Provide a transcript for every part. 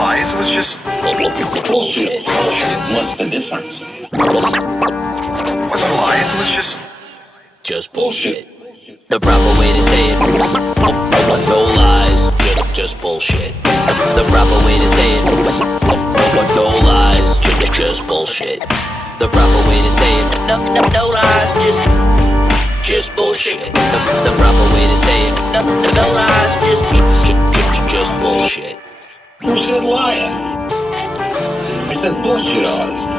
lies. It was just bullshit. What's the difference? It wasn't lies. It was just bullshit. The proper way to say it. No lies, just bullshit. The proper way to say it. No lies, just bullshit. The proper way to say it. No lies, just bullshit. The proper way to say it. No lies, just bullshit. Who said liar? I said bullshit artist.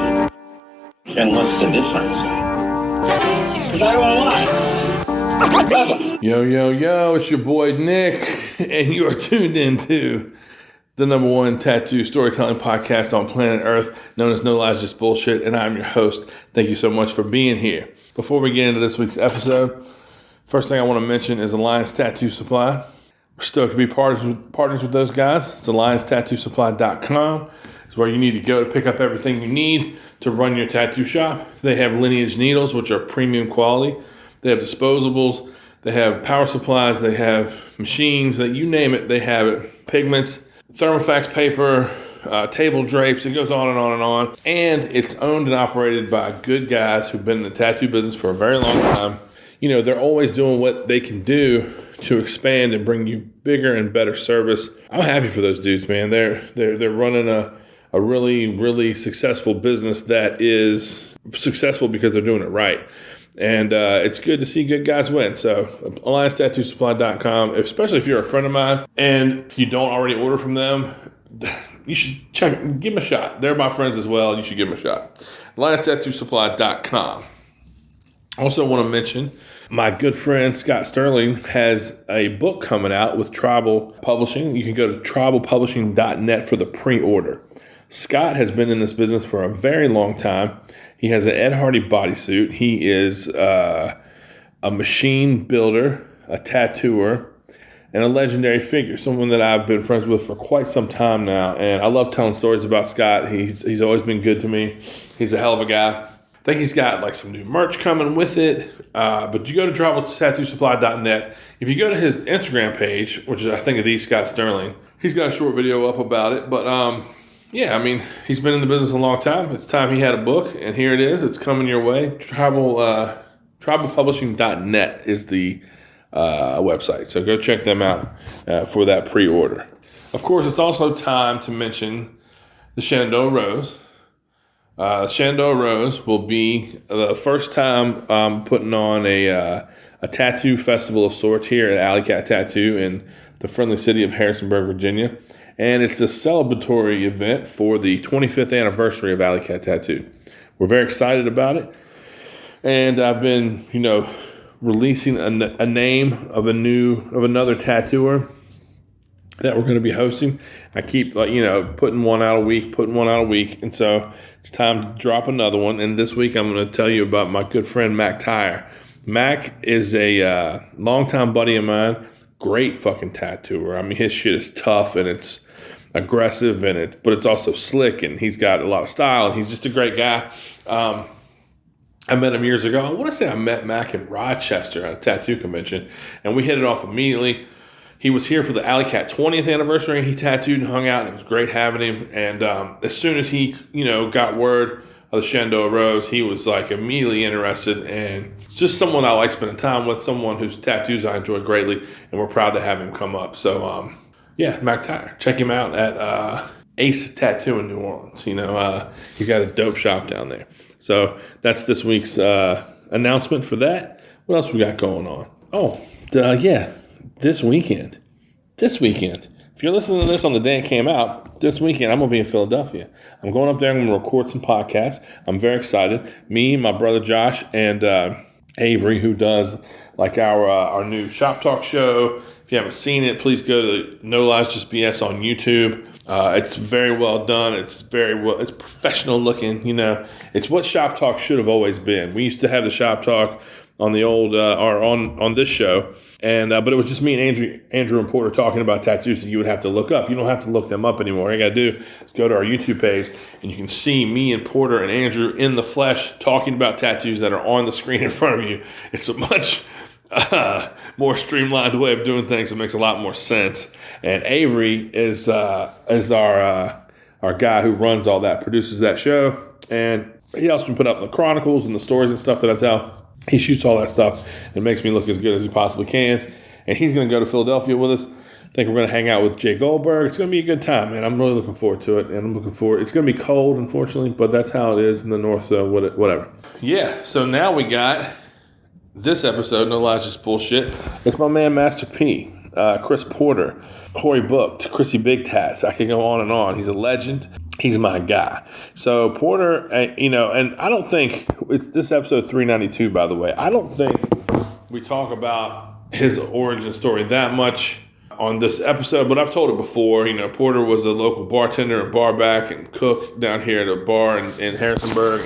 And what's the difference? Because I don't lie. Never. Yo, it's your boy Nick, and you are tuned into the #1 tattoo storytelling podcast on planet Earth, known as No Lies, Just Bullshit, and I'm your host. Thank you so much for being here. Before we get into this week's episode, first thing I want to mention is Alliance Tattoo Supply. We're stoked to be partners with those guys. It's AllianceTattooSupply.com. It's where you need to go to pick up everything you need to run your tattoo shop. They have lineage needles, which are premium quality. They have disposables. They have power supplies. They have machines. That you name it, they have it. Pigments, thermofax paper, table drapes. It goes on and on and on. And it's owned and operated by good guys who've been in the tattoo business for a very long time. You know, they're always doing what they can do to expand and bring you bigger and better service. I'm happy for those dudes, man. They're running a really, really successful business that is successful because they're doing it right. And it's good to see good guys win. So AllianceTattooSupply.com, especially if you're a friend of mine and you don't already order from them, you should give them a shot. They're my friends as well. You should give them a shot. AllianceTattooSupply.com. Also want to mention my good friend Scott Sterling has a book coming out with Tribal Publishing. You can go to tribalpublishing.net for the pre-order. Scott has been in this business for a very long time. He has an Ed Hardy bodysuit. He is a machine builder, a tattooer, and a legendary figure, someone that I've been friends with for quite some time now. And I love telling stories about Scott. He's always been good to me. He's a hell of a guy. I think he's got like some new merch coming with it. But you go to TribalTattooSupply.net. If you go to his Instagram page, which is I think of the Scott Sterling, he's got a short video up about it. But yeah, I mean, he's been in the business a long time. It's time he had a book, and here it is. It's coming your way. TribalPublishing.net is the website. So go check them out for that pre-order. Of course, it's also time to mention the Shenandoah Rose. Shenandoah Rose will be the first time putting on a tattoo festival of sorts here at Alley Cat Tattoo in the friendly city of Harrisonburg, Virginia. And it's a celebratory event for the 25th anniversary of Alley Cat Tattoo. We're very excited about it. And I've been, releasing a name of another tattooer that we're going to be hosting. I keep, putting one out a week. And so it's time to drop another one. And this week I'm going to tell you about my good friend, Mac Tyre. Mac is a longtime buddy of mine. Great fucking tattooer. I mean, his shit is tough and it's aggressive but it's also slick, and he's got a lot of style, and he's just a great guy. I met him years ago. I want to say I met Mac in Rochester at a tattoo convention, and we hit it off immediately. He was here for the Alley Cat 20th anniversary. He tattooed and hung out, and it was great having him. And as soon as he, got word of the Shenandoah Rose, he was like immediately interested. And it's just someone I like spending time with, someone whose tattoos I enjoy greatly, and we're proud to have him come up. So, Mac Tyre. Check him out at Ace Tattoo in New Orleans. He's got a dope shop down there. So that's this week's announcement for that. What else we got going on? This weekend. If you're listening to this on the day it came out, this weekend I'm going to be in Philadelphia. I'm going up there and I'm going to record some podcasts. I'm very excited. Me, my brother Josh, and Avery, who does like our new Shop Talk show. If you haven't seen it, please go to No Lies Just BS on YouTube. It's very well done. It's professional looking. It's what Shop Talk should have always been. We used to have the Shop Talk on the old on this show, and but it was just me and Andrew and Porter talking about tattoos that you would have to look up. You don't have to look them up anymore. All you got to do is go to our YouTube page, and you can see me and Porter and Andrew in the flesh talking about tattoos that are on the screen in front of you. It's a much more streamlined way of doing things that makes a lot more sense. And Avery is our guy who runs all that, produces that show, and he helps me put up the chronicles and the stories and stuff that I tell. He shoots all that stuff and makes me look as good as he possibly can. And he's going to go to Philadelphia with us. I think we're going to hang out with Jay Goldberg. It's going to be a good time, man. I'm really looking forward to it. And I'm looking forward. It's going to be cold, unfortunately, but that's how it is in the north, so whatever. Yeah, so now we got this episode, No Lies, Just Bullshit. It's my man, Master P, Chris Porter, Hoary Booked, Chrissy Big Tats. I can go on and on. He's a legend. He's my guy. So Porter, and I don't think, it's this episode 392, by the way. I don't think we talk about his origin story that much on this episode, but I've told it before. Porter was a local bartender and bar back and cook down here at a bar in Harrisonburg.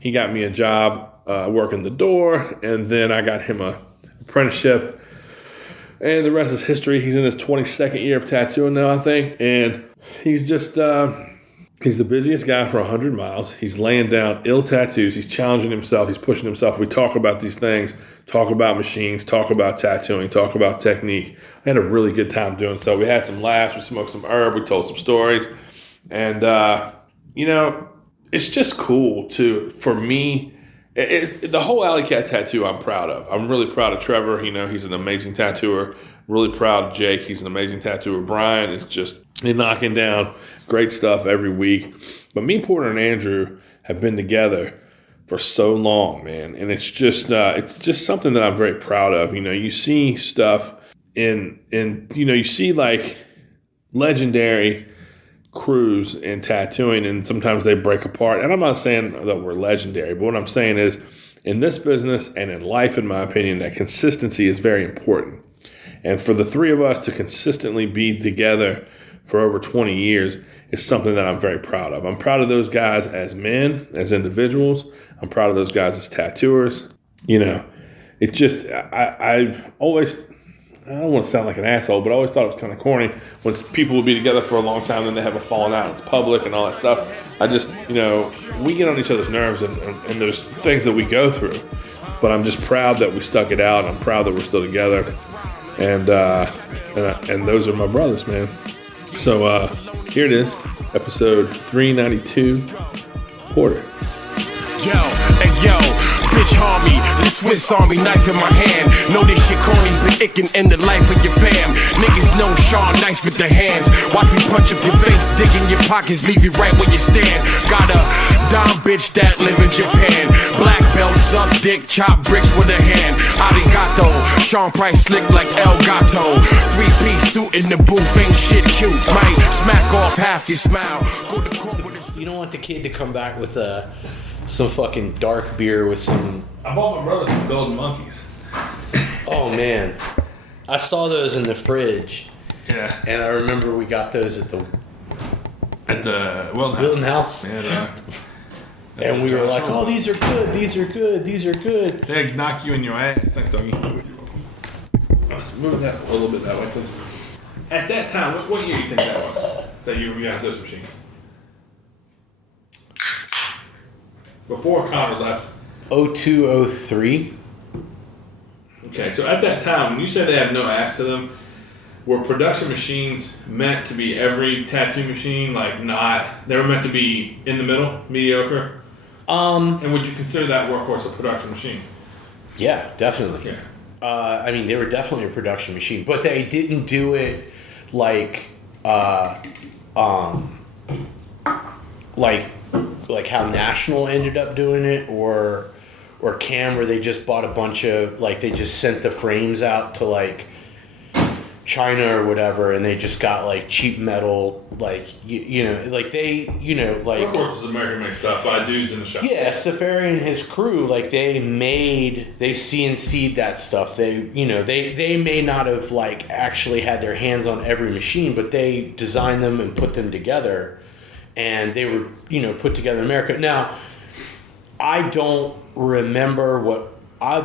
He got me a job working the door, and then I got him a apprenticeship, and the rest is history. He's in his 22nd year of tattooing now, I think, and he's just he's the busiest guy for 100 miles. He's laying down ill tattoos. He's challenging himself. He's pushing himself. We talk about these things, talk about machines, talk about tattooing, talk about technique. I had a really good time doing so. We had some laughs. We smoked some herb. We told some stories. And, it's just cool for me. The whole Alley Cat tattoo I'm proud of. I'm really proud of Trevor. He's an amazing tattooer. Really proud of Jake. He's an amazing tattooer. Brian is just knocking down great stuff every week. But me, Porter, and Andrew have been together for so long, man. And it's just something that I'm very proud of. You see stuff you see like legendary crews in tattooing, and sometimes they break apart. And I'm not saying that we're legendary, but what I'm saying is in this business and in life, in my opinion, that consistency is very important. And for the three of us to consistently be together for over 20 years is something that I'm very proud of. I'm proud of those guys as men, as individuals. I'm proud of those guys as tattooers. It's just, I don't want to sound like an asshole, but I always thought it was kind of corny when people would be together for a long time, then they have a falling out. It's public and all that stuff. I just, we get on each other's nerves, and there's things that we go through. But I'm just proud that we stuck it out. I'm proud that we're still together. And those are my brothers, man. So here it is, episode 392, Porter. Yo, bitch harm me, the Swiss Army knife in my hand. Know this shit corny, but it can end the life of your fam. Niggas know Sean nice with the hands. Watch me punch up your face, dig in your pockets, leave you right where you stand. Got a dumb bitch that live in Japan. Black belt, suck dick, chop bricks with a hand. Arigato, Sean Price slick like El Gato. 3-piece suit in the booth, ain't shit cute. Might smack off half your smile. Go to court with a... You don't want the kid to come back with some fucking dark beer with some... I bought my brother some golden monkeys. Oh, man. I saw those in the fridge. Yeah. And I remember we got those at the Wilton House. Yeah, and we were like, oh, these are good, these are good, these are good. They knock you in your ass. Thanks, doggy. Let's move that a little bit that way, please. At that time, what year do you think that was? That you got those machines? Before Connor left. 02, 03. Okay, so at that time, when you said they have no ass to them, were production machines meant to be every tattoo machine? Like not, they were meant to be in the middle, mediocre? And would you consider that workhorse a production machine? Yeah, definitely. Yeah. I mean, they were definitely a production machine, but they didn't do it like how National ended up doing it, or Cam, where they just bought a bunch of, like, they just sent the frames out to like China or whatever, and they just got like cheap metal, like like they, like, Of course, it's American made stuff by dudes in the shop. Yeah, Safari and his crew, like they CNC'd that stuff. They may not have like actually had their hands on every machine, but they designed them and put them together, and they were put together in America. Now, I don't remember what I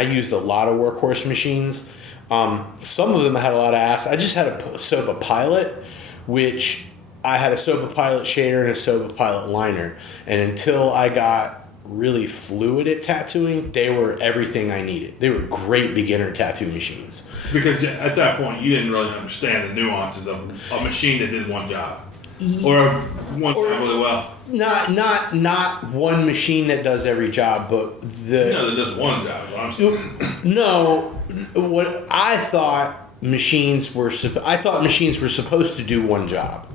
used a lot of workhorse machines. Some of them had a lot of ass. I just had a Soba Pilot, which I had a Soba Pilot shader and a Soba Pilot liner. And until I got really fluid at tattooing, they were everything I needed. They were great beginner tattoo machines. Because at that point, you didn't really understand the nuances of a machine that did one job. Or one job really well. Not one machine that does every job, but that does one job, is what I'm saying. No, what I thought machines were supposed to do one job.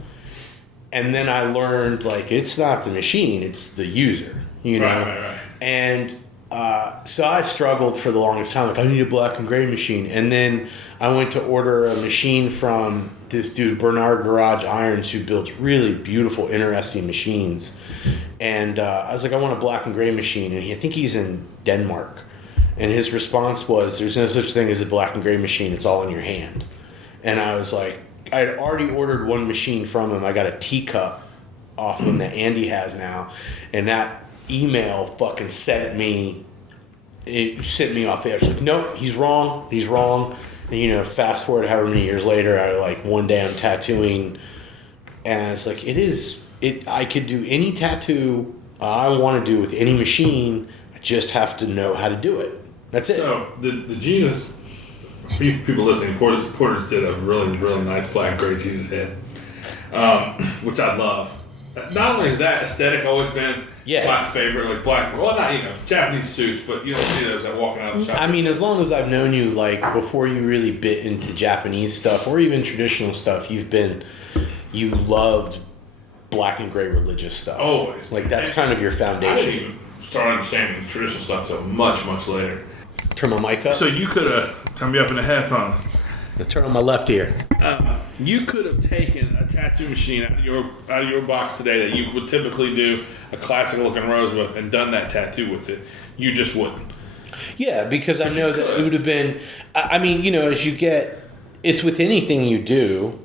And then I learned, like, it's not the machine, it's the user, you know? Right. And so I struggled for the longest time. Like, I need a black and gray machine. And then I went to order a machine from this dude, Bernard Garage Irons, who builds really beautiful, interesting machines. And I was like, I want a black and gray machine. And I think he's in Denmark. And his response was, there's no such thing as a black and gray machine. It's all in your hand. And I was like, I had already ordered one machine from him. I got a teacup off him that Andy has now. And that email fucking sent me off the edge. Like, nope, he's wrong. And, fast forward however many years later, one day I'm tattooing, and it's like, I could do any tattoo I want to do with any machine. I just have to know how to do it. That's it. So the Jesus, for you people listening, Porter's did a really, really nice black and gray Jesus head, which I love. Not only has that aesthetic always been my favorite, like black, well, not, Japanese suits, but you don't see those that walking out of the shop. I mean, as long as I've known you, like, before you really bit into Japanese stuff or even traditional stuff, you loved black and gray religious stuff. Always. Like, that's kind of your I foundation. didn't even start understanding traditional stuff until much, much later. Turn my mic up. So you could have, turn me up in the headphones. Turn on my left ear. You could have taken a tattoo machine out of your box today that you would typically do a classic looking rose with and done that tattoo with it. You just wouldn't. Yeah, because I know that it would have been. I mean, as you get, it's with anything you do.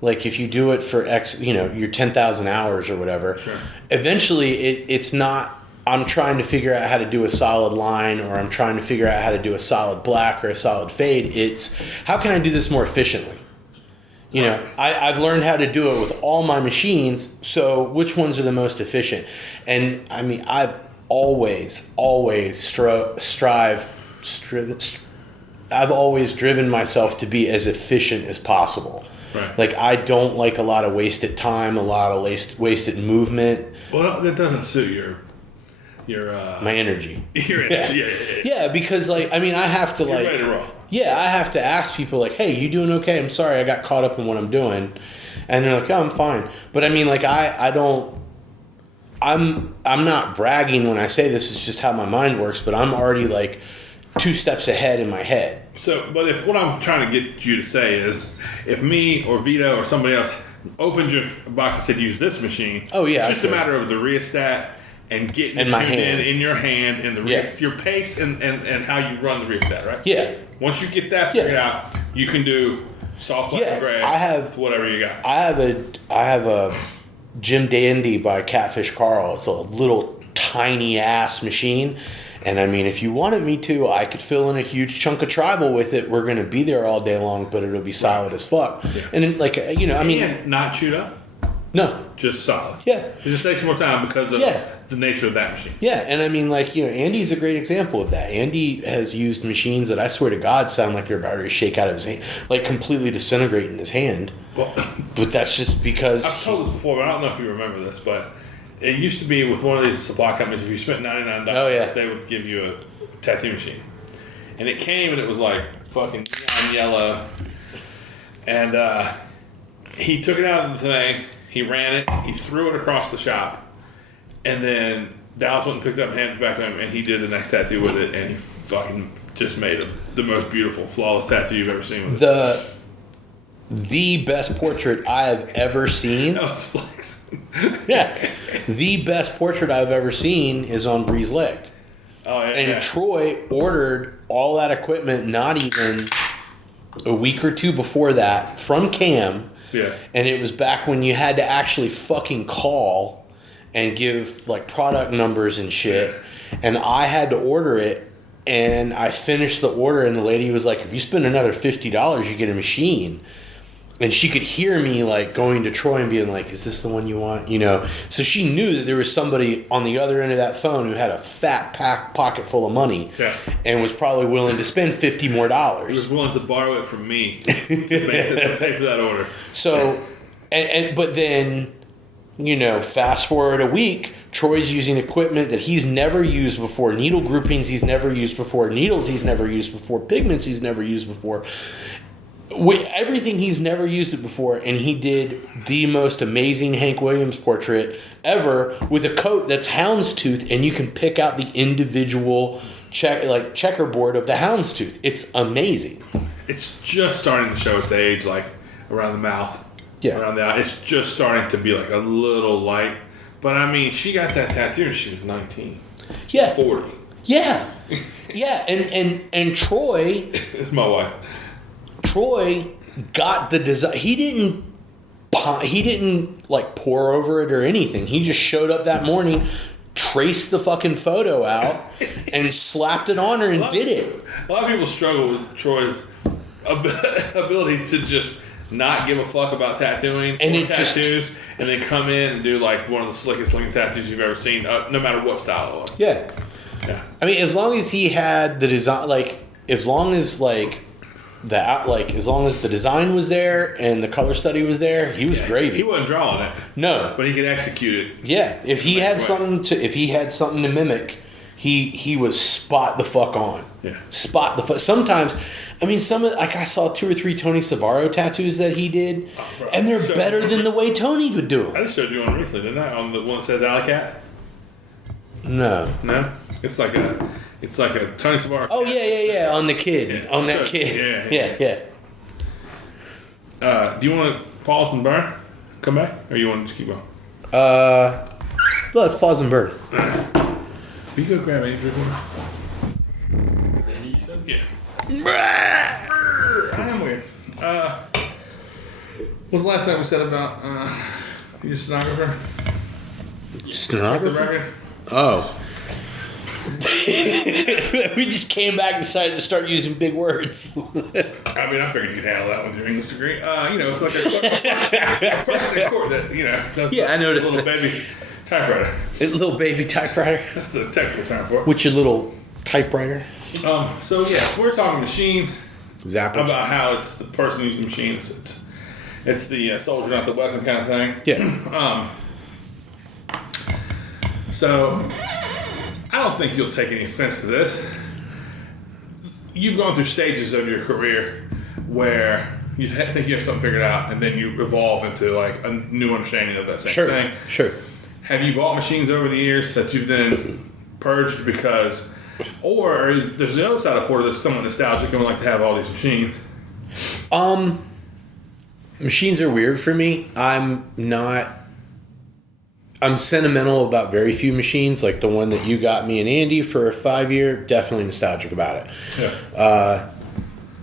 Like if you do it for your 10,000 hours or whatever. Sure. Eventually, it's not. I'm trying to figure out how to do a solid line, or I'm trying to figure out how to do a solid black or a solid fade. It's how can I do this more efficiently? I've learned how to do it with all my machines. So which ones are the most efficient? And I mean, I've always I've always driven myself to be as efficient as possible. Right. Like I don't like a lot of wasted time, a lot of wasted movement. Well, that doesn't suit your my energy. Your energy, yeah, because I have to You're ready to roll. Yeah, I have to ask people like, "Hey, you doing okay? I'm sorry, I got caught up in what I'm doing," and they're like, "Oh, I'm fine." But I mean, I don't. I'm not bragging when I say this. It's just how my mind works. But I'm already 2 steps ahead in my head. So, but if what I'm trying to get you to say is, if me or Vito or somebody else opened your box and said use this machine, it's just a matter of the rheostat and getting it in your hand and your pace and how you run the rheostat, right? Yeah. Once you get that figured out, you can do soft black and gray. I have whatever you got. I have a Jim Dandy by Catfish Carl. It's a little tiny ass machine. And I mean, if you wanted me to, I could fill in a huge chunk of tribal with it. We're going to be there all day long, but it'll be solid as fuck. Yeah. And then, not chewed up? No. Just solid. Yeah. It just takes more time because of the nature of that machine. Yeah, and I mean, Andy's a great example of that. Andy has used machines that I swear to God sound like they're about to shake out of his hand, completely disintegrate in his hand. Well, but that's just because... I've told this before, but I don't know if you remember this, but it used to be with one of these supply companies, if you spent $99, they would give you a tattoo machine. And it came and it was fucking neon yellow. And he took it out of the thing, he ran it, he threw it across the shop. And then Dallas went and picked up and handed it back to him, and he did the next tattoo with it, and he fucking just made the most beautiful, flawless tattoo you've ever seen with it. The best portrait I have ever seen. That was flexing. Yeah. The best portrait I've ever seen is on Bree's leg. Oh, yeah. And Troy ordered all that equipment not even a week or 2 before that from Cam. Yeah. And it was back when you had to actually fucking call and give product numbers and shit. And I had to order it, and I finished the order, and the lady was like, if you spend another $50, you get a machine. And she could hear me like going to Troy and being like, "Is this the one you want?" You know. So she knew that there was somebody on the other end of that phone who had a fat pocket full of money, and was probably willing to spend $50 more. He was willing to borrow it from me to pay for that order. So, but then, you know, fast forward a week, Troy's using equipment that he's never used before, needle groupings he's never used before, needles he's never used before, pigments he's never used before. With everything he's never used it before, and he did the most amazing Hank Williams portrait ever with a coat that's houndstooth, and you can pick out the individual checkerboard of the houndstooth. It's amazing. It's just starting to show its age, like around the mouth, around the eye. It's just starting to be like a little light. But I mean, she got that tattoo when she was 19. Yeah, 40. Yeah, yeah, and Troy. It's my wife. Troy got the design. He didn't like pour over it or anything. He just showed up that morning, traced the fucking photo out, and slapped it on her and did it. A lot of people struggle with Troy's ability to just not give a fuck about tattooing and tattoos, and then come in and do like one of the slickest looking tattoos you've ever seen, no matter what style it was. Yeah. I mean, as long as he had the design, as long as the design was there and the color study was there, he was gravy. He wasn't drawing it. No, but he could execute it. Yeah, if he had something to mimic, he was spot the fuck on. Yeah, spot the fuck. Sometimes, I mean, I saw 2 or 3 Tony Savaro tattoos that he did, and they're better than the way Tony would do them. I just showed you one recently, didn't I? On the one that says Alley Cat. No. It's like a Tony Savaro. Oh yeah. On the kid. Yeah. On that kid. Yeah. Do you want to pause and burn? Come back, or you want to just keep going? Let's pause and burn. All right. Will you go grab any drink water? Yeah. I am weird. What's the last time we said about you stenographer? Stenographer? Oh. We just came back and decided to start using big words. I mean, I figured you could handle that with your English degree. It's like a person in court that, does I noticed little baby typewriter. A little baby typewriter? That's the technical term for it. What's your little typewriter? We're talking machines. Zappers. About how it's the person using the machines. It's the soldier, not the weapon kind of thing. Yeah. So, I don't think you'll take any offense to this. You've gone through stages of your career where you think you have something figured out, and then you evolve into like a new understanding of that same thing. Sure. Have you bought machines over the years that you've then purged because, or there's the other side of Porter that's somewhat nostalgic and would like to have all these machines? Machines are weird for me. I'm sentimental about very few machines, like the one that you got me and Andy for a 5-year. Definitely nostalgic about it. Yeah.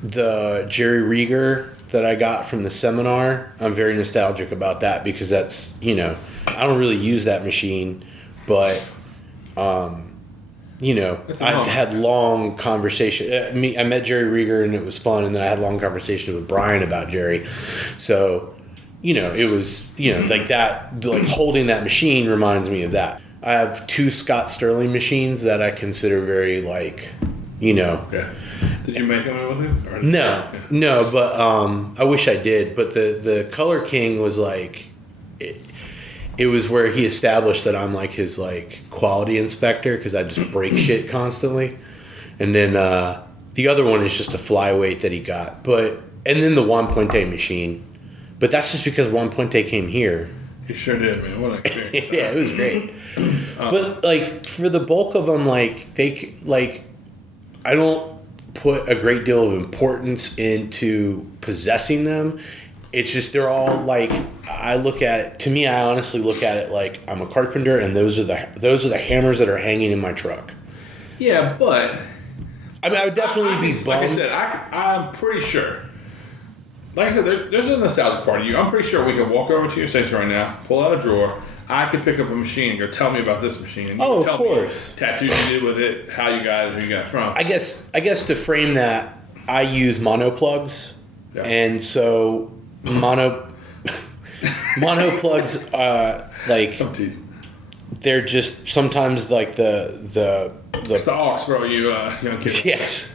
The Jerry Rieger that I got from the seminar, I'm very nostalgic about that because that's, I don't really use that machine, but I had long conversation. I met Jerry Rieger and it was fun, and then I had long conversation with Brian about Jerry. So, it was, like that, like holding that machine reminds me of that. I have 2 Scott Sterling machines that I consider very Yeah. Did you make them with him? Or No, but I wish I did. But the Color King was like, it was where he established that I'm like his like quality inspector because I just break shit constantly. And then the other one is just a flyweight that he got. And then the Juan Puente machine. But that's just because Juan Puente came here. He sure did, man. What an experience. Yeah, it was great. But like for the bulk of them, I don't put a great deal of importance into possessing them. It's just they're all like I honestly look at it like I'm a carpenter, and those are the hammers that are hanging in my truck. Yeah, but I mean, I would definitely be bummed. Like I said, I'm pretty sure. Like I said, there's a nostalgic part of you. I'm pretty sure we could walk over to your station right now, pull out a drawer. I could pick up a machine and go, tell me about this machine. And of tell course. Me tattoos you did with it, how you got it, who you got it from. I guess to frame that, I use monoplugs, and so mono plugs, like I'm teasing. they're just sometimes like the It's the aux, bro. You young kid. yes.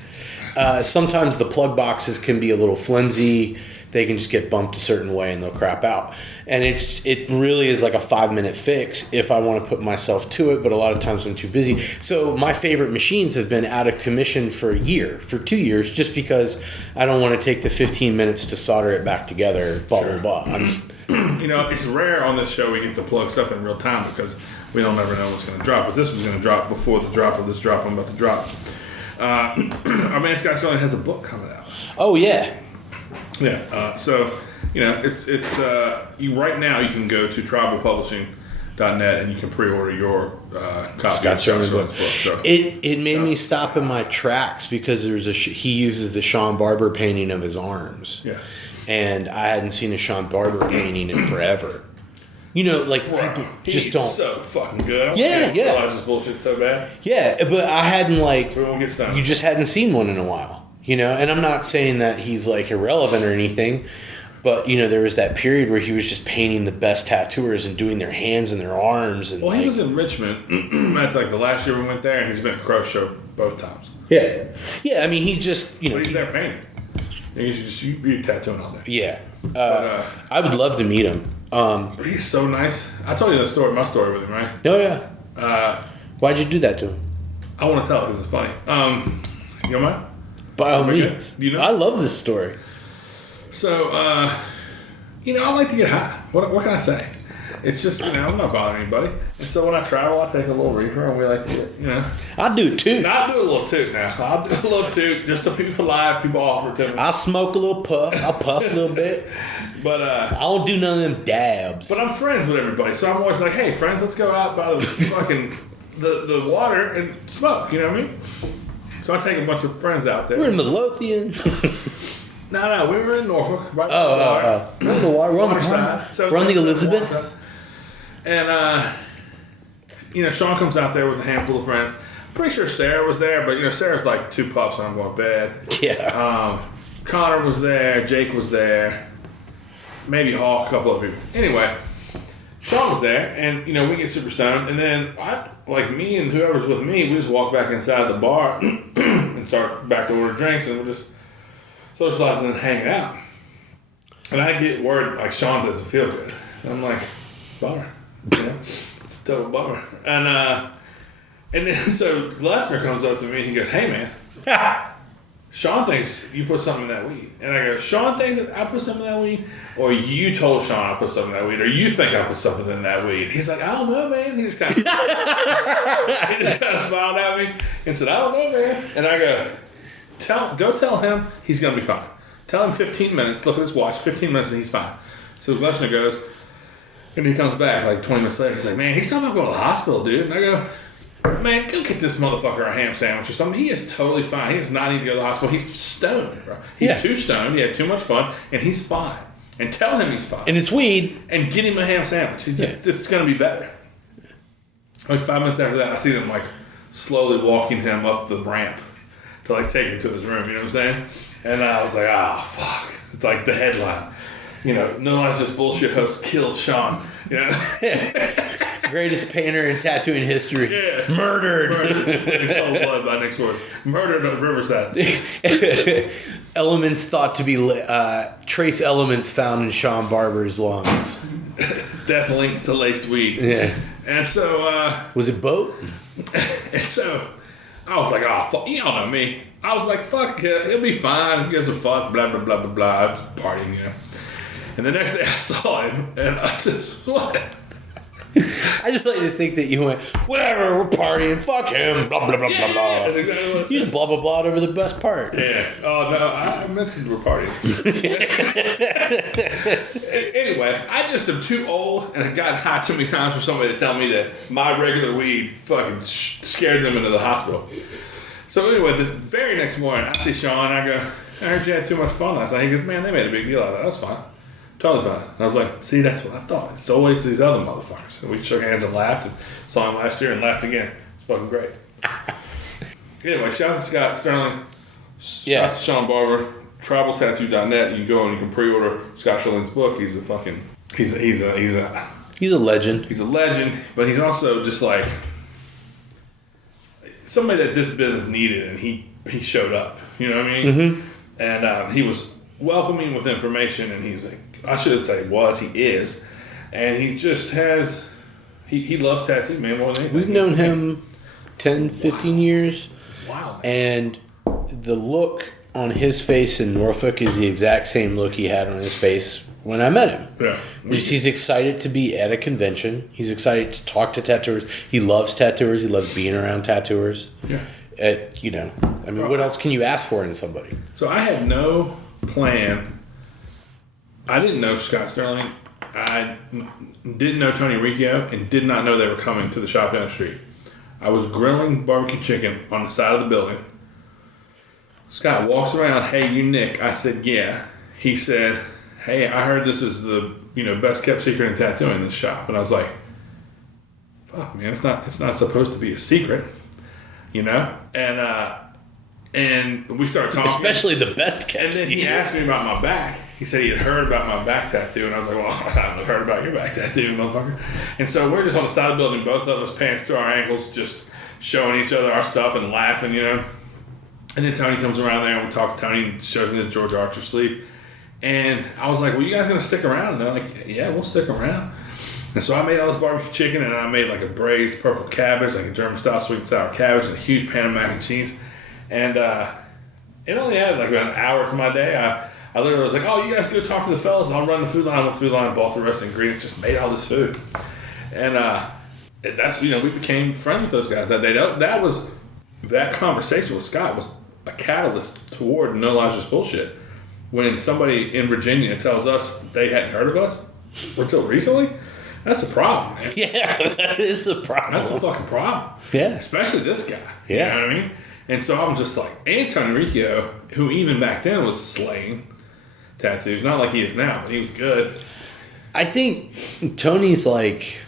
Sometimes the plug boxes can be a little flimsy. They can just get bumped a certain way and they'll crap out. And it really is like a 5-minute fix if I want to put myself to it, but a lot of times I'm too busy. So my favorite machines have been out of commission for 2 years, just because I don't want to take the 15 minutes to solder it back together, blah, blah, blah. It's rare on this show we get to plug stuff in real time because we don't ever know what's going to drop. But this was going to drop before the drop of this drop I'm about to drop. Our man Scott Sterling has a book coming out. Oh, yeah. Yeah. It's you right now you can go to tribalpublishing.net and you can pre-order your copy Scott of Sterling's book. book. So It made me stop in my tracks because there's he uses the Sean Barber painting of his arms. Yeah. And I hadn't seen a Sean Barber painting in forever. People just don't. So fucking good. Yeah. Realize this bullshit so bad. Yeah, but I hadn't We won't get started. you just hadn't seen one in a while, And I'm not saying that he's like irrelevant or anything, but there was that period where he was just painting the best tattooers and doing their hands and their arms. And Well, he was in Richmond at the last year we went there, and he's been at Crow Show both times. yeah. I mean, he just But he's there painting. You'd be tattooing all day. yeah. But, I would love to meet him. he's so nice. I told you my story with him, right? Oh yeah. Why'd you do that to him? I want to tell it because it's funny. You don't mind? By all Okay. means. You know? I love this story. So, I like to get high. What can I say? It's just, I'm not bothering anybody. And so when I travel, I take a little reefer and we like to get, I do it too. I'll do a little toot now. I'll do a little toot just to be polite. People offer it to me. I'll smoke a little puff. I'll puff a little bit. But, I don't do none of them dabs. But I'm friends with everybody, so I'm always like, hey, friends, let's go out by the fucking, the water and smoke, you know what I mean? So I take a bunch of friends out there. We're in Midlothian. No, we were in Norfolk. Right by the water. We're on the water. We're on the Water pond. side. So We're on the it's Elizabeth. And, Sean comes out there with a handful of friends. Pretty sure Sarah was there, but, Sarah's like 2 puffs and I'm going to bed. Yeah. Connor was there. Jake was there. Maybe Hawk, a couple of people. Anyway, Sean was there, and, we get super stoned. And then, me and whoever's with me, we just walk back inside the bar and start back to order drinks, and we're just socializing and hanging out. And I get word, Sean doesn't feel good. And I'm like, bummer. It's a total bummer. And then, so Glessner comes up to me and he goes, hey, man, Sean thinks you put something in that weed. And I go, Sean thinks that I put something in that weed? Or you told Sean I put something in that weed? Or you think I put something in that weed? He's like, I don't know, man. He just kind of smiled at me and said, I don't know, man. And I go, go tell him he's going to be fine. Tell him 15 minutes. Look at his watch. 15 minutes and he's fine. So Glessner goes, and he comes back 20 minutes later. He's like, man, he's talking about going to the hospital, dude. And I go, man, go get this motherfucker a ham sandwich or something. He is totally fine. He does not need to go to the hospital. He's stoned, bro. He's too stoned. He had too much fun, and he's fine. And tell him he's fine. And it's weed. And get him a ham sandwich. It's going to be better. 5 minutes after that, I see them slowly walking him up the ramp to take him to his room. You know what I'm saying? And I was like, fuck. It's like the headline. No lies, just bullshit host kills Sean. Greatest painter in tattooing history. Yeah. Murdered. In cold blood by next word. Murdered at Riverside. Elements thought to be trace elements found in Sean Barber's lungs. Death linked to laced weed. Yeah. And so, was it boat? And so, I was like, fuck, y'all know me. I was like, fuck, he'll be fine. He gives a fuck, blah, blah, blah, blah, blah. I was partying, And the next day I saw him, and I just, what? I just like to think that you went, whatever, we're partying, fuck him, blah, blah, blah, blah, blah. That's exactly what I You said. just blah, blah, blah over the best part. Yeah. Oh, no, I mentioned we're partying. Anyway, I just am too old and have gotten high too many times for somebody to tell me that my regular weed fucking scared them into the hospital. So anyway, the very next morning, I see Sean, I go, I heard you had too much fun last night. He goes, man, they made a big deal out of that. That was fine. Totally fine. And I was like, see, that's what I thought. It's always these other motherfuckers. And we shook hands and laughed and saw him last year and laughed again. It's fucking great. Anyway, shouts to Scott Sterling. Yeah. Shouts to Sean Barber. TribalTattoo.net. You can go and you can pre-order Scott Schilling's book. He's a legend. He's a legend, but he's also just like somebody that this business needed, and he showed up. You know what I mean? Mm-hmm. And he was welcoming with information, and he's like, I should say he is, and he just has. He loves tattoo, man, more than anything. We've known him 10, 15 years. Wow. And the look on his face in Norfolk is the exact same look he had on his face when I met him. Yeah. He's excited to be at a convention. He's excited to talk to tattooers. He loves tattooers. He loves being around tattooers. Yeah. What else can you ask for in somebody? So I had no plan. I didn't know Scott Sterling. I didn't know Tony Riccio and did not know they were coming to the shop down the street. I was grilling barbecue chicken on the side of the building. Scott walks around, "Hey, you Nick?" I said, "Yeah." He said, "Hey, I heard this is the best kept secret in tattooing in this shop." And I was like, "Fuck, man, it's not supposed to be a secret, And we started talking, especially the best kept And then secret. He asked me about my back. He said he had heard about my back tattoo, and I was like, "Well, I haven't heard about your back tattoo, motherfucker." And so we're just on the side of the building, both of us pants to our ankles, just showing each other our stuff and laughing, And then Tony comes around there, and we talk to Tony, and shows me the George Archer sleeve. And I was like, "Well, you guys gonna stick around?" And they're like, "Yeah, we'll stick around." And so I made all this barbecue chicken, and I made like a braised purple cabbage, like a German-style sweet and sour cabbage, and a huge pan of mac and cheese. And it only had like about an hour to my day. I literally was like, "Oh, you guys go talk to the fellas. I'll run the food line with food line, bought the rest of the ingredients, just made all this food." And that's we became friends with those guys that day. That conversation with Scott was a catalyst toward No Lies Just Bullshit. When somebody in Virginia tells us they hadn't heard of us until recently, that's a problem, man. Yeah, that is a problem. That's a fucking problem. Yeah. Especially this guy. Yeah. You know what I mean? And so I'm just like, and Tony Riccio, who even back then was slaying tattoos, not like he is now, but he was good. I think Tony's like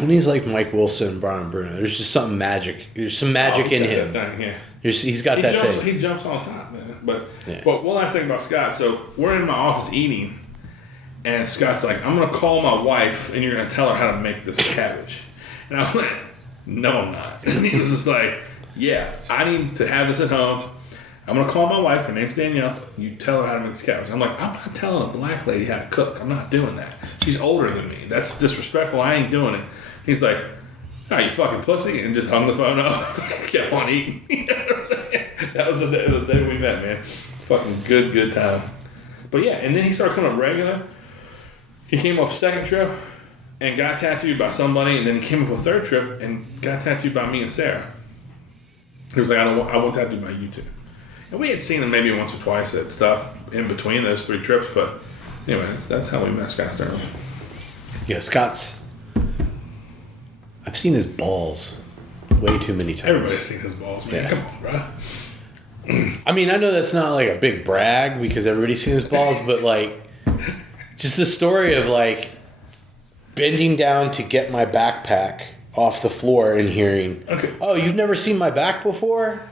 Mike Wilson and Brian Bruno. There's just something magic. There's some magic in him. That thing, yeah. He's got that thing. He jumps on top, man. But one last thing about Scott. So we're in my office eating, and Scott's like, "I'm going to call my wife, and you're going to tell her how to make this cabbage." And I went, "No, I'm not." And he was just like, "Yeah, I need to have this at home. I'm going to call my wife. Her name's Danielle. You tell her how to make this cabbage." I'm like, "I'm not telling a black lady how to cook. I'm not doing that. She's older than me. That's disrespectful. I ain't doing it." He's like, "Oh, you fucking pussy," and just hung the phone up. Kept on eating. You know what I'm saying? That was the day we met, man. Fucking good time. But yeah, and then he started coming up regular. He came up second trip and got tattooed by somebody, and then he came up a third trip and got tattooed by me and Sarah. He was like, I want tattooed by you two. And we had seen him maybe once or twice at stuff in between those 3 trips, but anyway, that's how we met Scott Sterling. Yeah, I've seen his balls way too many times. Everybody's seen his balls, man. Yeah. Come on, bro. I mean, I know that's not like a big brag because everybody's seen his balls, but like, just the story of like bending down to get my backpack off the floor and hearing, "Okay, oh, you've never seen my back before?"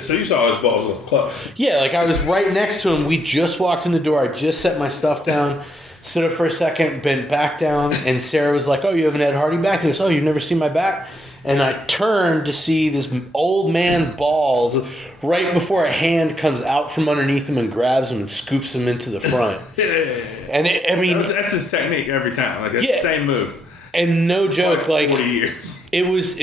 So you saw his balls up close. Yeah, like I was right next to him. We just walked in the door. I just set my stuff down, stood up for a second, bent back down, and Sarah was like, "Oh, you have an Ed Hardy back?" He goes, "Oh, you've never seen my back?" And I turned to see this old man's balls right before a hand comes out from underneath him and grabs him and scoops him into the front. Yeah. And that's his technique every time. Like, that's the same move. And no joke, like 40 years. It was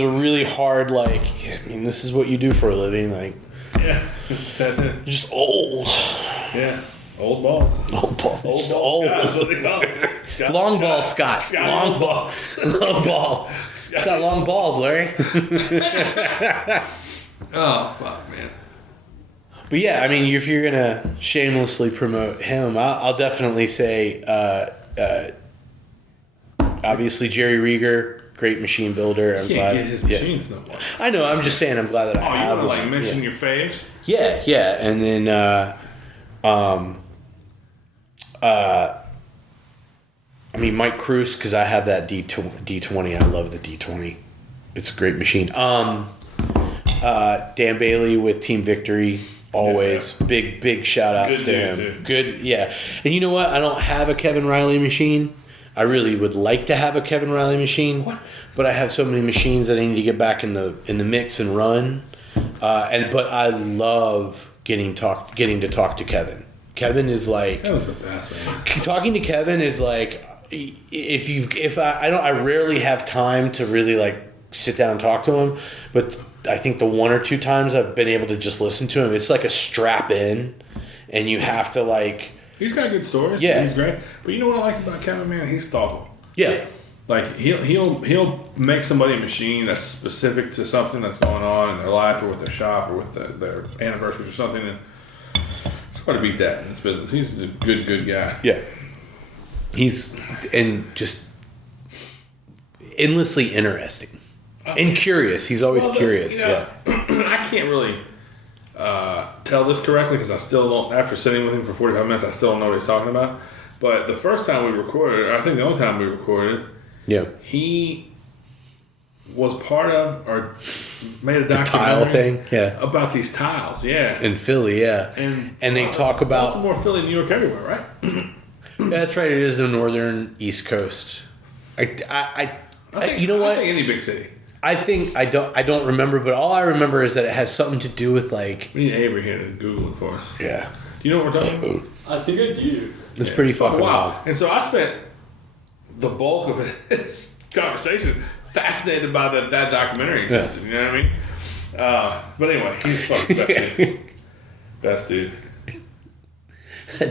a really hard, like, I mean, this is what you do for a living, like. Yeah, it's tattoo. Just old. Yeah. Old balls. Old balls. Old Just balls. old. Scott, what they call it. Scott, long ball, Scott. Long balls. Long ball. Scott. Got long balls, Larry. Oh, fuck, man. But yeah, I mean, if you're going to shamelessly promote him, I'll definitely say, obviously, Jerry Rieger, great machine builder. I'm glad. Get his machines no more. I know, I'm just saying I'm glad that I have you want to, one. mention your faves? Yeah. And then, I mean, Mike Cruz, because I have that D20. I love the D20. It's a great machine. Dan Bailey with Team Victory. Always big shout outs Good to dude, him. dude. Good, yeah. And you know what? I don't have a Kevin Riley machine. I really would like to have a Kevin Riley machine. What? But I have so many machines that I need to get back in the mix and run. But I love getting to talk to Kevin. Kevin is like, That was the best, man. talking to Kevin is like, I rarely have time to really like sit down and talk to him, but I think the one or two times I've been able to just listen to him, it's like a strap in, and you have to like. He's got good stories. Yeah. He's great. But you know what I like about Kevin, man? He's thoughtful. Yeah. Like he'll make somebody a machine that's specific to something that's going on in their life or with their shop or with their anniversaries or something, and it's hard to beat that in this business. He's a good guy. Yeah. He's just endlessly interesting and curious. He's always curious. I can't really tell this correctly because I still don't. After sitting with him for 45 minutes, I still don't know what he's talking about. But the first time we recorded, I think the only time we recorded, he was part of or made a documentary tile thing, about these tiles, in Philly, and they talk about Baltimore, Philly, New York, everywhere, right? That's right. It is the northern East Coast. I you know I what? think any big city. I think I don't remember, but all I remember is that it has something to do with like. We need Avery here to Google it for us. Yeah. Do you know what we're talking about? I think I do. It's pretty fucking wow. wild. And so I spent the bulk of this conversation fascinated by that documentary existed. You know what I mean? But anyway, he's fucking best dude. Best dude.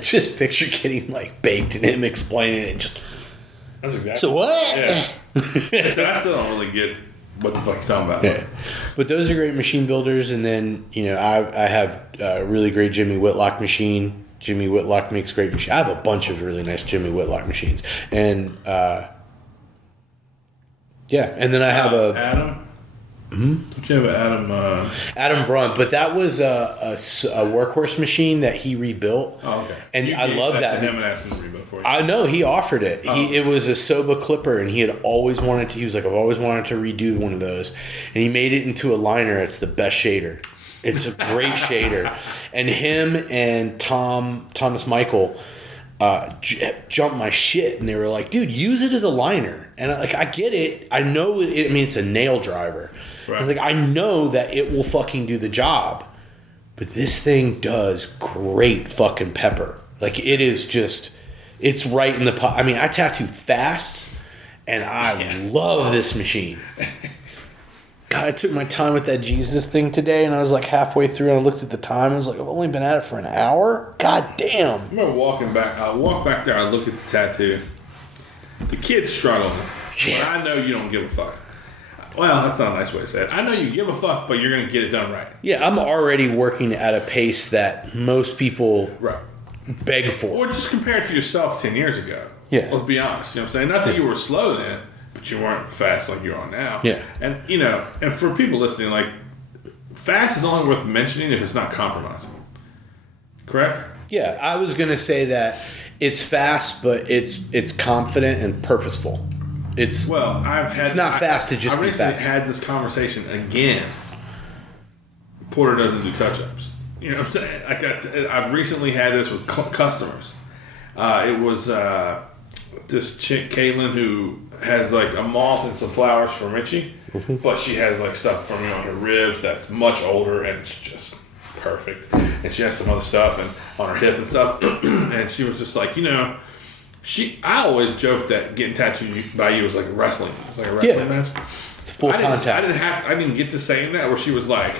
Just picture getting like baked and him explaining it. Just That's exactly. so what? Yeah. So I still don't really get what the fuck he's talking about. Yeah. But those are great machine builders, and then I have a really great Jimmy Whitlock machine. Jimmy Whitlock makes great machines. I have a bunch of really nice Jimmy Whitlock machines, and and then I have Adam. Don't you have Adam? Adam Brunt, but that was a workhorse machine that he rebuilt. Oh, okay. And You I gave love to that. him and asked him to rebuild for you. I know he offered it. It was a Soba Clipper, and he had always wanted to. He was like, I've always wanted to redo one of those, and he made it into a liner. It's the best shader. It's a great shader, and him and Thomas Michael jumped my shit, and they were like, dude, use it as a liner. And I get it. I know it. I mean, it's a nail driver. Right. I was like, I know that it will fucking do the job, but this thing does great fucking pepper. Like, it is just, it's right in the pot. I mean, I tattoo fast, and I love this machine. God, I took my time with that Jesus thing today, and I was like halfway through, and I looked at the time, and I was like, I've only been at it for an hour? God damn. I remember walking back. I walk back there. I look at the tattoo. The kid's struggling. But I know you don't give a fuck. Well, that's not a nice way to say it. I know you give a fuck, but you're going to get it done right. Yeah, I'm already working at a pace that most people beg for. Or just compare it to yourself 10 years ago. Yeah. Let's be honest. You know what I'm saying? Not that you were slow then, but you weren't fast like you are now. Yeah. And, and for people listening, like, fast is only worth mentioning if it's not compromising. Correct? Yeah, I was going to say that it's fast, but it's confident and purposeful. It's not fast to just be fast. I recently had this conversation again. Porter doesn't do touch-ups. You know what I'm saying? I've recently had this with customers. It was this chick, Caitlin, who has like a moth and some flowers for Richie, but she has like stuff from on her ribs that's much older and it's just perfect. And she has some other stuff and on her hip and stuff. And she was just like, I always joked that getting tattooed by you was like a wrestling. It was like a wrestling match. It's full contact. I didn't get to saying that where she was like,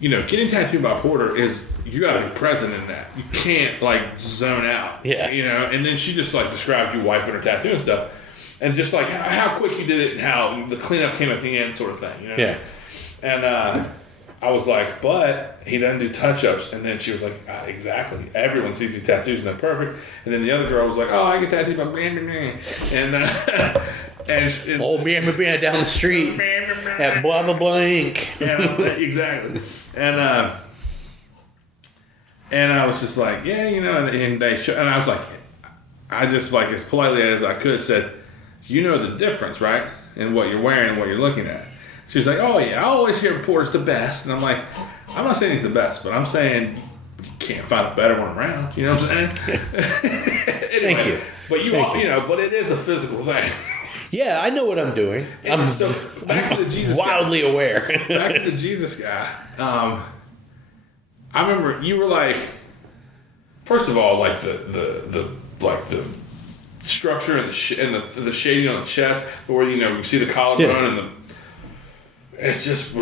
getting tattooed by Porter is you got to be present in that. You can't like zone out. Yeah. And then she just like described you wiping her tattoo and stuff, and just like how quick you did it and how the cleanup came at the end, sort of thing. Yeah. And I was like, but he doesn't do touch-ups. And then she was like, exactly. Everyone sees these tattoos and they're perfect. And then the other girl was like, oh, I get tattooed by and old man down the street at blah blah blank. Yeah, exactly. And I was just like, and they and I was like, I just like as politely as I could said, the difference, right? In what you're wearing and what you're looking at. She was like, oh yeah, I always hear Porter's the best. And I'm like, I'm not saying he's the best, but I'm saying you can't find a better one around. You know what I'm saying? Anyway, Thank you. But you know, but it is a physical thing. Yeah, I know what I'm doing. I'm So back to the Jesus wildly guy. aware. Back to the Jesus guy. I remember you were like, first of all, like the structure and the shading on the chest, where you see the collarbone and it just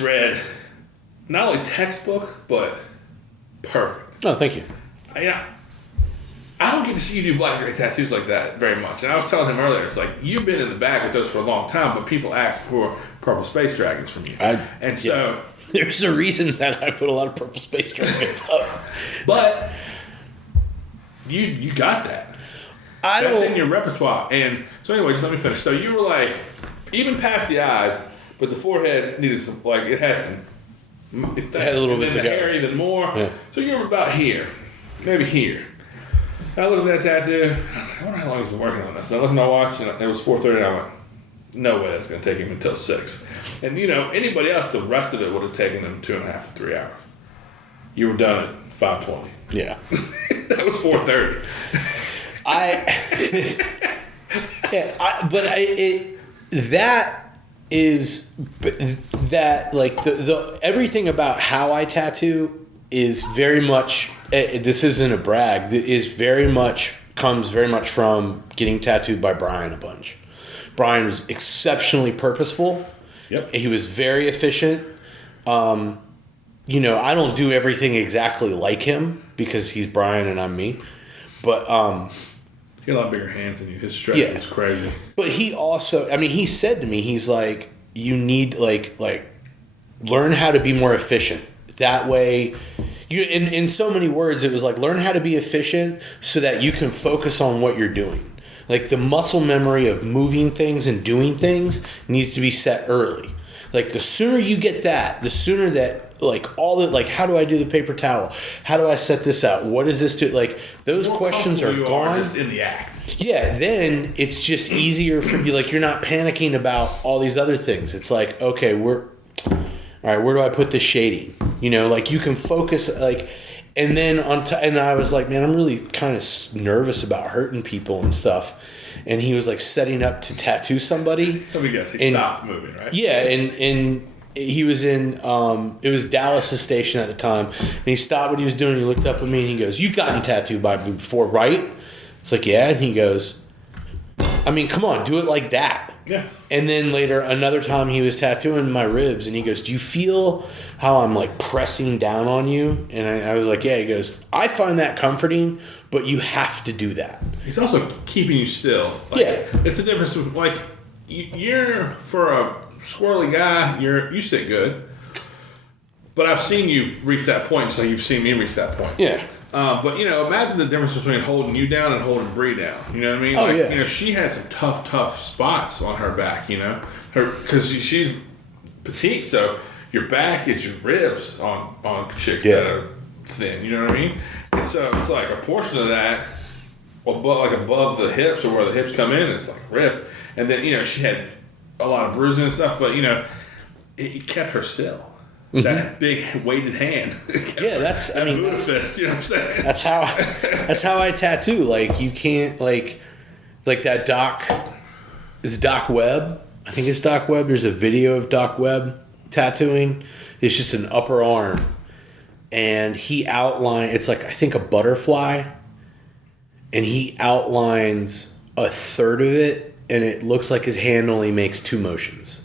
read not only textbook but perfect. Oh, thank you. Yeah. I don't get to see you do black and gray tattoos like that very much. And I was telling him earlier, it's like, you've been in the bag with those for a long time, but people ask for purple space dragons from you. So there's a reason that I put a lot of purple space dragons up. But you got that. That's in your repertoire. And so anyway, just let me finish. So you were like, even past the eyes, but the forehead needed some, like, it had some. It had a little bit to to the go. hair even more. Yeah. So you were about here, maybe here. I looked at that tattoo. I was like, I wonder how long he's been working on this. And I looked at my watch, and it was 4:30. And I went, no way that's going to take him until 6. And anybody else, the rest of it would have taken them 2.5 to 3 hours. You were done at 5:20. Yeah. That was 4:30. The everything about how I tattoo is very much. This isn't a brag. Comes very much from getting tattooed by Brian a bunch. Brian was exceptionally purposeful. Yep. He was very efficient. I don't do everything exactly like him because he's Brian and I'm me. But He had a lot bigger hands than you. His stretch was crazy. But he also, he said to me, he's like, you need like learn how to be more efficient. That way, in so many words, it was like, learn how to be efficient so that you can focus on what you're doing. Like, the muscle memory of moving things and doing things needs to be set early. Like, the sooner you get that, the sooner that, how do I do the paper towel? How do I set this out? What does this do? Like, those questions are gone. Just in the act. Yeah, then it's just easier for you. Like, you're not panicking about all these other things. It's like, okay, all right, where do I put this shading? You can focus, and then and I was like, man, I'm really kind of nervous about hurting people and stuff. And he was like setting up to tattoo somebody. Let me guess, he stopped moving, right? Yeah, and he was in, it was Dallas's station at the time. And he stopped what he was doing. He looked up at me and he goes, "You've gotten tattooed by me before, right?" It's like, yeah. And he goes, come on, do it like that. Yeah. And then later, another time he was tattooing my ribs and he goes, "Do you feel how I'm like pressing down on you?" And I was like, yeah. He goes, "I find that comforting, but you have to do that." He's also keeping you still. Yeah. It's the difference with, you're, for a squirrely guy, you sit good. But I've seen you reach that point, so you've seen me reach that point. Yeah. But imagine the difference between holding you down and holding Bree down. You know what I mean? Oh, yeah. She had some tough spots on her back. Because she's petite, so your back is your ribs on chicks that are thin. You know what I mean? And so it's like a portion of that, above the hips or where the hips come in, it's like rib. And then she had a lot of bruising and stuff, but it kept her still. Mm-hmm. That big weighted hand. Yeah, that's fist, you know what I'm saying? That's how I tattoo. Like, you can't like that Doc. It's Doc Webb. I think it's Doc Webb. There's a video of Doc Webb tattooing. It's just an upper arm, and he it's like, I think, a butterfly, and he outlines a third of it, and it looks like his hand only makes 2 motions.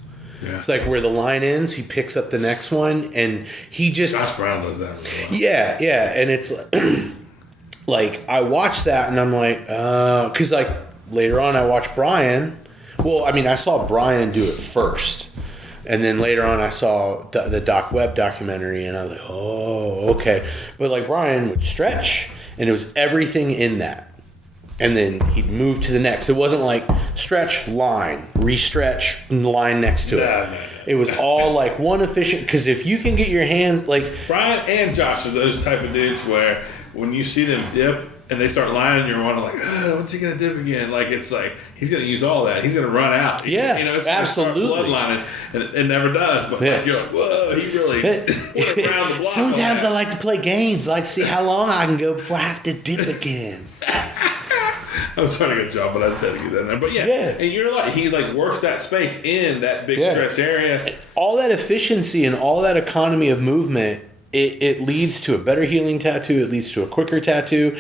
Yeah. It's like where the line ends, he picks up the next one, and he just... Josh Brown does that really well. Yeah, and it's like, I watched that, and I'm like, because later on I watched Brian. Well, I saw Brian do it first, and then later on I saw the Doc Webb documentary, and I was like, oh, okay. But Brian would stretch, and it was everything in that. And then he'd move to the next. It wasn't like stretch, line, re-stretch, line next to it. No. It was all one efficient. Because if you can get your hands Brian and Josh are those type of dudes where when you see them dip, and they start lying and you're wondering like, what's he gonna do again? Like it's like he's gonna use all that. He's gonna run out. Yeah, you know, it's absolutely. Bloodlining, and it never does. But like, you're like, whoa, he really went around the block. Sometimes I like to play games. I like to see how long I can go before I have to dip again. I was trying to get a job, but I had to get that in there. But yeah, and you're like, he like works that space in that big stretched area. All that efficiency and all that economy of movement, it leads to a better healing tattoo. It leads to a quicker tattoo,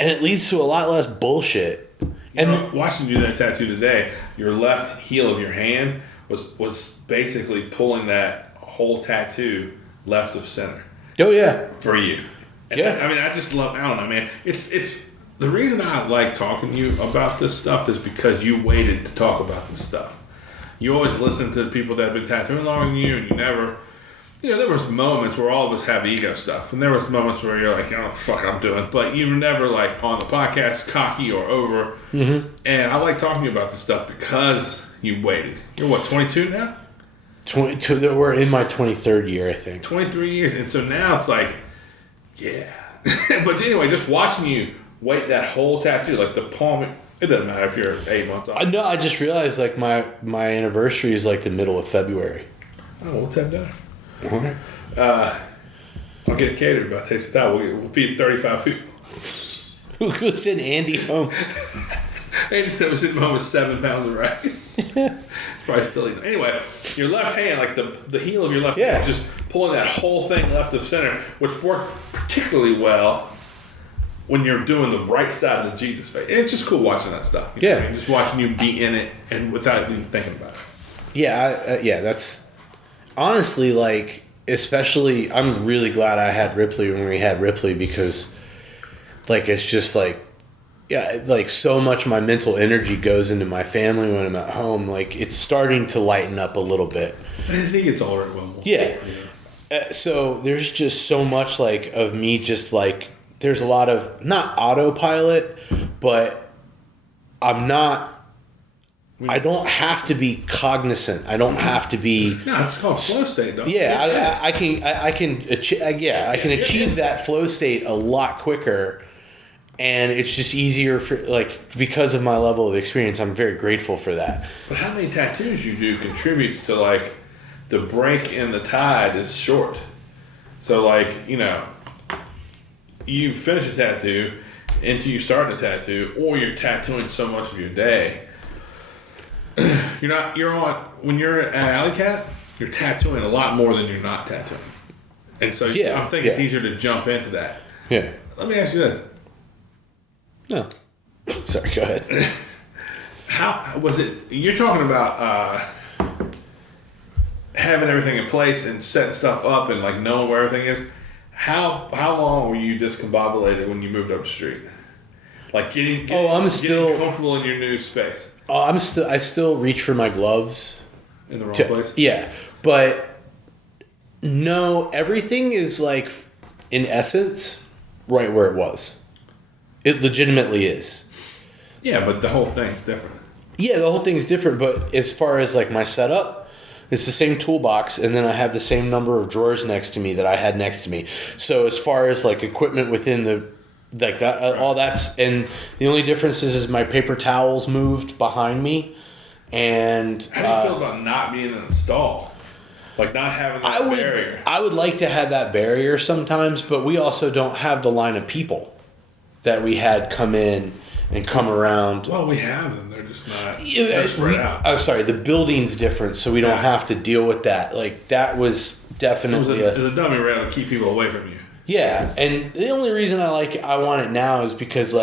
and it leads to a lot less bullshit. Watching you do that tattoo today, your left heel of your hand was basically pulling that whole tattoo left of center. Oh yeah, for you. And I mean, I just love. I don't know, man. It's the reason I like talking to you about this stuff is because you waited to talk about this stuff. You always listen to people that have been tattooing longer than you, and you never. You know, there was moments where all of us have ego stuff, and there was moments where you're like, "Oh, fuck, I'm doing," but you were never like on the podcast cocky or over. Mm-hmm. And I like talking to you about this stuff because you waited. You're what, 22 now? 22. We're in my 23rd year, I think. 23 years, and so now it's like, yeah. But anyway, just watching you wait that whole tattoo, like the palm. It doesn't matter if you're 8 months off. No, I just realized like my anniversary is like the middle of February. Oh, let's have dinner. I'll get it catered by Taste of Tile. We'll feed 35 people. Who send Andy home? Andy said we're sitting home with 7 pounds of rice. Probably still eating. Anyway, your left hand, like the heel of your left hand, just pulling that whole thing left of center, which worked particularly well when you're doing the right side of the Jesus face. It's just cool watching that stuff. You know what I mean? Just watching you be in it and without even thinking about it. Yeah, that's honestly like, especially, I'm really glad I had Ripley when we had Ripley because, like, it's just like, like so much of my mental energy goes into my family when I'm at home. Like, it's starting to lighten up a little bit. And as he gets older, it will. Yeah. So there's just so much like of me just like, there's a lot of, not autopilot, but I don't have to be cognizant. I don't have to be. No, it's called flow state, though. Yeah, I can achieve that flow state a lot quicker, and it's just easier for like because of my level of experience. I'm very grateful for that. But how many tattoos you do contributes to like the break in the tide is short. So like you finish a tattoo until you start a tattoo, or you're tattooing so much of your day. When you're an alley cat, you're tattooing a lot more than you're not tattooing. And so I think it's easier to jump into that. Yeah. Let me ask you this. No. Sorry, go ahead. How was it, you're talking about having everything in place and setting stuff up and like knowing where everything is. How long were you discombobulated when you moved up the street? Like getting comfortable in your new space. I still reach for my gloves. In the wrong place? Yeah. But no, everything is like, in essence, right where it was. It legitimately is. Yeah, but the whole thing's different. Yeah, the whole thing's different, but as far as like my setup, it's the same toolbox, and then I have the same number of drawers next to me that I had next to me. So as far as like equipment within the like that, all that's, and the only difference is my paper towels moved behind me. And how do you feel about not being in a stall, like not having that barrier? I would like to have that barrier sometimes, but we also don't have the line of people that we had come in and come around. Well, we have them. They're just not. They're spread out. I'm sorry. The building's different, so we don't have to deal with that. Like that was definitely it was a dummy rail to keep people away from you. Yeah, and the only reason I want it now is because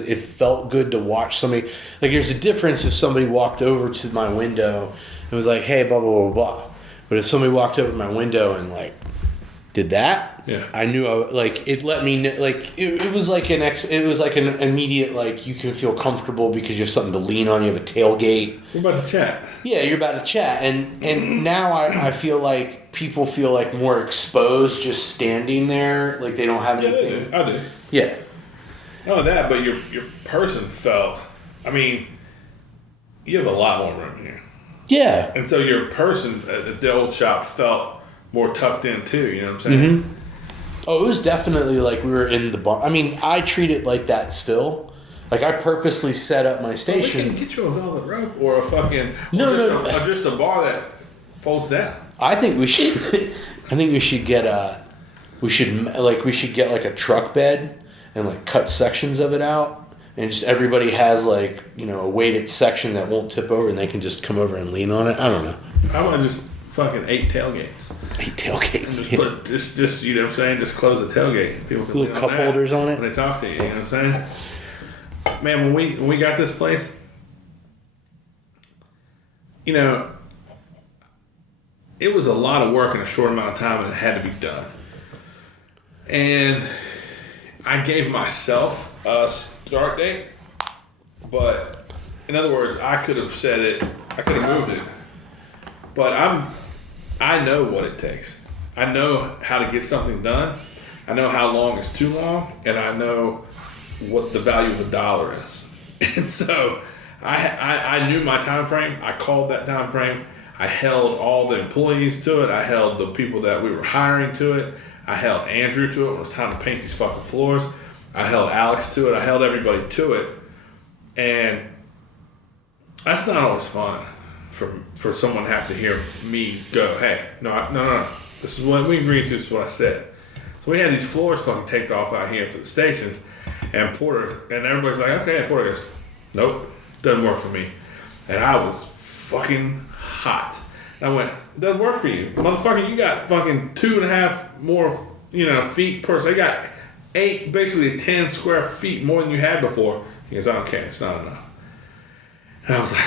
it felt good to watch somebody. Like there's a difference if somebody walked over to my window and was like, "Hey, blah blah blah blah," but if somebody walked over to my window and like did that, I knew it let me like it was like an immediate like you can feel comfortable because you have something to lean on. You have a tailgate. We're about to chat. Yeah, you're about to chat, and now I feel like people feel like more exposed just standing there, like they don't have anything. I do. Yeah. Not only that, but your person felt. I mean, you have a lot more room here. Yeah. And so your person at the old shop felt more tucked in too. You know what I'm saying? Oh, it was definitely like we were in the bar. I mean, I treat it like that still. Like I purposely set up my station. We can get you a velvet rope or a fucking No. just a bar that folds down. I think we should. I think we should get we should get like a truck bed and like cut sections of it out, and just everybody has like a weighted section that won't tip over, and they can just come over and lean on it. I don't know. I want to just fucking 8 tailgates. 8 tailgates. And just put just you know what I'm saying. Just close the tailgate. People can Little cup holders on it when they talk to you. You know what I'm saying? Man, when we got this place, it was a lot of work in a short amount of time, and it had to be done. And I gave myself a start date, but in other words, I could have said it. I could have moved it, but I know what it takes. I know how to get something done. I know how long is too long, and I know what the value of a dollar is. And so I knew my time frame. I called that time frame. I held all the employees to it. I held the people that we were hiring to it. I held Andrew to it when it was time to paint these fucking floors. I held Alex to it. I held everybody to it. And that's not always fun for someone to have to hear me go, hey, no. This is what we agreed to. This is what I said. So we had these floors fucking taped off out here for the stations. And Porter, and everybody's like, okay. And Porter goes, nope, doesn't work for me. And I was fucking hot. And I went, doesn't work for you. Motherfucker, you got fucking 2.5 more, feet per. So you got 8, basically 10 square feet more than you had before. He goes, I don't care, it's not enough. And I was like,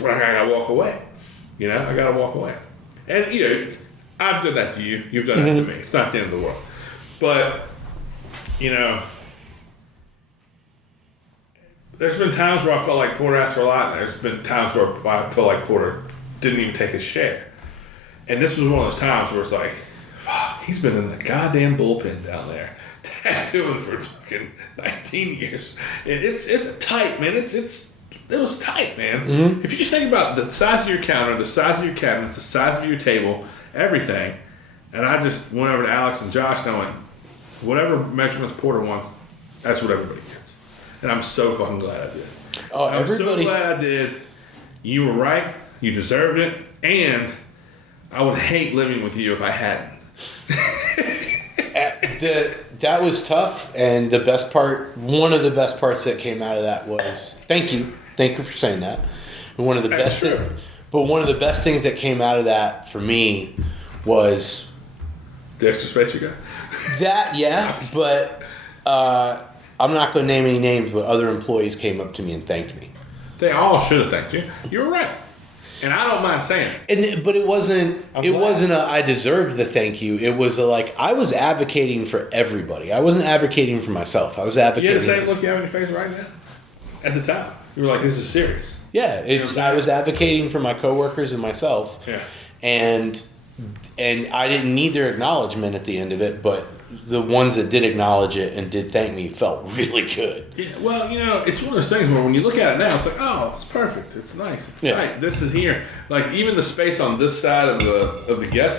well, I gotta walk away. I gotta walk away. And, I've done that to you. You've done that to me. It's not the end of the world. But, there's been times where I felt like Porter asked for a lot, and there's been times where I felt like Porter didn't even take his share. And this was one of those times where it's like, fuck, he's been in the goddamn bullpen down there tattooing for fucking 19 years. And it's tight, man. It was tight, man. Mm-hmm. If you just think about the size of your counter, the size of your cabinets, the size of your table, everything, and I just went over to Alex and Josh going, whatever measurements Porter wants, that's what everybody gets. And I'm so fucking glad I did. Oh, I'm so glad I did. You were right. You deserved it. And I would hate living with you if I hadn't. That was tough, and one of the best parts that came out of that was thank you for saying that. And one of the best things that came out of that for me was the extra space you got. That, yeah, but I'm not going to name any names, but other employees came up to me and thanked me. They all should have thanked you. You were right. And I don't mind saying it. But it wasn't I deserved the thank you. It was I was advocating for everybody. I wasn't advocating for myself. I was advocating. You had the same look you have in your face right now? At the time. You were like, this is serious. Yeah, I was advocating for my coworkers and myself. Yeah. And I didn't need their acknowledgement at the end of it, but the ones that did acknowledge it and did thank me felt really good. Yeah, well, it's one of those things where when you look at it now, it's like, oh, it's perfect. It's nice. It's tight. This is here. Like, even the space on this side of the guest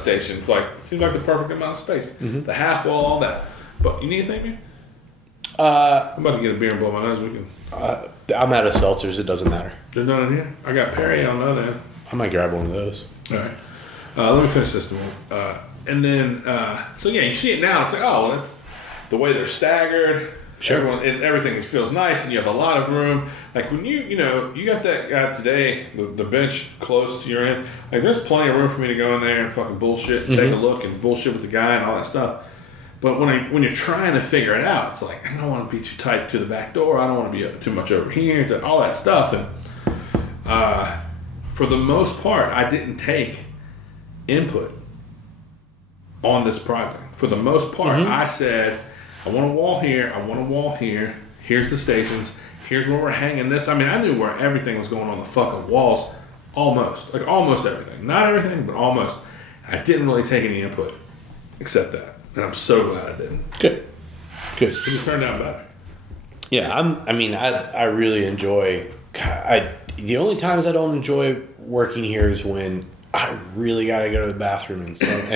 station, it's like, seems like the perfect amount of space. Mm-hmm. The half wall, all that. But you need anything, man? I'm about to get a beer and blow my nose. We can. I'm out of seltzers. It doesn't matter. There's none in here. I got Perry on the other end. I might grab one of those. All right. Let me finish this one. And then, so yeah, you see it now. It's like, oh, well, that's the way they're staggered. Sure. Everything feels nice, and you have a lot of room. Like when you got that guy today, the bench close to your end. Like there's plenty of room for me to go in there and fucking bullshit, and take a look and bullshit with the guy and all that stuff. But when you're trying to figure it out, it's like I don't want to be too tight to the back door. I don't want to be too much over here. All that stuff, and for the most part, I didn't take input on this project. For the most part, I said, I want a wall here, I want a wall here, here's the stations, here's where we're hanging this. I mean, I knew where everything was going on the fucking walls, almost. Like, almost everything. Not everything, but almost. I didn't really take any input, except that. And I'm so glad I didn't. Good. It just turned out better. Yeah, I really enjoy, the only times I don't enjoy working here is when I really got to go to the bathroom and stuff.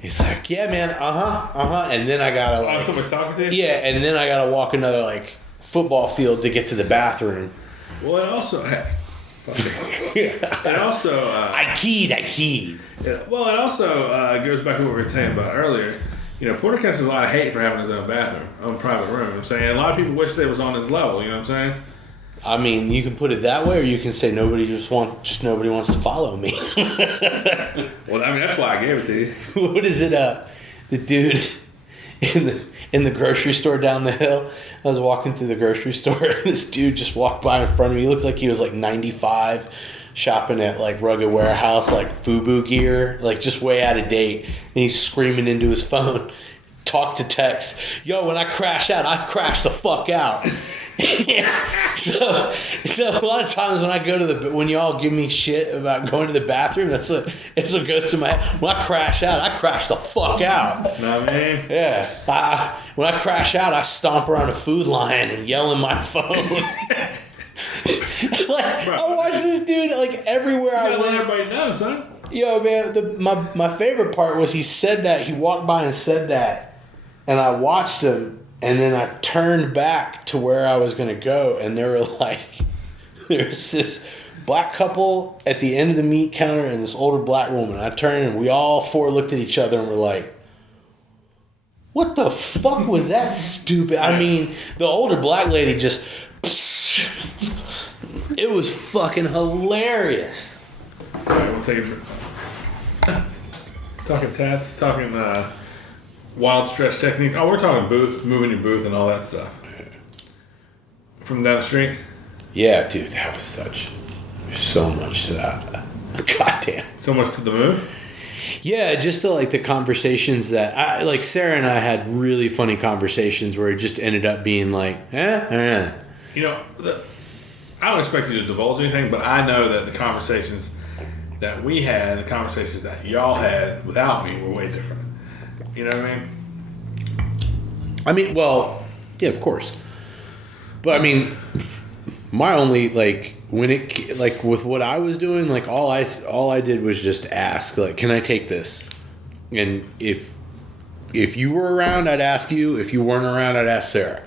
He's like, yeah, man, and then I gotta like, somebody's talking to you? yeah, and then I gotta walk another like football field to get to the bathroom. Well, it also... It also... I keyed. Yeah, well, it also goes back to what we were saying about earlier. You know, Porter catches a lot of hate for having his own bathroom, own private room. You know what I'm saying? A lot of people wish they was on his level, you know what I'm saying? I mean, you can put it that way, or you can say nobody wants to follow me. Well, I mean, that's why I gave it to you. What is it? The dude in the grocery store down the hill. I was walking through the grocery store, and this dude just walked by in front of me. He looked like he was like 95, shopping at like Rugged Warehouse, like FUBU gear, like just way out of date. And he's screaming into his phone, talk to text. Yo, when I crash out, I crash the fuck out. So a lot of times when I go to when y'all give me shit about going to the bathroom, that's what goes to my head. When I crash out, I crash the fuck out. Know what I mean? Yeah. When I crash out, I stomp around a Food Lion and yell in my phone. Like, I watch this dude like everywhere I You gotta let went. everybody know, son. Yo, man, my favorite part was he said that. He walked by and said that, and I watched him. And then I turned back to where I was going to go, and there were like, there's this black couple at the end of the meat counter and this older black woman. I turned, and we all four looked at each other and were like, what the fuck was that stupid? I mean, the older black lady just, it was fucking hilarious. All right, we'll take it. Talking tats, talking wild stretch technique. Oh, we're talking booth, moving your booth and all that stuff. From down the street? Yeah, dude, that was so much to that. Goddamn. So much to the move? Yeah, just the conversations that like Sarah and I had really funny conversations where it just ended up being like, You know, I don't expect you to divulge anything, but I know that the conversations that we had, the conversations that y'all had without me were way different. You know what I mean? I mean, well, yeah, of course. But I mean, my only when it with what I was doing, like all I did was just ask, like, can I take this? And if you were around, I'd ask you. If you weren't around, I'd ask Sarah.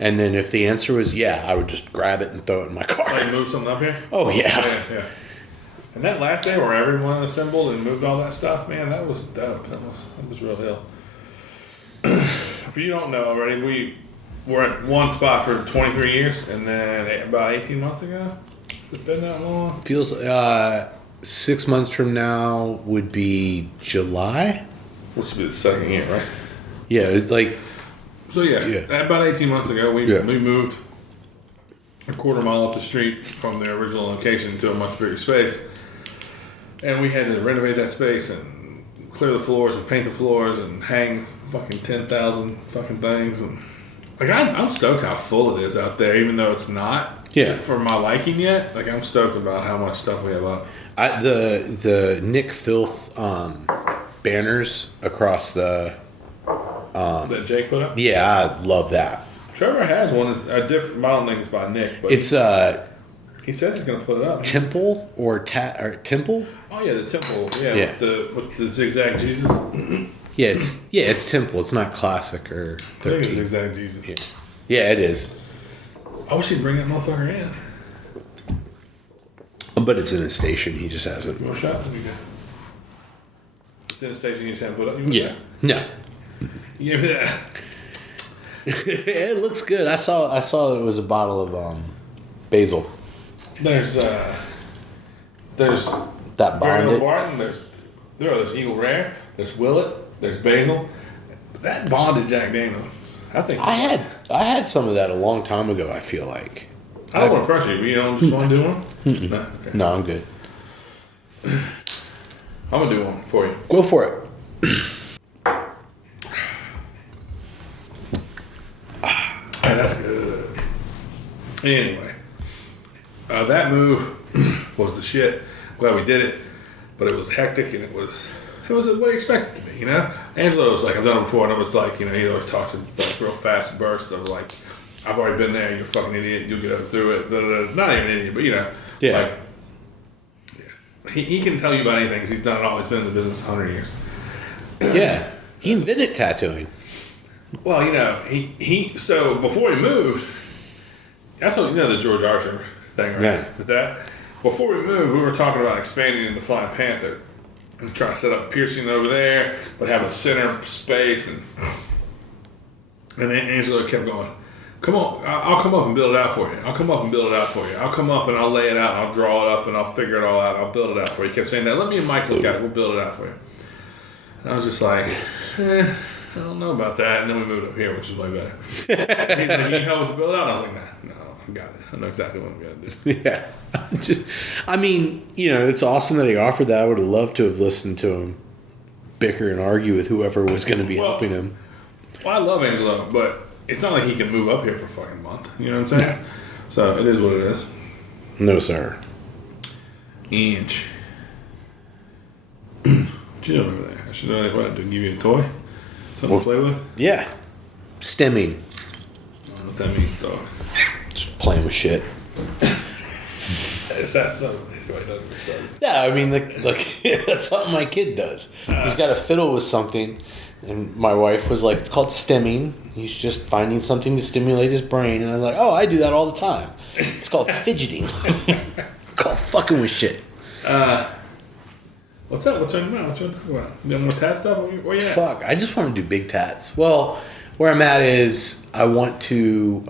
And then if the answer was yeah, I would just grab it and throw it in my car. Like move something up here? Oh yeah. Yeah. And that last day where everyone assembled and moved all that stuff, man, that was dope. That was real hell. If you don't know already, we were at one spot for 23 years, and then about 18 months ago, has it been that long? Feels 6 months from now would be July. Which would be the second year, right? Yeah, like. So yeah, about 18 months ago, we moved a quarter mile up the street from the original location to a much bigger space. And we had to renovate that space and clear the floors and paint the floors and hang fucking 10,000 fucking things. And like I'm stoked how full it is out there, even though it's not for my liking yet. Like I'm stoked about how much stuff we have up. The Nick Filth banners across the that Jake put up. Yeah, I love that. Trevor has one. A different. I don't think it's by Nick, but it's he says he's gonna put it up. Temple or Temple? Oh yeah, the Temple. Yeah, with the zigzag Jesus. It's Temple. It's not classic or 13. I think it's zigzag Jesus. Yeah, it is. I wish he'd bring that motherfucker in. But it's in a station. He just hasn't. You want a shot? It's in a station. You just haven't put up. Yeah. No. Give me that. It looks good. I saw it was a bottle of basil. There's that bonded. Barton. There's Eagle Rare. There's Willet. There's Basil. That bonded Jack Daniels. I think I had some of that a long time ago. I feel like. I don't want to crush you. You don't just want to do one? No. Okay. No, I'm good. I'm gonna do one for you. Go for it. Hey, that's good. Anyway, that move was the shit. Glad we did it, but it was hectic and it was what you expect it to be, you know? Angelo was like, I've done it before, and it was like, you know, he always talks in like real fast bursts of like, I've already been there, you're a fucking idiot, you'll get through it. Not even an idiot, but you know. Yeah. Like, yeah. He can tell you about anything because he's done it all. He's been in the business 100 years. Yeah. He invented tattooing. Well, so before he moved, I told you, the George Archer thing, right? Yeah. With that, before we moved, we were talking about expanding into Flying Panther and trying to set up piercing over there, but have a center space, and then Angelo kept going, "Come on, I'll come up and build it out for you. I'll come up and build it out for you. I'll come up and I'll lay it out, and I'll draw it up, and I'll figure it all out. I'll build it out for you." He kept saying that. "Let me and Mike look at it. We'll build it out for you." And I was just like, I don't know about that. And then we moved up here, which is way better. He's like, "You need help with the build out?" And I was like, no, I got it. I know exactly what I'm going to do. Yeah. It's awesome that he offered that. I would have loved to have listened to him bicker and argue with whoever was going to be helping him. Well, I love Angelo, but it's not like he can move up here for a fucking month. You know what I'm saying? Yeah. So it is what it is. No, sir. Inch. What you doing over there? I should know what to give you a toy? Something to play with? Yeah. Stemming. I don't know what that means, dog. Just playing with shit. Is that so? Yeah, I mean, like that's something my kid does. He's got to fiddle with something, and my wife was like, "It's called stemming. He's just finding something to stimulate his brain." And I was like, "Oh, I do that all the time. It's called fidgeting. It's called fucking with shit." What's up? What's on your mind? What you want to talk about? You got more tat stuff? Where you at? Fuck, I just want to do big tats. Well, where I'm at is I want to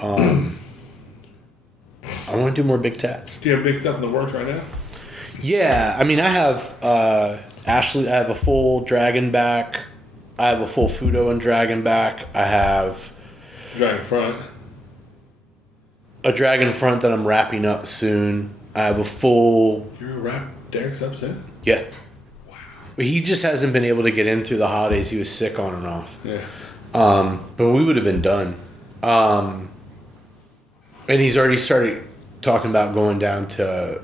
do more big tats. Do you have big stuff in the works right now? Yeah, I mean, I have Ashley. I have a full dragon back. I have a full Fudo and dragon back. I have Dragon front. a dragon front that I'm wrapping up soon. I have a full. You're gonna wrap Derek's up soon? Yeah. Wow. He just hasn't been able to get in through the holidays. He was sick on and off. Yeah. But we would have been done. And he's already started talking about going down to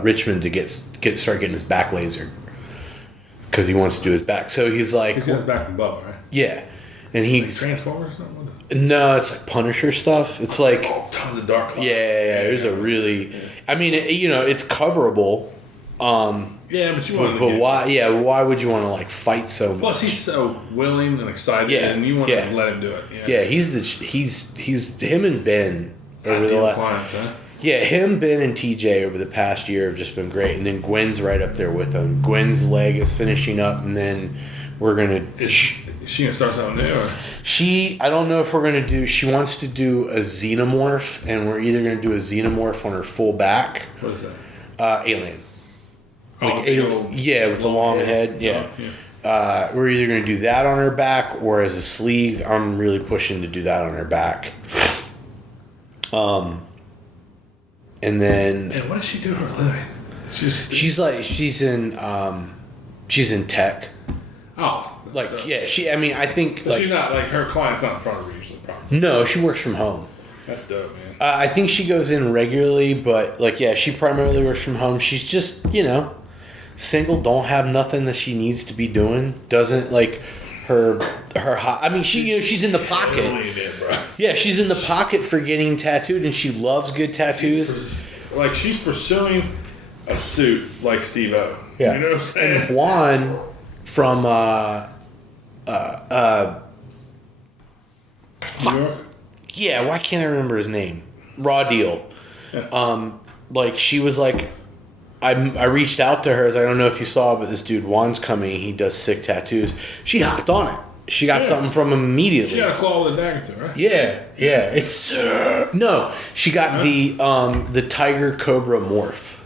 Richmond to start getting his back lasered because he wants to do his back. So he's like, He's got his back from Bubba, right? yeah, and he's Transformers or something? no, it's like Punisher stuff. It's like Tons of dark clouds. yeah. There's a really, I mean, it's coverable. Yeah, but you want But why? Yeah, why would you want to like fight so much? Plus, he's so willing and excited, and you want to let him do it. Yeah, he's him and Ben over the last. Clients, huh? Yeah, him, Ben, and TJ over the past year have just been great, and then Gwen's right up there with them. Gwen's leg is finishing up, and then we're gonna. Is she gonna start something new? Or? I don't know if we're gonna do. She wants to do a xenomorph, and we're either gonna do a xenomorph on her full back. What is that? Alien. Like alien. Yeah, with the long head. Yeah. We're either gonna do that on her back or as a sleeve. I'm really pushing to do that on her back. And then. And what does she do for a living? She's in tech. Oh. Like, yeah, I think. So like, she's not, like, her client's not in front of her usually, probably. No, she works from home. That's dope, man. I think she goes in regularly, but, like, yeah, she primarily works from home. She's just, single, don't have nothing that she needs to be doing. Doesn't, like, I mean, she's in the pocket. Bro. Yeah, she's in the pocket for getting tattooed, and she loves good tattoos. She's pursuing a suit like Steve-O. Yeah. You know what I'm saying? And Juan from New York? yeah, why can't I remember his name? Raw Deal. Yeah. She was like, I reached out to her as I don't know if you saw, but this dude Juan's coming. He does sick tattoos. She hopped on it. She got something from him immediately. She got a claw with a dagger too, right? Yeah. It's no. She got the tiger cobra morph.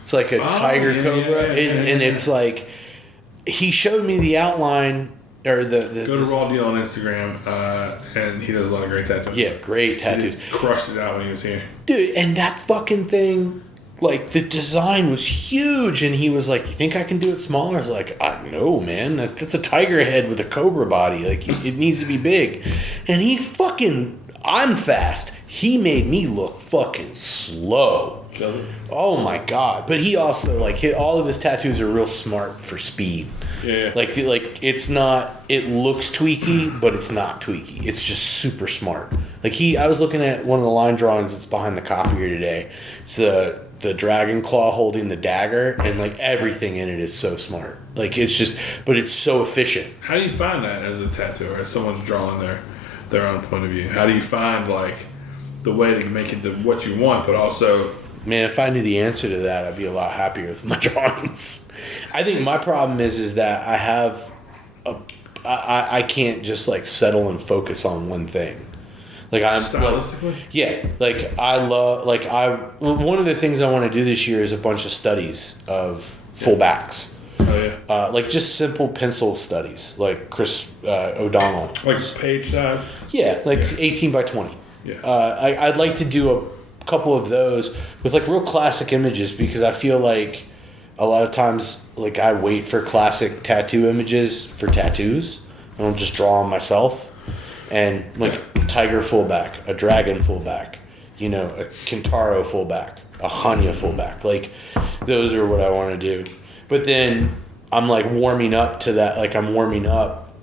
It's like a tiger cobra, and it's like he showed me the outline or the go to Raw Deal on Instagram, and he does a lot of great tattoos. Yeah, great tattoos. He crushed it out when he was here, dude. And that fucking thing. Like, the design was huge, and he was like, "You think I can do it smaller?" I was like, "No, man. That's a tiger head with a cobra body. Like, it needs to be big." And I'm fast. He made me look fucking slow. Oh, my God. But he also, all of his tattoos are real smart for speed. Yeah. Like it's not, it looks tweaky, but it's not tweaky. It's just super smart. I was looking at one of the line drawings that's behind the copier today. It's the the dragon claw holding the dagger, and like everything in it is so smart. Like it's just, but it's so efficient. How do you find that as a tattooer, as someone's drawing their own point of view? How do you find like the way to make it what you want, but also... Man, if I knew the answer to that, I'd be a lot happier with my drawings. I think my problem is that I have I can't just like settle and focus on one thing. Like I'm stylistically? One of the things I want to do this year is a bunch of studies of full backs. Oh yeah. Like just simple pencil studies, like Chris O'Donnell. Like page size? Yeah, like 18 by 20. Yeah. I'd like to do a couple of those with like real classic images, because I feel like a lot of times like I wait for classic tattoo images for tattoos. I don't just draw them myself. And like tiger fullback, a dragon fullback, you know, a Kintaro fullback, a Hanya fullback. Like those are what I want to do. But then I'm like warming up to that. Like I'm warming up,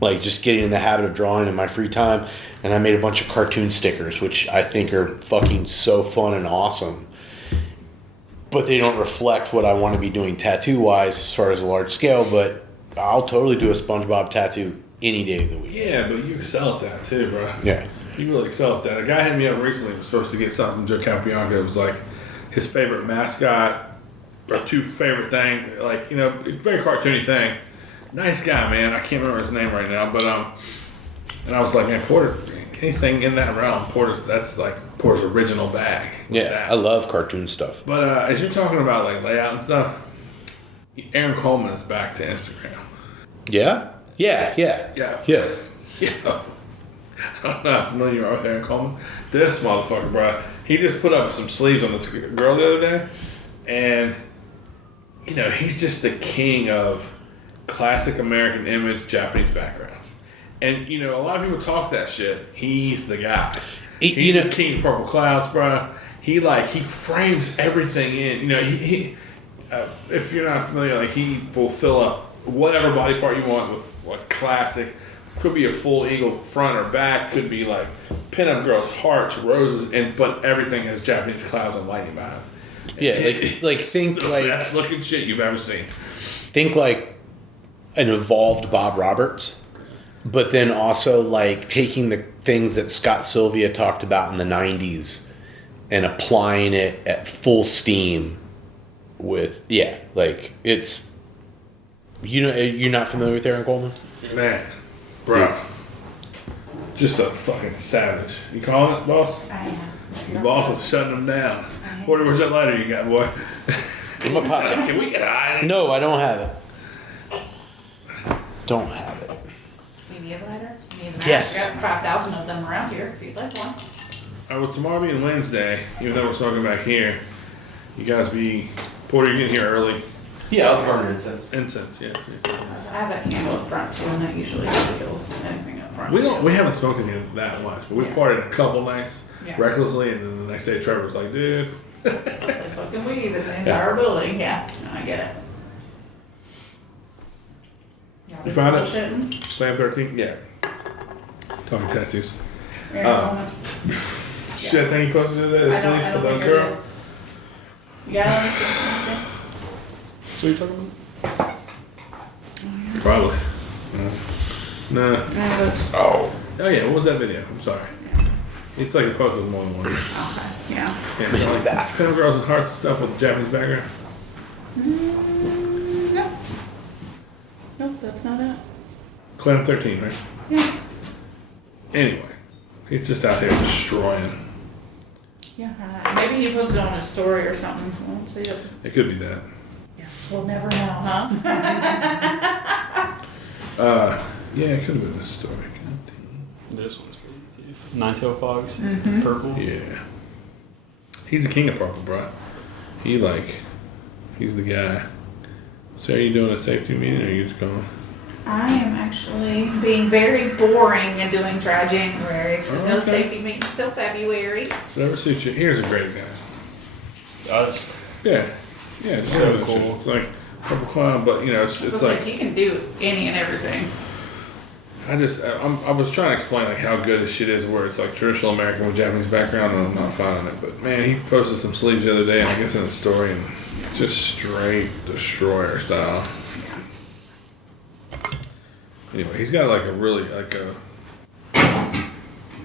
like just getting in the habit of drawing in my free time. And I made a bunch of cartoon stickers, which I think are fucking so fun and awesome. But they don't reflect what I want to be doing tattoo-wise as far as a large scale. But I'll totally do a SpongeBob tattoo any day of the week. Yeah, but you excel at that too, bro. Yeah. You really excel at that. A guy had me up recently, was supposed to get something from Joe Capianca. It was like his favorite mascot, or two favorite thing, like, you know, very cartoony thing. Nice guy, man. I can't remember his name right now, but and I was like, man, Porter, anything in that realm, that's like Porter's original bag. Yeah, that. I love cartoon stuff. But as you're talking about like layout and stuff, Aaron Coleman is back to Instagram. Yeah? Yeah. Yeah. I don't know how familiar you are with Aaron Coleman. This motherfucker, bro, he just put up some sleeves on this girl the other day, and you know, he's just the king of classic American image, Japanese background. And you know, a lot of people talk that shit. He's the guy. He's the king of purple clouds, bro. He frames everything in. You know, he if you're not familiar, like he will fill up whatever body part you want with what classic. Could be a full eagle front or back. Could be like pinup girls, hearts, roses, but everything has Japanese clouds and lightning behind it. Yeah, like think the like best looking shit you've ever seen. Think like an evolved Bob Roberts, but then also like taking the things that Scott Sylvia talked about in the 90s and applying it at full steam with like it's, you know, you're not familiar with Aaron Coleman? Man, bro, just a fucking savage. You calling it, boss? I am. The boss is shutting them down. Where's that lighter you got, boy? In my pocket. Can we get high? No, I don't have it. Don't have it. Do you need a lighter? You need a match? Yes. I got 5,000 of them around here if you'd like one. All right, well, tomorrow being Wednesday, even though we're smoking back here, you guys be... Porter, you get here early. Yeah, I'll burn incense. Incense, yeah. I have that candle up front too, and that usually kills anything up front. We haven't smoked in here that much, but we partied a couple nights recklessly, and then the next day Trevor's like, dude. It's like fucking weed in the entire building. Yeah, no, I get it. You found it? Bullshitting? Slam 13? Yeah. Talking tattoos. Shit, thing you posted today, the sleeves for the girl. You got it? Let me see. That's what you talking about? Probably. No. Oh yeah, what was that video? I'm sorry. It's like a post with more than one. Okay, yeah. Yeah, like that. Pinup girls and hearts and stuff with Japanese background. No. Nope, that's not it. Clam 13, right? Yeah. Anyway, he's just out here destroying. Yeah, maybe he posted on his story or something. I won't see it. It could be that. Yes, we'll never know, huh? Yeah, it could have been this story. This one's pretty too. Nine-tail fogs, Mm-hmm. purple. Yeah. He's the king of purple, bro. He's the guy. So are you doing a safety meeting or are you just going? I am actually being very boring and doing dry January, so no safety meetings till February. Whatever suits you. Here's a great guy. That's Yeah. Yeah, it's so cool. It's like purple clown, but you know, it's It's like like you can do any and everything. I was trying to explain like how good this shit is, where it's like traditional American with Japanese background, and I'm not finding it. But man, he posted some sleeves the other day, and I guess in the story, and it's just straight destroyer style. Anyway, he's got like a really like a.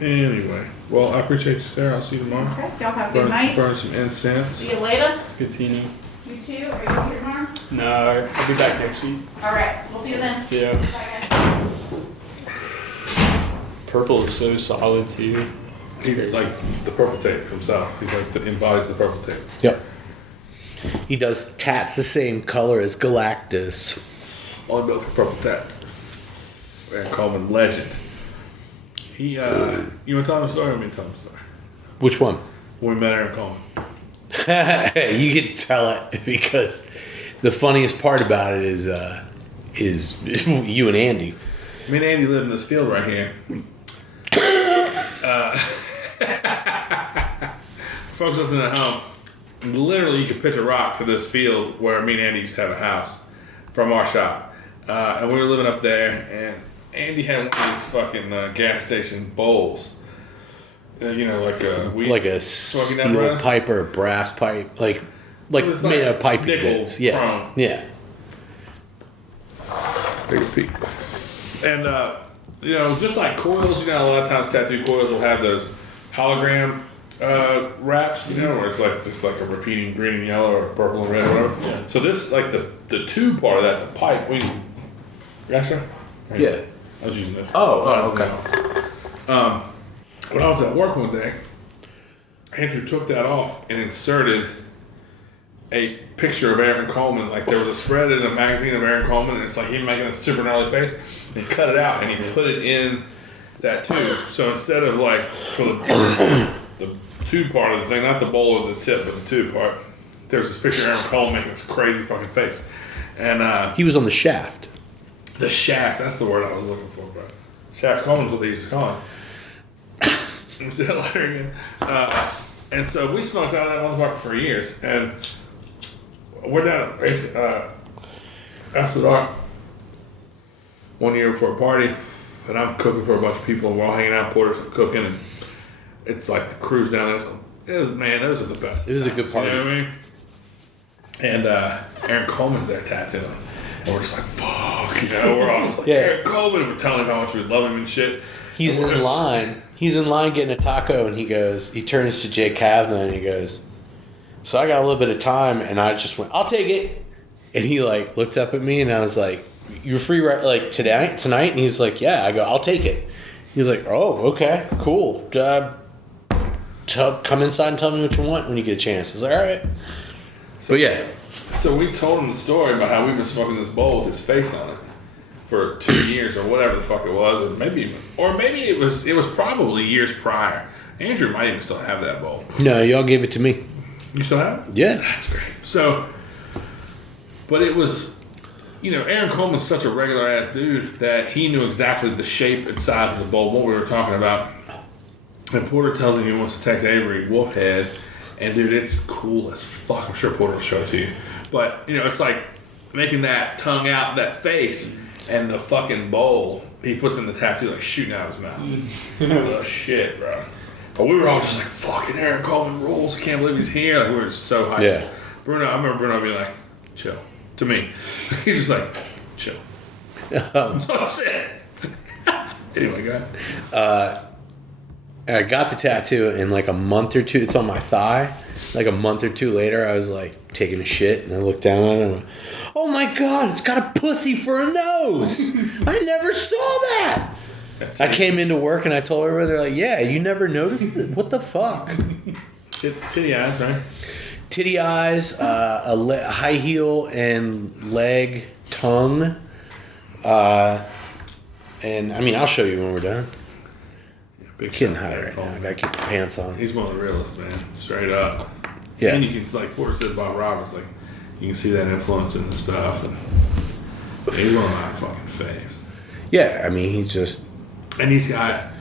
Anyway, well, I appreciate you, Sarah. I'll see you tomorrow. Okay, y'all have a good night. Burn some incense. See you later. It's good seeing you. You too. Are you here tomorrow? No, I'll be back next week. All right. We'll see you then. See ya. Bye, guys. Purple is so solid too. He's like the purple tape himself. He's like embodies the purple tape. Yep. He does tats the same color as Galactus. Only built for purple tats. And call him legend. He, you want to tell him a story or me to tell him a story? Which one? When we met Aaron Coleman. You can tell it because the funniest part about it is you and Andy. Me and Andy live in this field right here. Folks listening at home, literally you could pitch a rock to this field where me and Andy used to have a house from our shop. And we were living up there, and Andy had one of these fucking gas station bowls. You know, like a weed, Like a steel pipe or a brass pipe. Like made out of piping bits. Yeah. Chrome. Yeah. Big peak. And, you know, just like coils, you know, a lot of times tattoo coils will have those hologram wraps, you know, where it's like just like a repeating green and yellow or purple and red or whatever. Yeah. So this, like the tube part of that, the pipe, gotcha? Yeah. I was using this. Oh, okay. When I was at work one day, Andrew took that off and inserted a picture of Aaron Coleman. Like there was a spread in a magazine of Aaron Coleman, and it's like him making a super gnarly face. And he cut it out and he put it in that tube. So instead of like for the tube part of the thing, not the bowl or the tip, but the tube part, there's this picture of Aaron Coleman making this crazy fucking face. And he was on the shaft. the shaft, that's the word I was looking for, bro. Shaft Coleman's what they used to call him. And so we smoked out of that motherfucker for years, and we're down at after dark one year for a party, and I'm cooking for a bunch of people, and we're all hanging out, Porter's cooking, and it's like the crew's down there. So man, those are the best. It was a good party. You know what I mean? And Aaron Coleman's there tattooing, and we're just like, fuck, you know, we're all just like, Aaron Coleman, and we're telling him how much we love him and shit. He's in line. He's in line getting a taco, and he turns to Jay Kavanaugh, and he goes, so I got a little bit of time, and I just went, I'll take it. And he like looked up at me, and I was like, you're free right like tonight? And he's like, yeah. I go, I'll take it. He was like, oh, okay, cool. Come inside and tell me what you want when you get a chance. I was like, all right. But yeah. So we told him the story about how we've been smoking this bowl with his face on it for 2 years or whatever the fuck it was, or maybe it was probably years prior. Andrew might even still have that bowl. No, y'all gave it to me. You still have it? Yeah. That's great. So, but it was, you know, Aaron Coleman's such a regular ass dude that he knew exactly the shape and size of the bowl, what we were talking about. And Porter tells him he wants to text Avery Wolfhead, and dude, it's cool as fuck. I'm sure Porter will show it to you. But, you know, it's like making that tongue out, that face, and the fucking bowl he puts in the tattoo like shooting out of his mouth. The shit, bro. But we were all just like, fucking Aaron Coleman rules. I can't believe he's here. Like, we were so hyped. Yeah. Bruno, I remember Bruno being like, chill. To me. He's just like, chill. That's it. Anyway, go ahead. I got the tattoo in like a month or two. It's on my thigh. Like a month or two later, I was like taking a shit, and I looked down at it and I went, oh my God, it's got a pussy for a nose. I never saw that. I came into work and I told everybody, they're like, yeah, you never noticed it? What the fuck? Titty eyes, right? Titty eyes, a high heel and leg, tongue. And I mean, I'll show you when we're done. Big Getting hot right now. I gotta keep the pants on. He's one of the realists, man. Straight up. Yeah. And you can, like Porter said about Roberts, like, you can see that influence in the stuff. And he's one of my fucking faves. Yeah, I mean, he's just... And he's got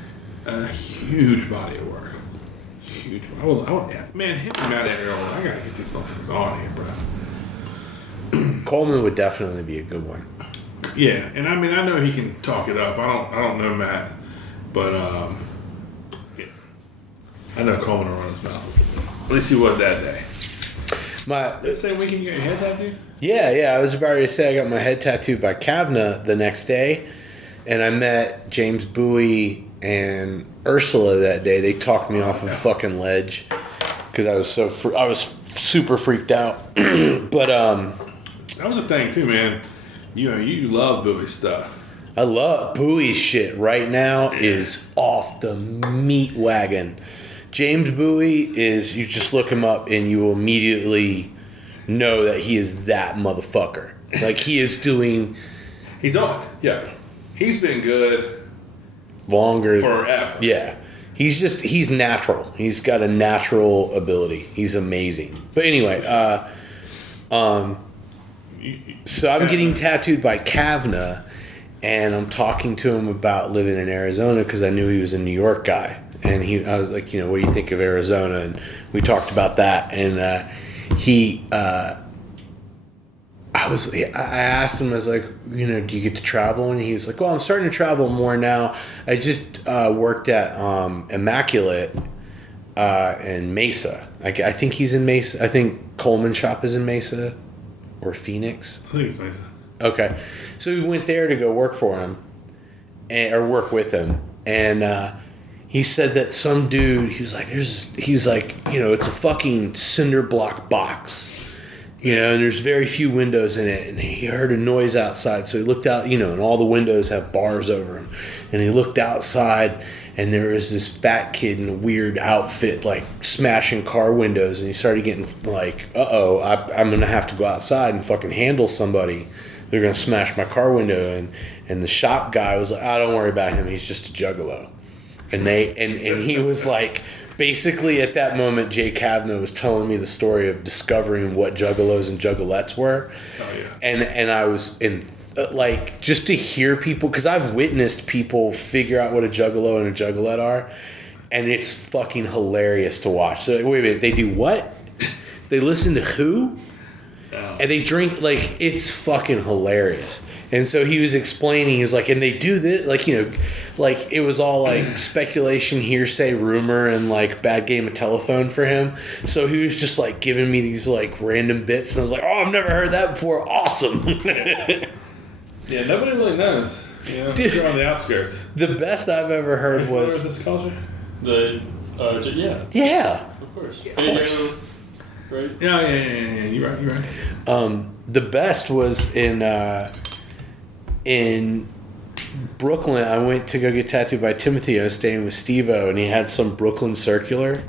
a huge body of work. Huge. Man, him and Matt Ariel, I gotta get these motherfuckers on here, bro. Coleman would definitely be a good one. Yeah, and I mean, I know he can talk it up. I don't know Matt, but yeah. I know Coleman will run his mouth. At least he was that day. The same weekend you got your head tattooed? Yeah. I was about to say I got my head tattooed by Kavna the next day, and I met James Bowie and Ursula that day. They talked me off a fucking ledge because I was I was super freaked out. But that was a thing too, man. You love Bowie stuff. I love Bowie's shit right now is off the meat wagon. James Bowie is, you just look him up and you will immediately know that he is that motherfucker. Like he is doing... He's on. Yeah. He's been good. Longer. Forever. Yeah. He's natural. He's got a natural ability. He's amazing. But anyway, so I'm getting tattooed by Kavna, and I'm talking to him about living in Arizona because I knew he was a New York guy. And I was like, what do you think of Arizona? And we talked about that. And I asked him, I was like, do you get to travel? And he was like, well, I'm starting to travel more now. I just worked at Immaculate in Mesa. I think he's in Mesa. I think Coleman's shop is in Mesa or Phoenix. I think it's Mesa. Okay. So we went there to go work for him or work with him. And he said that some dude, he's like, it's a fucking cinder block box. And there's very few windows in it, and he heard a noise outside, so he looked out, and all the windows have bars over them, and he looked outside, and there was this fat kid in a weird outfit, like, smashing car windows, and he started getting like, I'm gonna have to go outside and fucking handle somebody. They're gonna smash my car window, and the shop guy was like, don't worry about him, he's just a juggalo. And he was like, basically at that moment, Jay Kavna was telling me the story of discovering what juggalos and juggalettes were. Oh, yeah. And I was in, just to hear people, because I've witnessed people figure out what a juggalo and a juggalette are, and it's fucking hilarious to watch. So, wait a minute, they do what? They listen to who? Oh. And they drink, it's fucking hilarious. And so he was explaining, he's like, and they do this, it was all speculation, hearsay, rumor, and bad game of telephone for him. So he was just giving me these random bits, and I was like, I've never heard that before. Awesome. Yeah, nobody really knows. Dude, you're on the outskirts. The best I've ever heard was this culture. Yeah. Yeah. Of course. Of course. Right. Yeah. You're right. The best was in Brooklyn. I went to go get tattooed by Timothy. I was staying with Steve-O, and he had some Brooklyn Circular,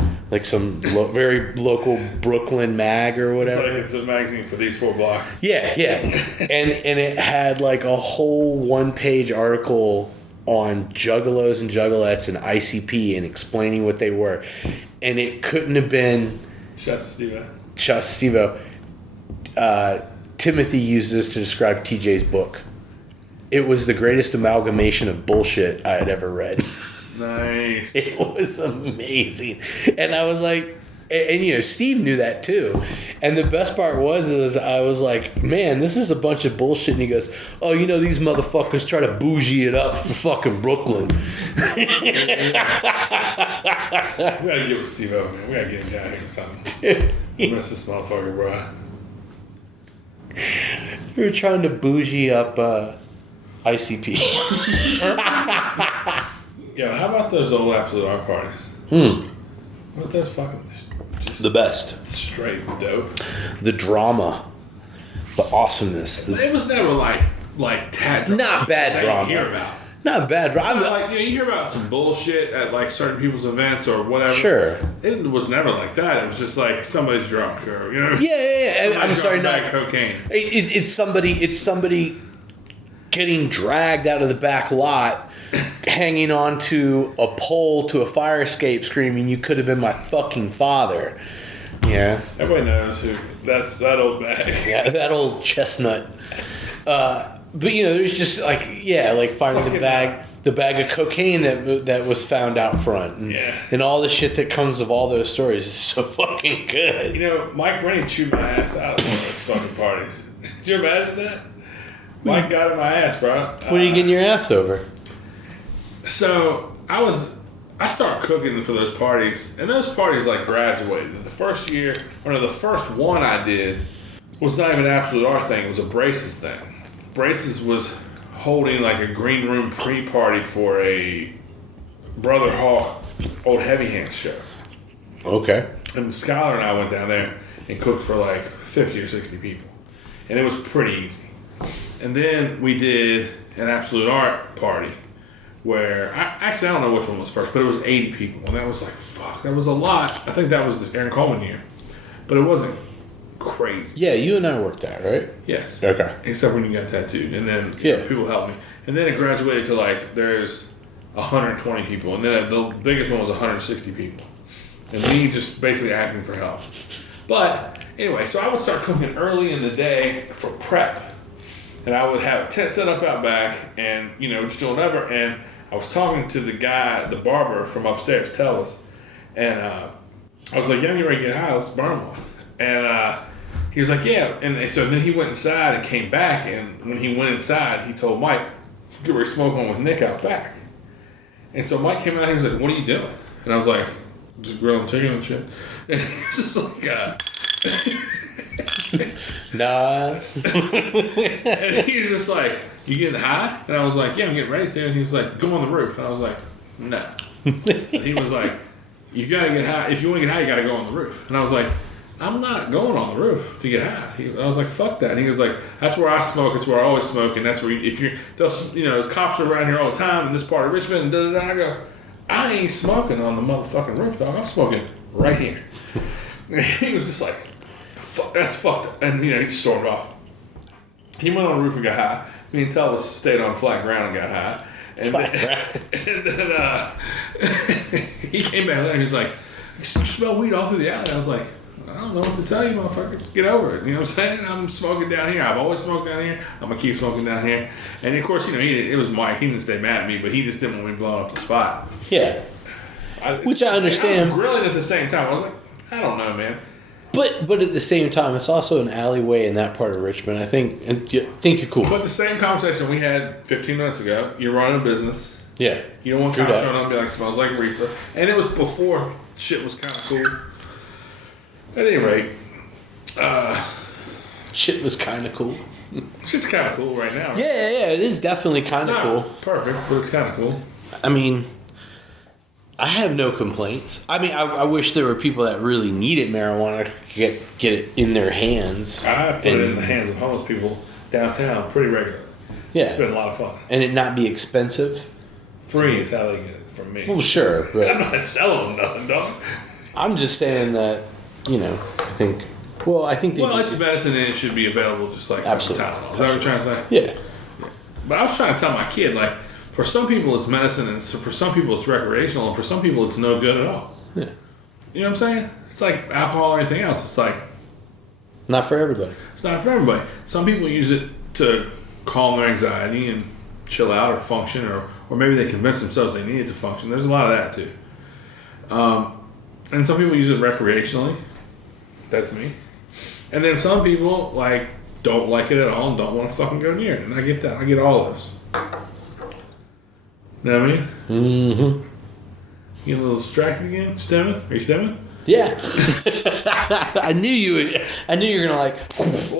some very local Brooklyn mag or whatever. It's a magazine for these 4 blocks. Yeah. and it had a whole 1-page article on juggalos and juggalettes and ICP and explaining what they were. And it couldn't have been... Shouts to Steve-O. Timothy used this to describe TJ's book. It was the greatest amalgamation of bullshit I had ever read. Nice. It was amazing. And I was like, and Steve knew that too. And the best part was I was like, man, this is a bunch of bullshit. And he goes, these motherfuckers try to bougie it up for fucking Brooklyn. We gotta give it Steve-O, man. We gotta get him down here or something. Dude. Miss this motherfucker, bro. We were trying to bougie up ICP. Yeah, how about those old Absolute Art parties? What about those fucking... The best. Straight dope. The drama. The awesomeness. It was never like tad drama. Not bad drama. You hear about. Not bad drama. You hear about some bullshit at certain people's events or whatever. Sure. It was never like that. It was just somebody's drunk or Yeah. I'm sorry, not cocaine. It's somebody getting dragged out of the back lot, hanging onto a pole to a fire escape, screaming, "You could have been my fucking father." Yeah. Everybody knows who. That's that old bag. Yeah, that old chestnut. But there's just finding the bag of cocaine that was found out front, and all the shit that comes of all those stories is so fucking good. Mike Rennie chewed my ass out at one of those fucking parties. Did you imagine that? Mike got in my ass, bro. What are you getting your ass over? So I started cooking for those parties, and those parties like graduated. The first year, the first one I did was not even an Absolute Art thing. It was a Braces thing. Braces was holding like a green room pre-party for a Brother Hawk Old Heavy Hands show. Okay. And Skylar and I went down there and cooked for like 50 or 60 people. And it was pretty easy. And then we did an Absolute Art party where, I don't know which one was first, but it was 80 people. And that was like, fuck, that was a lot. I think that was the Aaron Coleman year. But it wasn't crazy. Yeah, you and I worked out, right? Yes. Okay. Except when you got tattooed. And then Yeah. people helped me. And then it graduated to like, there's 120 people. And then the biggest one was 160 people. And me just basically asking for help. But anyway, so I would start cooking early in the day for prep. And I would have a tent set up out back and, just doing whatever. And I was talking to the guy, the barber from upstairs, Tellis. And I was like, yeah, I'm getting ready to get high. Let's burn one. And he was like, yeah. And so then he went inside and came back. And when he went inside, he told Mike, get ready to smoke one with Nick out back. And so Mike came out and he was like, what are you doing? And I was like, just grilling chicken and shit. And he's just like, Nah. and he's just like, you getting high? And I was like, yeah, I'm getting ready to. And he was like, go on the roof. And I was like, no. And he was like, you gotta get high. If you want to get high, you gotta go on the roof. And I was like, I'm not going on the roof to get high. I was like, fuck that. And he was like, that's where I smoke. It's where I always smoke. And that's where, cops are around here all the time in this part of Richmond. And da-da-da. I go, I ain't smoking on the motherfucking roof, dog. I'm smoking right here. And he was just like, fuck, that's fucked. And, he just stormed off. He went on the roof and got high. Me and Tellis stayed on flat ground and got high. And then he came back there and he was like, you smell weed all through the alley. I was like, I don't know what to tell you, motherfucker. Get over it. You know what I'm saying? I'm smoking down here. I've always smoked down here. I'm going to keep smoking down here. And, of course, it was Mike. He didn't stay mad at me, but he just didn't want me blowing up the spot. Yeah. Which I understand. I was grilling at the same time. I was like, I don't know, man. But at the same time, it's also an alleyway in that part of Richmond. I think you're cool. But the same conversation we had 15 minutes ago. You're running a business. Yeah. You don't want cops showing up and be like, smells like reefer. And it was before shit was kind of cool. At any rate, shit was kind of cool. Shit's kind of cool right now. Yeah, it is definitely kind of cool. Perfect, but it's kind of cool. I mean, I have no complaints. I mean, I wish there were people that really needed marijuana to get it in their hands. I put it in the hands of homeless people downtown pretty regularly. Yeah. It's been a lot of fun. And it not be expensive. Free is how they get it from me. Well, sure. But I'm not selling them nothing, dog. I'm just saying that, I think... Well, it's medicine and it should be available just like absolutely. Tylenol. Is that what you're trying to say? Yeah. But I was trying to tell my kid, like, for some people it's medicine, and for some people it's recreational, and for some people it's no good at all. Yeah. You know what I'm saying? It's like alcohol or anything else. It's like... Not for everybody. It's not for everybody. Some people use it to calm their anxiety and chill out or function, or maybe they convince themselves they need it to function. There's a lot of that, too. And some people use it recreationally. That's me. And then some people, like, don't like it at all and don't want to fucking go near it. And I get that. I get all of those. You know what I mean? Mm-hmm. You get a little distracted again? Stemming? Are you stemming? Yeah. I knew you were gonna like pounce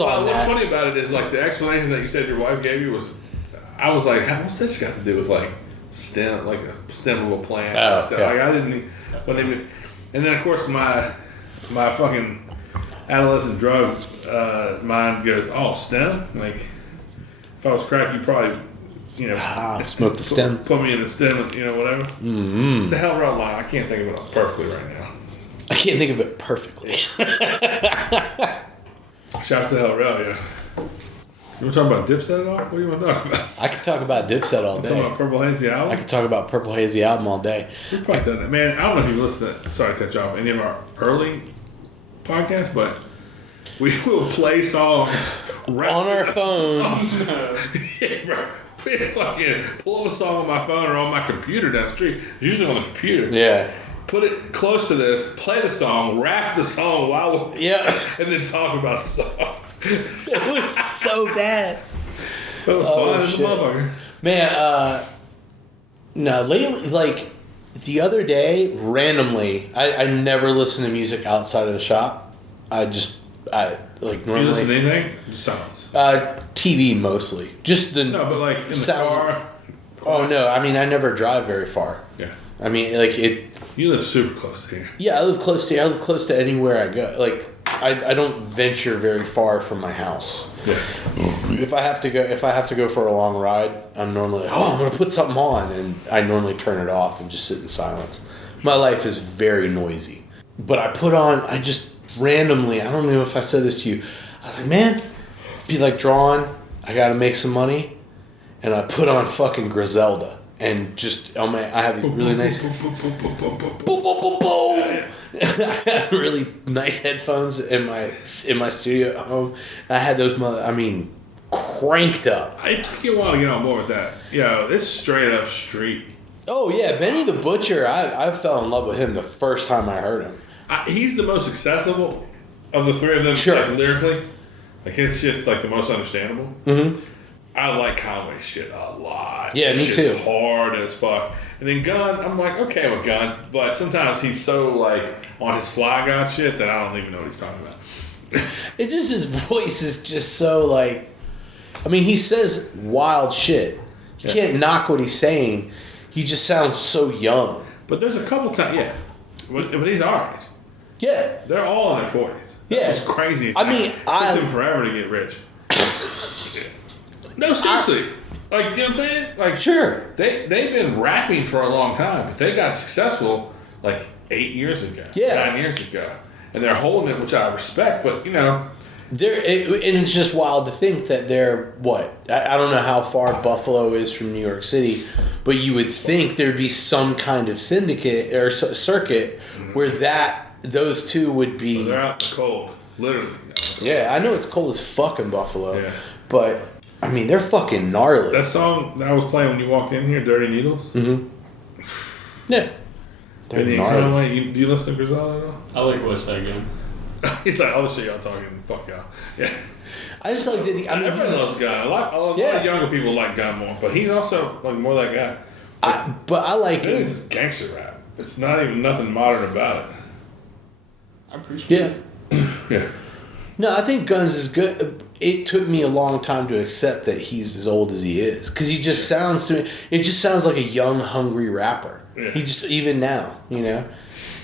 on that. What's funny about it is like the explanation that you said your wife gave you was, I was like, what's this got to do with like stem, like a stem of a plant? Oh, stuff? yeah. Like I didn't even. And then of course my fucking adolescent drug mind goes, oh, stem. Like if I was crack, you probably. Smoke the stem. Put me in the stem, whatever. Mm-hmm. It's a hell of a line. I can't think of it perfectly right now. I can't think of it perfectly. Shouts to Hell Rel, yeah. You want to talk about Dipset at all? What do you want to talk about? I could talk about Dipset all day. Talk about Purple Hazy Album? I could talk about Purple Hazy Album all day. We've probably done that. Man, I don't know if you listened to, sorry to cut you off, any of our early podcasts, but we will play songs on our phone. Yeah, bro. We fucking pull up a song on my phone or on my computer down the street. Usually on the computer. Yeah. Put it close to this, play the song, rap the song while we and then talk about the song. It was so bad. But it was fun as a shit. motherfucker. Man, no, lately, like, the other day, randomly, I never listen to music outside of the shop. I like, normally... You listen to anything? Just sounds. TV, mostly. Just the... No, but like, in the sounds. car. Oh, no, I mean, I never drive very far. Yeah. I mean, like, You live super close to here. Yeah, I live close to anywhere I go. Like, I don't venture very far from my house. Yeah. If I have to go for a long ride, I'm normally like, I'm gonna put something on, and I normally turn it off and just sit in silence. My life is very noisy, but I just randomly, I don't know if I said this to you, I was like, man, I feel like drawing, I gotta make some money, and I put on fucking Griselda. And just I have these really nice, I had really nice headphones in my studio at home. I had those cranked up. It took you a while to get on board with that. Yo, it's straight up street. Oh yeah, Benny the Butcher. I fell in love with him the first time I heard him. He's the most accessible of the three of them. Sure. Like, lyrically, like his shit's like the most understandable. Mm-hmm. I like Conway shit a lot. Yeah, me too. Hard as fuck. And then Gunn, I'm like, okay with Gunn, but sometimes he's so like on his fly god shit that I don't even know what he's talking about. It just, his voice is just so like, I mean, he says wild shit. You can't knock what he's saying. He just sounds so young. But there's a couple times, but he's our age. Yeah, They're all in their 40s. Yeah. That's what's crazy. I mean, it took them forever to get rich. No, seriously. Like, you know what I'm saying? Like, sure. They've been rapping for a long time, but they got successful like 8 years ago. Yeah. 9 years ago. And they're holding it, which I respect, but you know. And it's just wild to think that they're, what? I don't know how far Buffalo is from New York City, but you would think there'd be some kind of syndicate or circuit where those two would be. Well, they're out in the cold. Literally. Yeah, I know it's cold as fuck in Buffalo, Yeah. but I mean, they're fucking gnarly. That song that I was playing when you walked in here, Dirty Needles. Mm-hmm. Yeah. They're Do gnarly. you listen to Griselda at all? I like West Side Gun. He's like, all the shit y'all talking, fuck y'all. Yeah. I just like that. Everybody loves Gunn. A lot of younger people like Gunn more, but he's also like more that guy. But I like It him. is gangster rap. It's not even nothing modern about it. I appreciate it. Yeah. No, I think Guns is good. It took me a long time to accept that he's as old as he is, because he just sounds to me. It just sounds like a young, hungry rapper. Yeah. He just, even now, you know,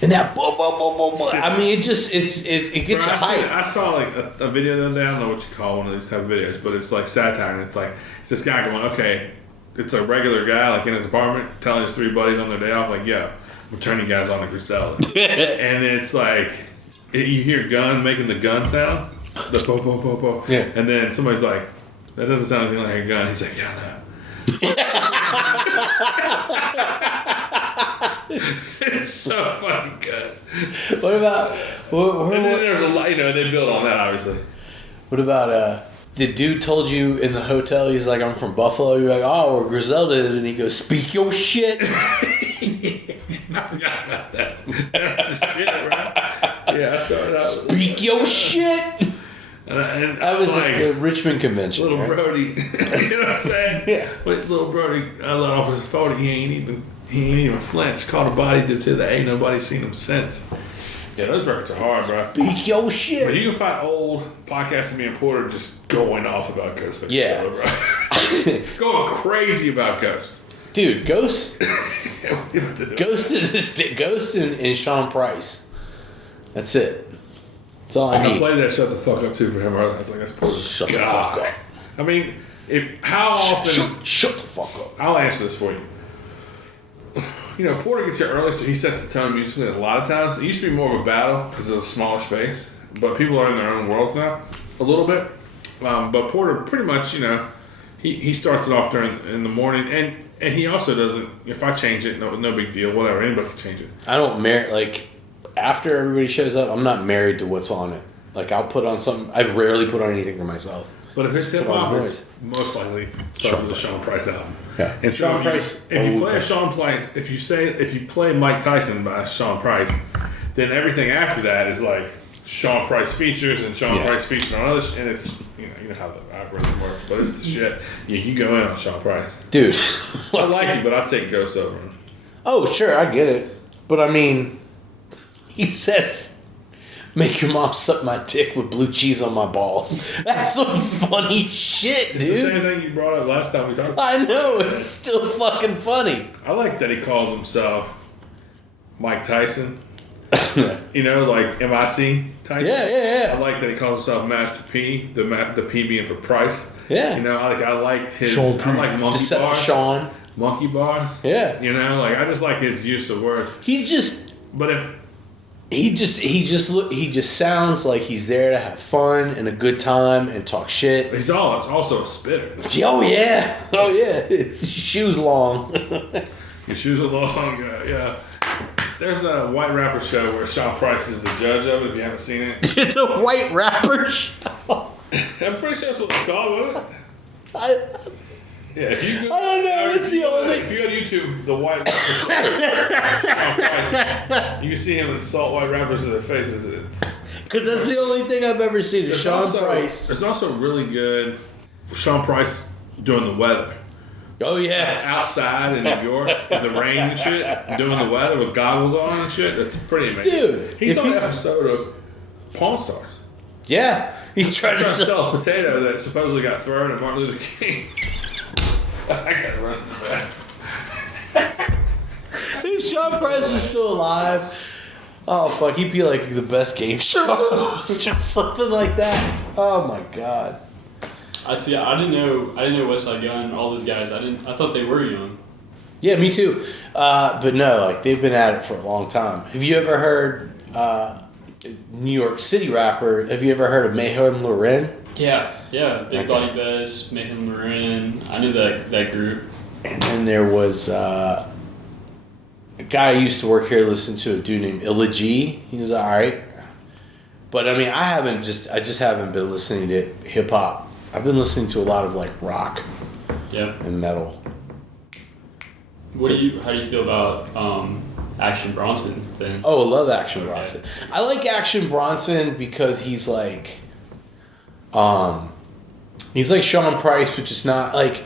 and that boom, boom, boom, boom, boom. I mean, it just it gets you hyped. I saw like a video the other day. I don't know what you call one of these type of videos, but it's like satire, and it's this guy going, okay, it's a regular guy like in his apartment telling his three buddies on their day off, like, yo, we're turning guys on to Griselda. And it's like, you hear Gun making the gun sound, the po po po po, Yeah. and then somebody's like, that doesn't sound anything like a gun. He's like, yeah, I know. It's so fucking good. What about And then there's a lot, they build on that, obviously. what about the dude told you in the hotel, he's like, I'm from Buffalo. You're like, oh, where Griselda is, and he goes, speak your shit. I forgot about that. That's the shit, right? Yeah, I started out. Speak your shit. And I was like, at the Richmond convention. little right? Brody, you know what I'm saying? Yeah. But little Brody, I let off his 40. He ain't even flinched. Caught a body due to that. Ain't nobody seen him since. Yeah, those records are hard, bro. Speak your But shit. you can find old podcasts of me and Porter just going off about Ghost. Yeah. Bro. Going crazy about Ghost. Dude, Ghost Ghost. and Sean Price. That's it. That's all I I need. played that Shut the Fuck Up too for him earlier. I was like, that's Porter. Shut the fuck up. I mean, how often... Shut the fuck up. I'll answer this for you. You know, Porter gets here early, so he sets the tone musically a lot of times. It used to be more of a battle because of a smaller space, but people are in their own worlds now, a little bit. But Porter pretty much, he starts it off in the morning, and he also doesn't, if I change it, no big deal, whatever, anybody can change it. I don't after everybody shows up, I'm not married to what's on it. Like, I'll put on something. I rarely put on anything for myself. But if it's Put hip on hop, noise. it's most likely starts with a Sean Price album. Yeah. And so Sean Price, if you old play a time. Sean Price, if you play Mike Tyson by Sean Price, then everything after that is like Sean Price features and Sean Yeah. Price features on others, and it's you know how the algorithm works, but it's the shit. Yeah, you go in on Sean Price. Dude. I like him, but I'll take Ghost over him. Oh, sure, I get it. But I mean, he says, make your mom suck my dick with blue cheese on my balls. That's some funny shit, It's dude. the same thing you brought up last time we talked about. I know, it's still fucking funny. I like that he calls himself Mike Tyson. You know, like MIC Tyson. Yeah. I like that he calls himself Master P. The P being for Price. Yeah. You know, I like his. Sean I like monkey bars. Deception. Monkey bars. Yeah. You know, like I just like his use of words. He just But he just sounds like he's there to have fun and a good time and talk shit. he's also a spitter. Oh yeah. His shoes long. Your shoes are long. Yeah. There's a white rapper show where Sean Price is the judge of it. If you haven't seen it, It's a white rapper show. I'm pretty sure that's what it's called, wasn't it? Yeah, if you go, I don't know, it's the only- If you go to YouTube, the white rapper show, Sean Price, you can see him insult white rappers to their faces. Because that's the only thing I've ever seen is Sean Price. There's also really good Sean Price doing the weather. Oh yeah. Outside in New York, in the rain and shit, doing the weather with goggles on and shit. That's pretty amazing. Dude, he's if on you- an episode of Pawn Stars. Yeah. He's trying to Trying to sell. sell a potato that supposedly got thrown at Martin Luther King. I gotta run to the back. If Sean Price was still alive, oh fuck, he'd be like the best game show host or something like that. Oh my god. I see. I didn't know West Side Gun. All those guys. I thought they were young. Yeah, me too. But no, like they've been at it for a long time. Have you ever heard New York City rapper? Have you ever heard of Mayhem Loren? Yeah. Big Okay. Body Bez, Mayhem Marin. I knew that group. And then there was a guy I used to work here listening to, a dude named Illa G. He was alright. But I mean, I just haven't been listening to hip hop. I've been listening to a lot of like rock Yeah. and metal. How do you feel about Action Bronson then? Oh, I love Action Okay. Bronson. I like Action Bronson because he's like Sean Price, but just not like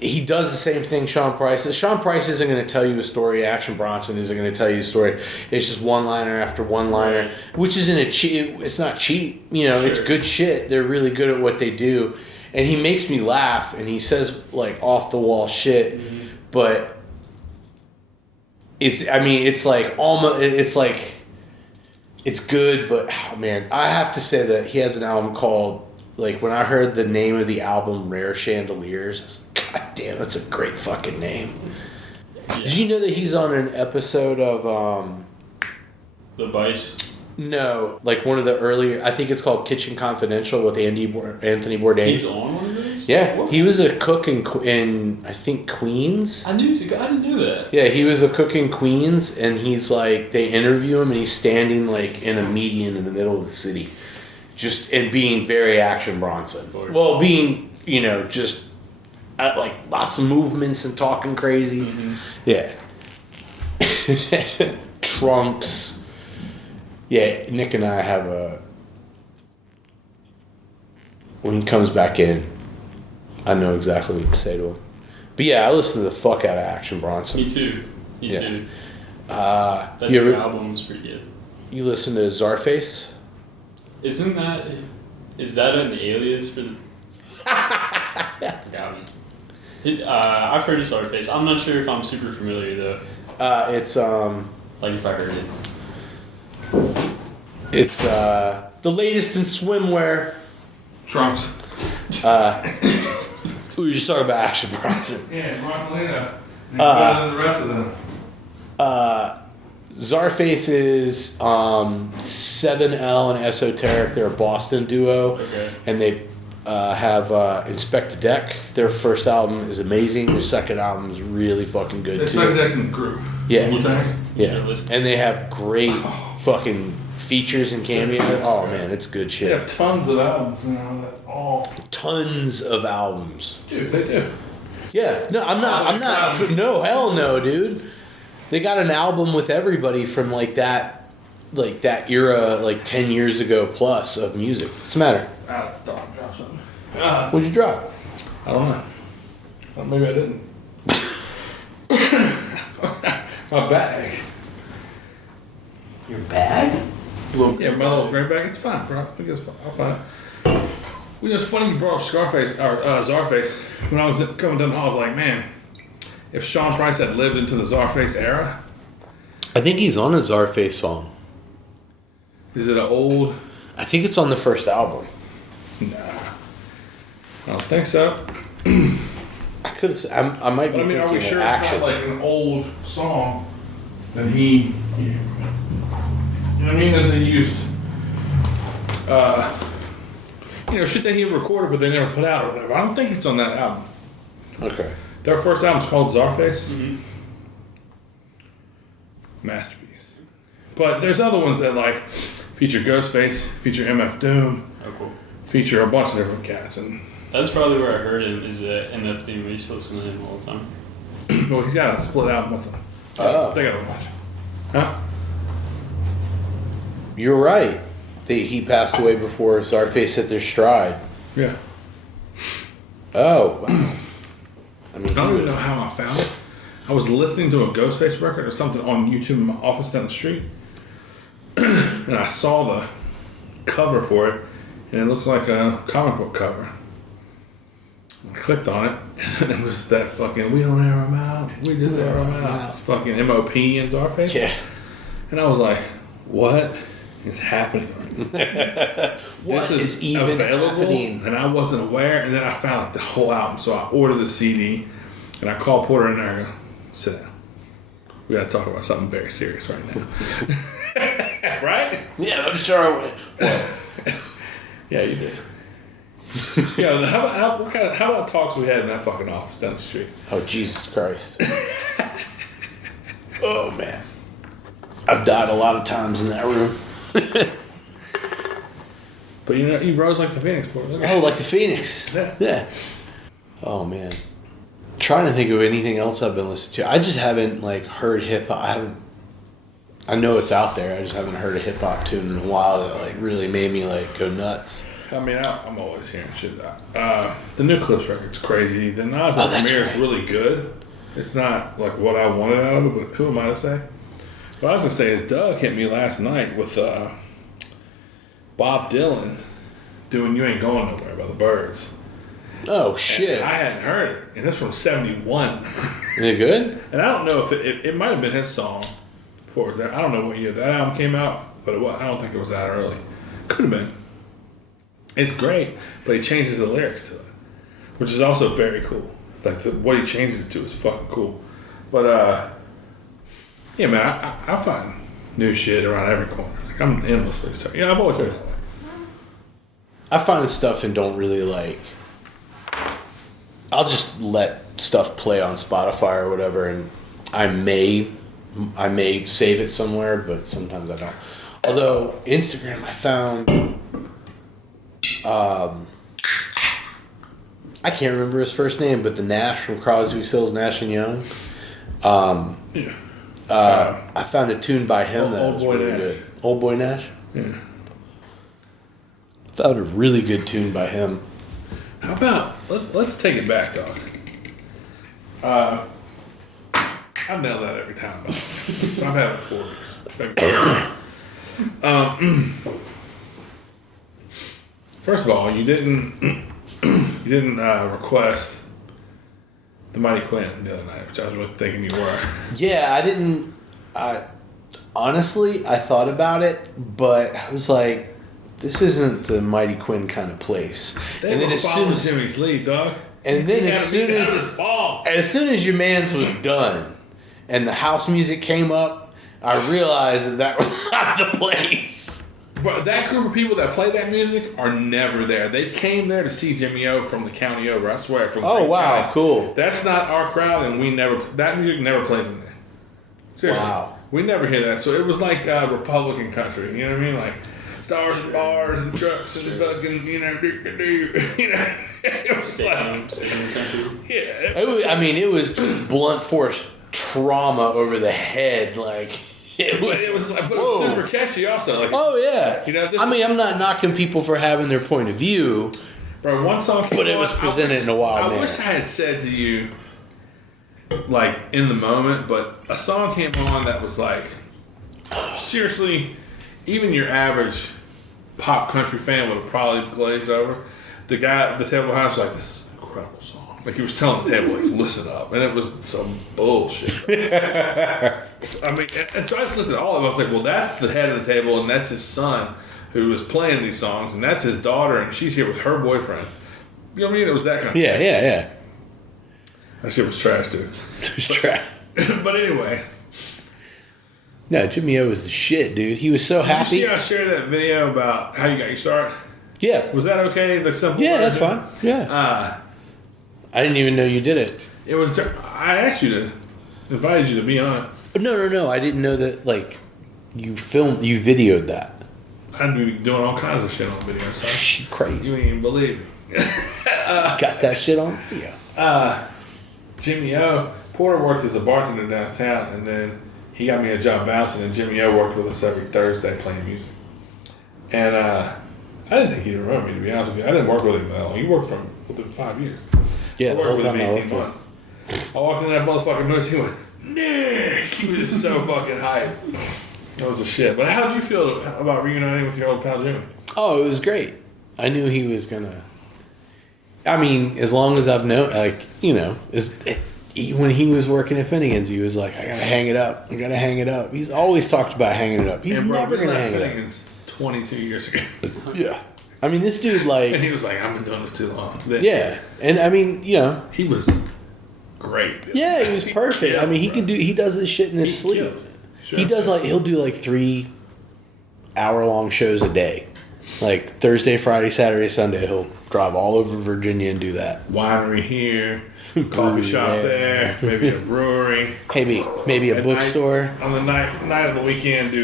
he does the same thing Sean Price does. Sean Price isn't going to tell you a story. Action Bronson isn't going to tell you a story. It's just one-liner after one-liner, which isn't a cheap. It's not cheap. You know, it's Sure. good shit. They're really good at what they do. And he makes me laugh, and he says, like, off-the-wall shit. Mm-hmm. But it's like, almost, it's like, it's good, but, oh, man, I have to say that he has an album called, like, when I heard the name of the album, Rare Chandeliers, I was like, God damn, that's a great fucking name. Yeah. Did you know that he's on an episode of, The Vice. no, like one of the earlier, I think it's called Kitchen Confidential with Anthony Bourdain. He's on one of those? Yeah, What? he was a cook in I think Queens. I didn't know that. Yeah, he was a cook in Queens, and he's like, they interview him, and he's standing like in a median in the middle of the city, just and being very Action Bronson. Lord. Well, being just like lots of movements and talking crazy. Mm-hmm. Yeah, trunks. Yeah, Nick and I have when he comes back in, I know exactly what to say to him. But yeah, I listen to the fuck out of Action Bronson. Me too. Yeah. Too. That You new ever- album was pretty good. You listen to Czarface? Is that an alias for the? Forgot me. I've heard of Starface. I'm not sure if I'm super familiar though. It's Like if I heard it. It's the latest in swimwear. Trunks. We were just talking about Action Bronson. Yeah, Bronsolino. Better than the rest of them. Czarface is 7L and Esoteric. They're a Boston duo. Okay. And they have Inspect Deck. Their first album is amazing. Their second album is really fucking good It's too. like that's in the group. Yeah. Wu-Tang? Yeah. Yeah, listen. And they have great fucking features and cameos. Oh man, it's good They shit. have tons of albums now. That all. Tons of albums. Dude, they do. Yeah, no, I'm not. No, hell no, dude. They got an album with everybody from like that like that era, like 10 years ago plus of music. What's the matter? I thought I dropped something. What'd you drop? I don't know. Well, maybe I didn't. My bag. Your bag? Yeah, my little gray bag. It's fine, bro. I guess I'll find it. You know, it's funny you brought up Scarface or Czarface. When I was coming down the hall, I was like, man, if Sean Price had lived into the Czarface era, I think he's on a Czarface song. is it an old? I think it's on the first album. Nah, I don't think so. I could have. I might be But I mean, are we thinking sure of it's Action. not like an old song that he? You know what I mean? That they used. Shit that he recorded but they never put out or whatever. I don't think it's on that album. Okay. Their first album's called Czarface. Mm-hmm. Masterpiece. But there's other ones that like feature Ghostface, feature MF Doom, Oh, cool. feature a bunch of different cats, and That's probably where I heard him. Is MF Doom? I used to listen to him all the time. well, he's got a split album with them. Oh. They gotta watch. Huh? You're right. He passed away before Czarface hit their stride. Yeah. Oh, wow. I mean, I don't even know how I found it. I was listening to a Ghostface record or something on YouTube in my office down the street, and I saw the cover for it, and it looked like a comic book cover. I clicked on it, and it was that fucking "We don't air them out, we just air them out." Fucking MOP and Czarface. yeah. And I was like, "What is happening right now? What This is even available?" happening? And I wasn't aware. And then I found like the whole album, so I ordered the CD, and I called Porter in there and I go, "Sit down. We got to talk about something very serious right now." Right? Yeah, I'm sure I went. Yeah, you did. Yeah, how about talks we had in that fucking office down the street? Oh, Jesus Christ. Oh, man. I've died a lot of times in that room. But you rose like the Phoenix, Porter. Look at Oh, like the Phoenix. Yeah. Oh, man. Trying to think of anything else I've been listening to. I just haven't, like, heard hip-hop. I know it's out there. I just haven't heard a hip-hop tune in a while that, like, really made me, like, go nuts. I mean, I'm always hearing shit. The new Clips record's crazy. The Nas Oh, that's Premier is right. really good. It's not like what I wanted out of it, but who am I to say? What I was gonna say is Doug hit me last night with Bob Dylan doing "You Ain't Going Nowhere" by the Birds. Oh, shit. And I hadn't heard it, and it's from '71. Is it good? And I don't know if it might have been his song before it was that. I don't know what year that album came out, but I don't think it was that early. Could have been. It's great, but he changes the lyrics to it, which is also very cool. Like what he changes it to is fucking cool. But yeah, man, I find new shit around every corner. Like I'm endlessly so. Yeah, I've always been that way. I find stuff and don't really, like... I'll just let stuff play on Spotify or whatever, and I may save it somewhere, but sometimes I don't. Although, Instagram, I found... I can't remember his first name, but the Nash from Crosby, Stills, Nash and Young. Yeah. I found a tune by him that Old was Boy really Nash. good. Old Boy Nash? Yeah. Found a really good tune by him. How about let's take it back, dog. I nail that every time. By the way. I've had it for 4 years. First of all, you didn't request the Mighty Quinn the other night, which I was really thinking you were. Yeah, I didn't. Honestly, I thought about it, but I was like, this isn't the Mighty Quinn kind of place. They and then were as soon following as Jimmy's lead, dog. and then He as had to soon beat as down his ball. as soon as your man's was done, and the house music came up, I realized that was not the place. But that group of people that play that music are never there. They came there to see Jimmy O from the county over. I swear. From Oh Greene wow, County. cool. That's not our crowd, and that music never plays in there. Seriously. Wow. We never hear that. So it was like Republican country. You know what I mean? Like stars and bars and trucks and fucking, you know, it was like, Stadium country. yeah. It was, it was just blunt force trauma over the head. Like It was but it was super catchy also. Like, oh yeah. You know, this, I mean, I'm not knocking people for having their point of view. bro, one song came But it on, was presented in a wild I manner. wish I had said to you, like, in the moment, but a song came on that was like, seriously, even your average pop country fan would have probably glazed over. The guy at the table behind was like, this is an incredible song. Like, he was telling the table, like, listen up. And it was some bullshit. I mean, and so I just listened to all of it. I was like, well, that's the head of the table, and that's his son who was playing these songs, and that's his daughter, and she's here with her boyfriend. You know what I mean? It was that kind of Yeah, yeah. That shit was trash, dude. It was trash. But anyway. No, Jimmy O was the shit, dude. He was so happy. Did you see I shared that video about how you got your start? Yeah. Was that okay? The simple Yeah, that's version? fine. Yeah. I didn't even know you did it. It was. I asked you to, invited you to be on it. No. I didn't know that, like, you videoed that. I'd be doing all kinds of shit on video. So Crazy. you ain't even believe me. Got that shit on video. Jimmy O. Porter worked as a bartender downtown, and then he got me a job bouncing, and Jimmy O worked with us every Thursday playing music. And I didn't think he'd remember me, to be honest with you. I didn't work with him that long. He worked with him 5 years. Yeah, I the whole worked with time him I 18 worked months. I walked in that motherfucking noise, he went, Nick! He was just so fucking hyped. That was the shit. But how did you feel about reuniting with your old pal Jimmy? Oh, it was great. I knew he was gonna. I mean, as long as I've known, like, you know, when he was working at Finnegan's, he was like, I gotta hang it up. I gotta hang it up. He's always talked about hanging it up. He's never gonna hang it up. Finnegan's 22 years ago. Yeah. I mean, this dude, like. And he was like, I've been doing this too long. Then Yeah. And I mean, you know. he was great. Yeah, he was perfect. killed, I mean, bro. he does this shit in his He sleep. killed. Sure. He does, like, he'll do like 3-hour-long shows a day. Like Thursday, Friday, Saturday, Sunday, he'll drive all over Virginia and do that. Winery here, coffee Brewery shop there. there, maybe a brewery. Maybe a At bookstore. night, on the night of the weekend,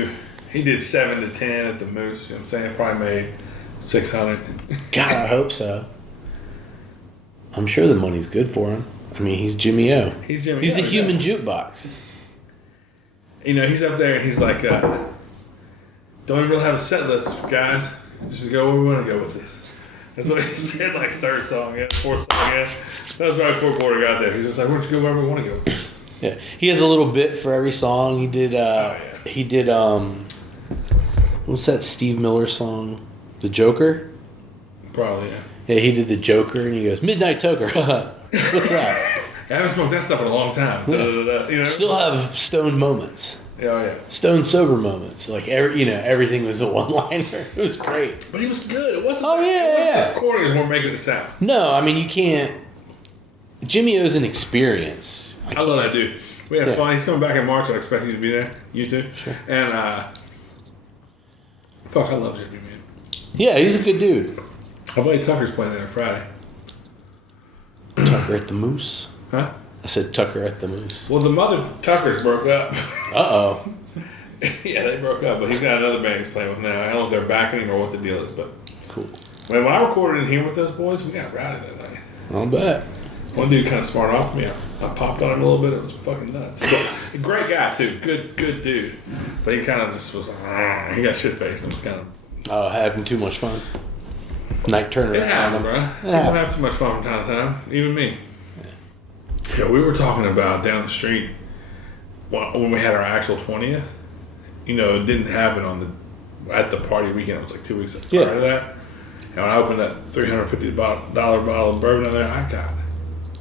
he did 7 to 10 at the Moose. You know what I'm saying? Probably made 600. God, I hope so. I'm sure the money's good for him. I mean, he's Jimmy O. He's Jimmy He's O, the yeah. human jukebox. You know, he's up there and he's like, don't even really have a set list, guys. Just go where we want to go with this. That's what he said, like, third song, yeah, fourth song, yeah. That was right before Porter got there. He's just like, we'll just go wherever we want to go. Yeah, he has a little bit for every song. He did. What's that Steve Miller song? The Joker. Probably, yeah. Yeah, he did the Joker, and he goes Midnight Toker. What's that? I haven't smoked that stuff in a long time. You know? Still have stoned moments. Yeah. Stone sober moments. Like everything was a one-liner. It was great. But he was good. It wasn't. Oh, yeah, it wasn't yeah. as corny as we're making it sound. No, I mean you can't. Jimmy O's an experience. I love that dude. We had fun. He's coming back in March. I expect you to be there. You too. Sure. And fuck, I love Jimmy, man. Yeah, he's a good dude. I believe Tucker's playing there Friday. Tucker at the Moose. Huh? I said Tucker at the Moose. Well, the mother Tuckers broke up. Uh-oh. Yeah, they broke up, but he's got another band he's playing with now. I don't know if they're backing him or what the deal is, but Cool. when I recorded in here with those boys, we got rowdy that night. I'll bet. One dude kind of smarted off me. I popped on him a little bit. It was fucking nuts. But, great guy too. Good dude. But he kind of just was. He got shit faced and was kind of. Oh, having too much fun. Night Turner. It happens, bro. People have too much fun from time to time. Even me. Yeah, we were talking about down the street when we had our actual 20th. You know, it didn't happen at the party weekend. It was like 2 weeks prior to that. And when I opened that $350 bottle of bourbon down there, I got it.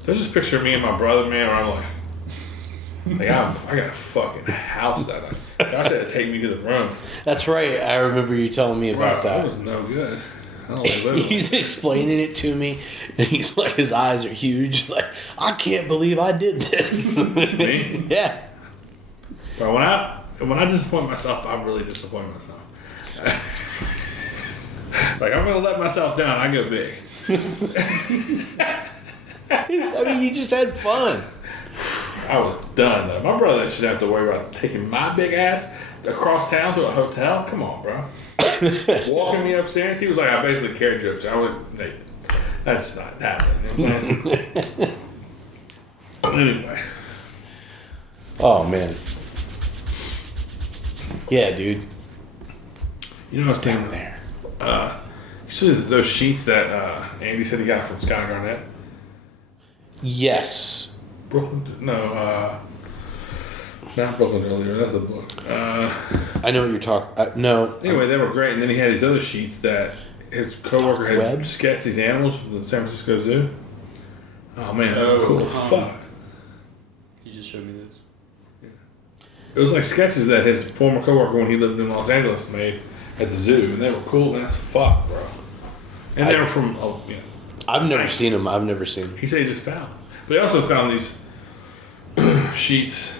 There's this picture of me and my brother, man, where I'm like I got a fucking house that night. Josh had to take me to the room. That's right. I remember you telling me about Bro, that. It was no good. I don't like living. He's explaining it to me, and he's like, his eyes are huge. Like, I can't believe I did this. Me? Yeah. But when I disappoint myself, I really disappoint myself. Like, I'm gonna let myself down. I go big. I mean, you just had fun. I was done though. My brother should have to worry about taking my big ass across town to a hotel. Come on, bro. Walking me upstairs. He was like, I basically carried you upstairs. I was like, that's not happening. You know what I'm saying? Anyway. Oh, man. Yeah, dude. You know what I was thinking? There. You see those sheets that Andy said he got from Scott Garnett? Yes. Brooklyn? No, not Brooklyn earlier. That's the book. I know what you're talking. No. Anyway, they were great. And then he had these other sheets that his coworker had Web? sketched these animals for the San Francisco Zoo. Oh man, they were cool as fuck. You just showed me this. It was like sketches that his former coworker, when he lived in Los Angeles, made at the zoo, and they were cool as fuck, bro. And they were from, I've never seen them. I've never seen them. he said he just found them. But he also found these sheets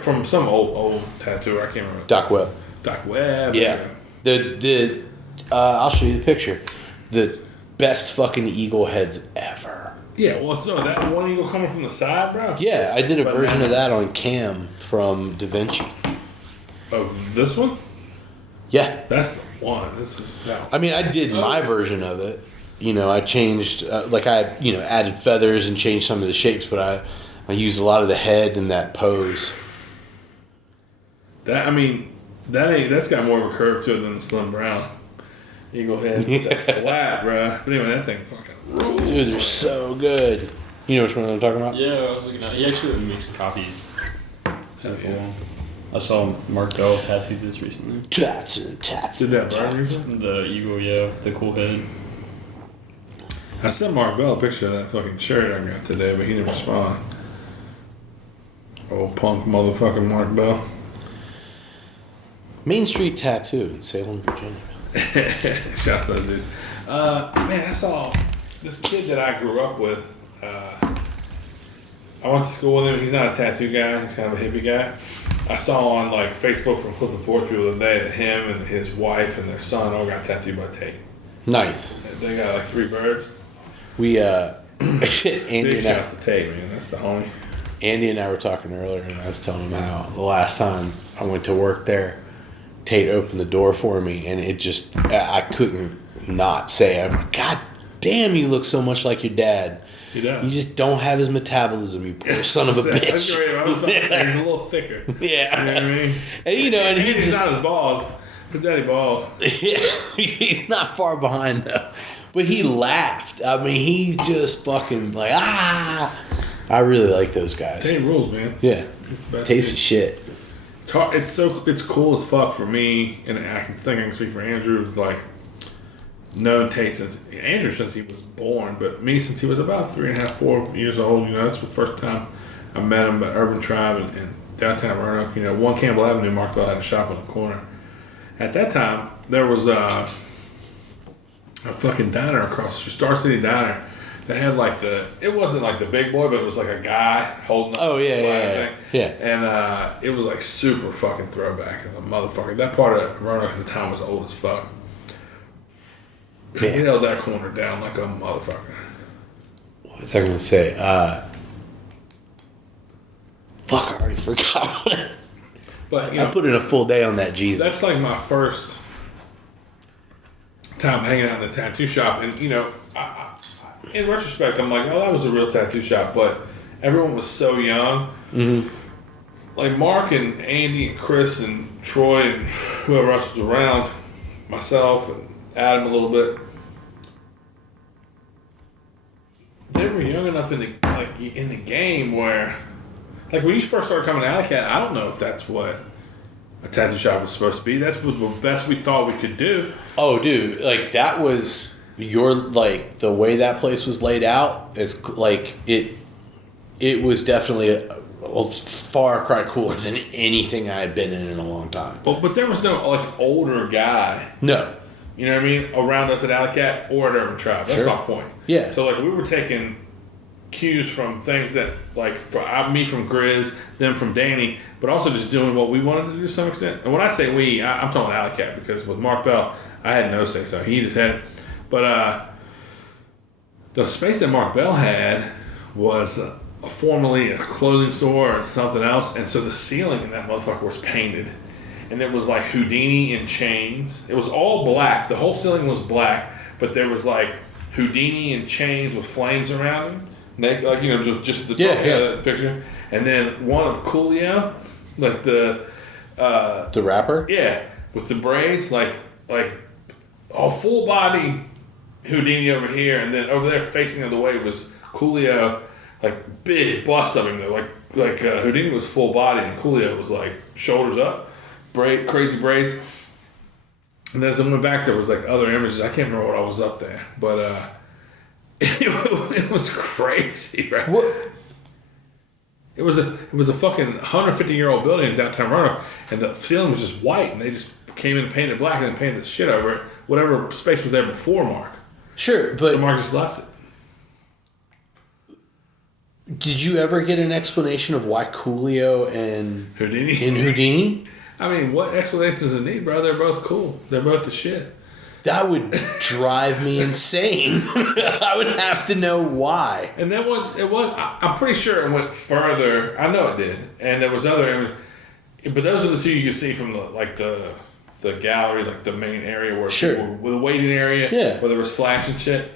from some old tattooer. I can't remember. Doc Webb. Doc Webb. Yeah. I'll show you the picture. The best fucking eagle heads ever. Yeah, well, no, that one eagle coming from the side, bro. Yeah, I did a version of that Bananas. on Cam from Da Vinci. Of this one? Yeah. That's the one. This is that. I mean, I did my version of it. You know, I changed, added feathers and changed some of the shapes, but I used a lot of the head in that pose. That's got more of a curve to it than the Slim Brown eagle head. That's flat, bro. But anyway, that thing fucking rules. Dude, they're so good. You know which one I'm talking about? Yeah, I was looking at. He actually makes some copies. So Yeah. cool. I saw Mark Bell tattooed this recently. Tats. Did that burn recently? The eagle, yeah, the cool head. I sent Mark Bell a picture of that fucking shirt I got today, but he didn't respond. Old punk motherfucking Mark Bell. Main Street Tattoo in Salem, Virginia. Shouts to those dudes. Man, I saw this kid that I grew up with. I went to school with him. He's not a tattoo guy. He's kind of a hippie guy. I saw on like Facebook from Clifton Forge the other day that him and his wife and their son all got tattooed by Tate. Nice. They got like 3 birds. We, Big Andy shouts to Tate, man. That's the homie. and I were talking earlier, and I was telling him how the last time I went to work there, Tate opened the door for me, and it just, I couldn't not say, I'm like, God damn, you look so much like your dad. He does. You just don't have his metabolism, you poor son of a bitch. That's great. I was about to say, he's a little thicker. Yeah. You know what I mean? And He's just, not as bald. His daddy bald. yeah, he's not far behind though. But he laughed. I mean, he just fucking like, I really like those guys. Tate rules, man. Yeah. He's the best Tasty dude. shit. It's hard. It's cool as fuck for me, and I can speak for Andrew. Like, known Tate since he was born, but me since he was about 3.5, 4 years old. You know, that's the first time I met him at Urban Tribe in downtown Roanoke. You know, 1 Campbell Avenue. Mark Bell had a shop on the corner. At that time, there was a fucking diner across the street, Star City Diner. That had like it wasn't like the big boy, but it was like a guy holding up. Oh, yeah, the flag yeah, thing. yeah. And it was like super fucking throwback. A motherfucker. That part of Roanoke at the time was old as fuck. He held that corner down like a motherfucker. What was I going to say? Fuck, I already forgot what it was. But, you I know, put in a full day on that Jesus. that's like my first time hanging out in the tattoo shop. And, you know, in retrospect, I'm like, oh, that was a real tattoo shop. But everyone was so young. Mm-hmm. Like Mark and Andy and Chris and Troy and whoever else was around, myself and Adam a little bit. They were young enough in the game where, like when you first started coming to Alley Cat, I don't know if that's what a tattoo shop was supposed to be. That's what the best we thought we could do. Oh, dude, like that was the way that place was laid out is like it was definitely a far cry cooler than anything I had been in a long time. But there was no like older guy. No. You know what I mean? Around us at Alley Cat or at Urban Tribe. That's Sure. my point. Yeah. So like we were taking cues from things that like me from Grizz, them from Danny, but also just doing what we wanted to do to some extent. And when I say we, I'm talking Alley Cat because with Mark Bell, I had no say so. He just had it. But the space that Mark Bell had was formerly a clothing store or something else, and so the ceiling in that motherfucker was painted. And it was like Houdini in chains. It was all black. The whole ceiling was black, but there was like Houdini in chains with flames around him. Like, you know, just the Yeah. picture. And then one of Coolio, like the The rapper? Yeah, with the braids, like full body Houdini over here, and then over there facing the other way was Coolio, like big bust of him though. Like Houdini was full body, and Coolio was like shoulders up, crazy braids. And as I went back, there was like other images. I can't remember what I was up there, but it was crazy, right? What? It was a fucking 150-year-old building in downtown Roanoke, and the ceiling was just white, and they just came in and painted black and then painted the shit over it. Whatever space was there before Mark. Sure, but So Mark just left it. did you ever get an explanation of why Coolio and Houdini? I mean, what explanation does it need, bro? They're both cool. They're both the shit. That would drive me insane. I would have to know why. And that one, I'm pretty sure it went further. I know it did. And there was other, but those are the two you can see from the gallery, like the main area where people were, with the waiting area, where there was flash and shit.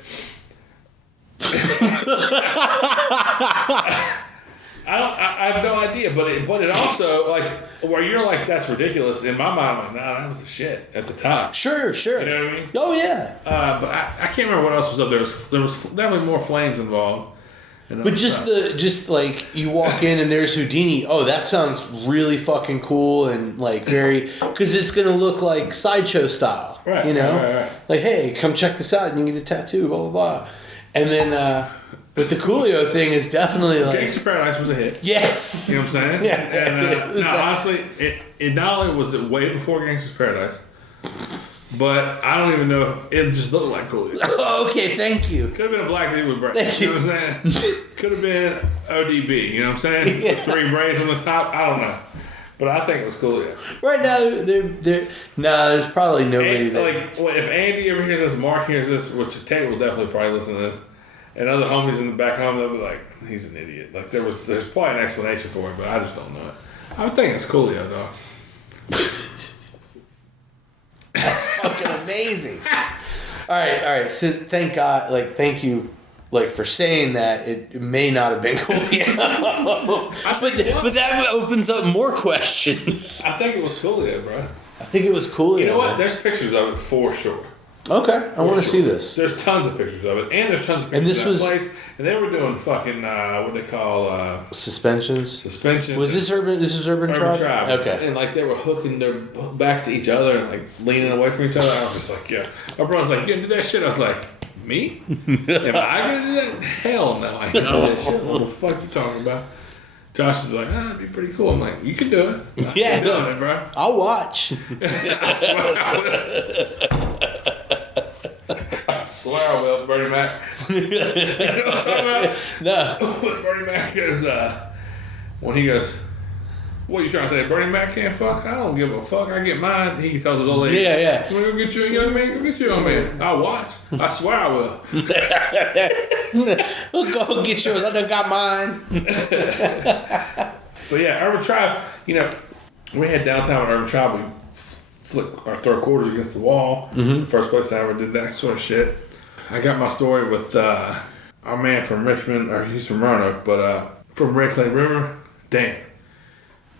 I have no idea, but it also, like, where you're like, that's ridiculous. In my mind, I'm like, nah, that was the shit at the time. Sure. You know what I mean? Oh yeah. But I can't remember what else was up there. There was definitely more flames involved. But just like you walk in and there's Houdini. Oh, that sounds really fucking cool and like very, because it's gonna look like sideshow style, right? You know, right. Like, hey, come check this out and you get a tattoo, blah blah blah, and then. But the Coolio thing is definitely like... Gangsta Paradise was a hit. Yes! You know what I'm saying? Yeah. And honestly, it not only was it way before Gangsta's Paradise, but I don't even know, it just looked like Coolio. Oh, okay, thank you. Could have been a black dude with braids. You know what I'm saying? Could have been ODB, you know what I'm saying? Yeah. 3 braids on the top, I don't know. But I think it was Coolio. Right now, there's probably nobody that... Like, well, if Andy ever hears this, Mark hears this, which Tate will definitely probably listen to this, and other homies in the back home, they'll be like, he's an idiot. Like, there's probably an explanation for it, but I just don't know it. I would think it's Coolio, dog. That's fucking amazing. All right. So thank God, like, thank you, like, for saying that. It may not have been Coolio. but that opens up more questions. I think it was Coolio, bro. I think it was Coolio. You know what? Man. There's pictures of it for sure. Okay, I want to see this. There's tons of pictures of it, and there's tons of pictures of that place. And they were doing fucking what they call suspensions. Was this Urban? This is Urban Tribe. Okay. And like they were hooking their backs to each other and like leaning away from each other. I was just like, yeah. My brother's like, you gonna do that shit? I was like, me? Am I gonna do that? Hell no, I ain't gonna do that shit. What the fuck you talking about? Josh was like, that'd be pretty cool. I'm like, you can do it. Yeah, doing it, bro. I'll watch. I swear I will. I swear I will, Bernie Mac. You know what I'm talking about? No. When Bernie Mac goes, when he goes, what are you trying to say? Bernie Mac can't fuck? I don't give a fuck. I get mine. He tells his old lady, yeah. You want to go get you a young man? Go get you a young man. I'll watch. I swear I will. We'll go get yours. I done got mine. But yeah, Urban Tribe, you know, we had downtown at Urban Tribe. We flipped our third quarters against the wall. Mm-hmm. It's the first place I ever did that sort of shit. I got my story with our man from Richmond, or he's from Roanoke, but from Red Clay River, Dan.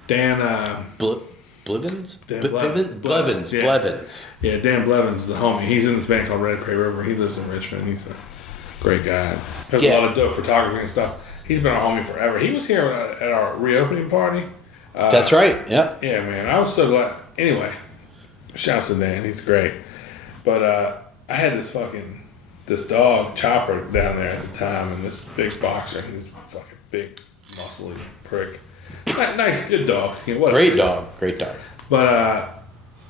Blevins? Dan Blevins. Yeah. Blevins. Yeah, Dan Blevins is the homie. He's in this band called Red Clay River. He lives in Richmond. He's a great guy. Does a lot of dope photography and stuff. He's been a homie forever. He was here at our reopening party. That's right. Yep. Yeah, man. I was so glad. Anyway, shouts to Dan. He's great. But I had this dog, Chopper, down there at the time, and this big boxer. He's a fucking big, muscly prick. Nice, good dog. You know, Great dog. But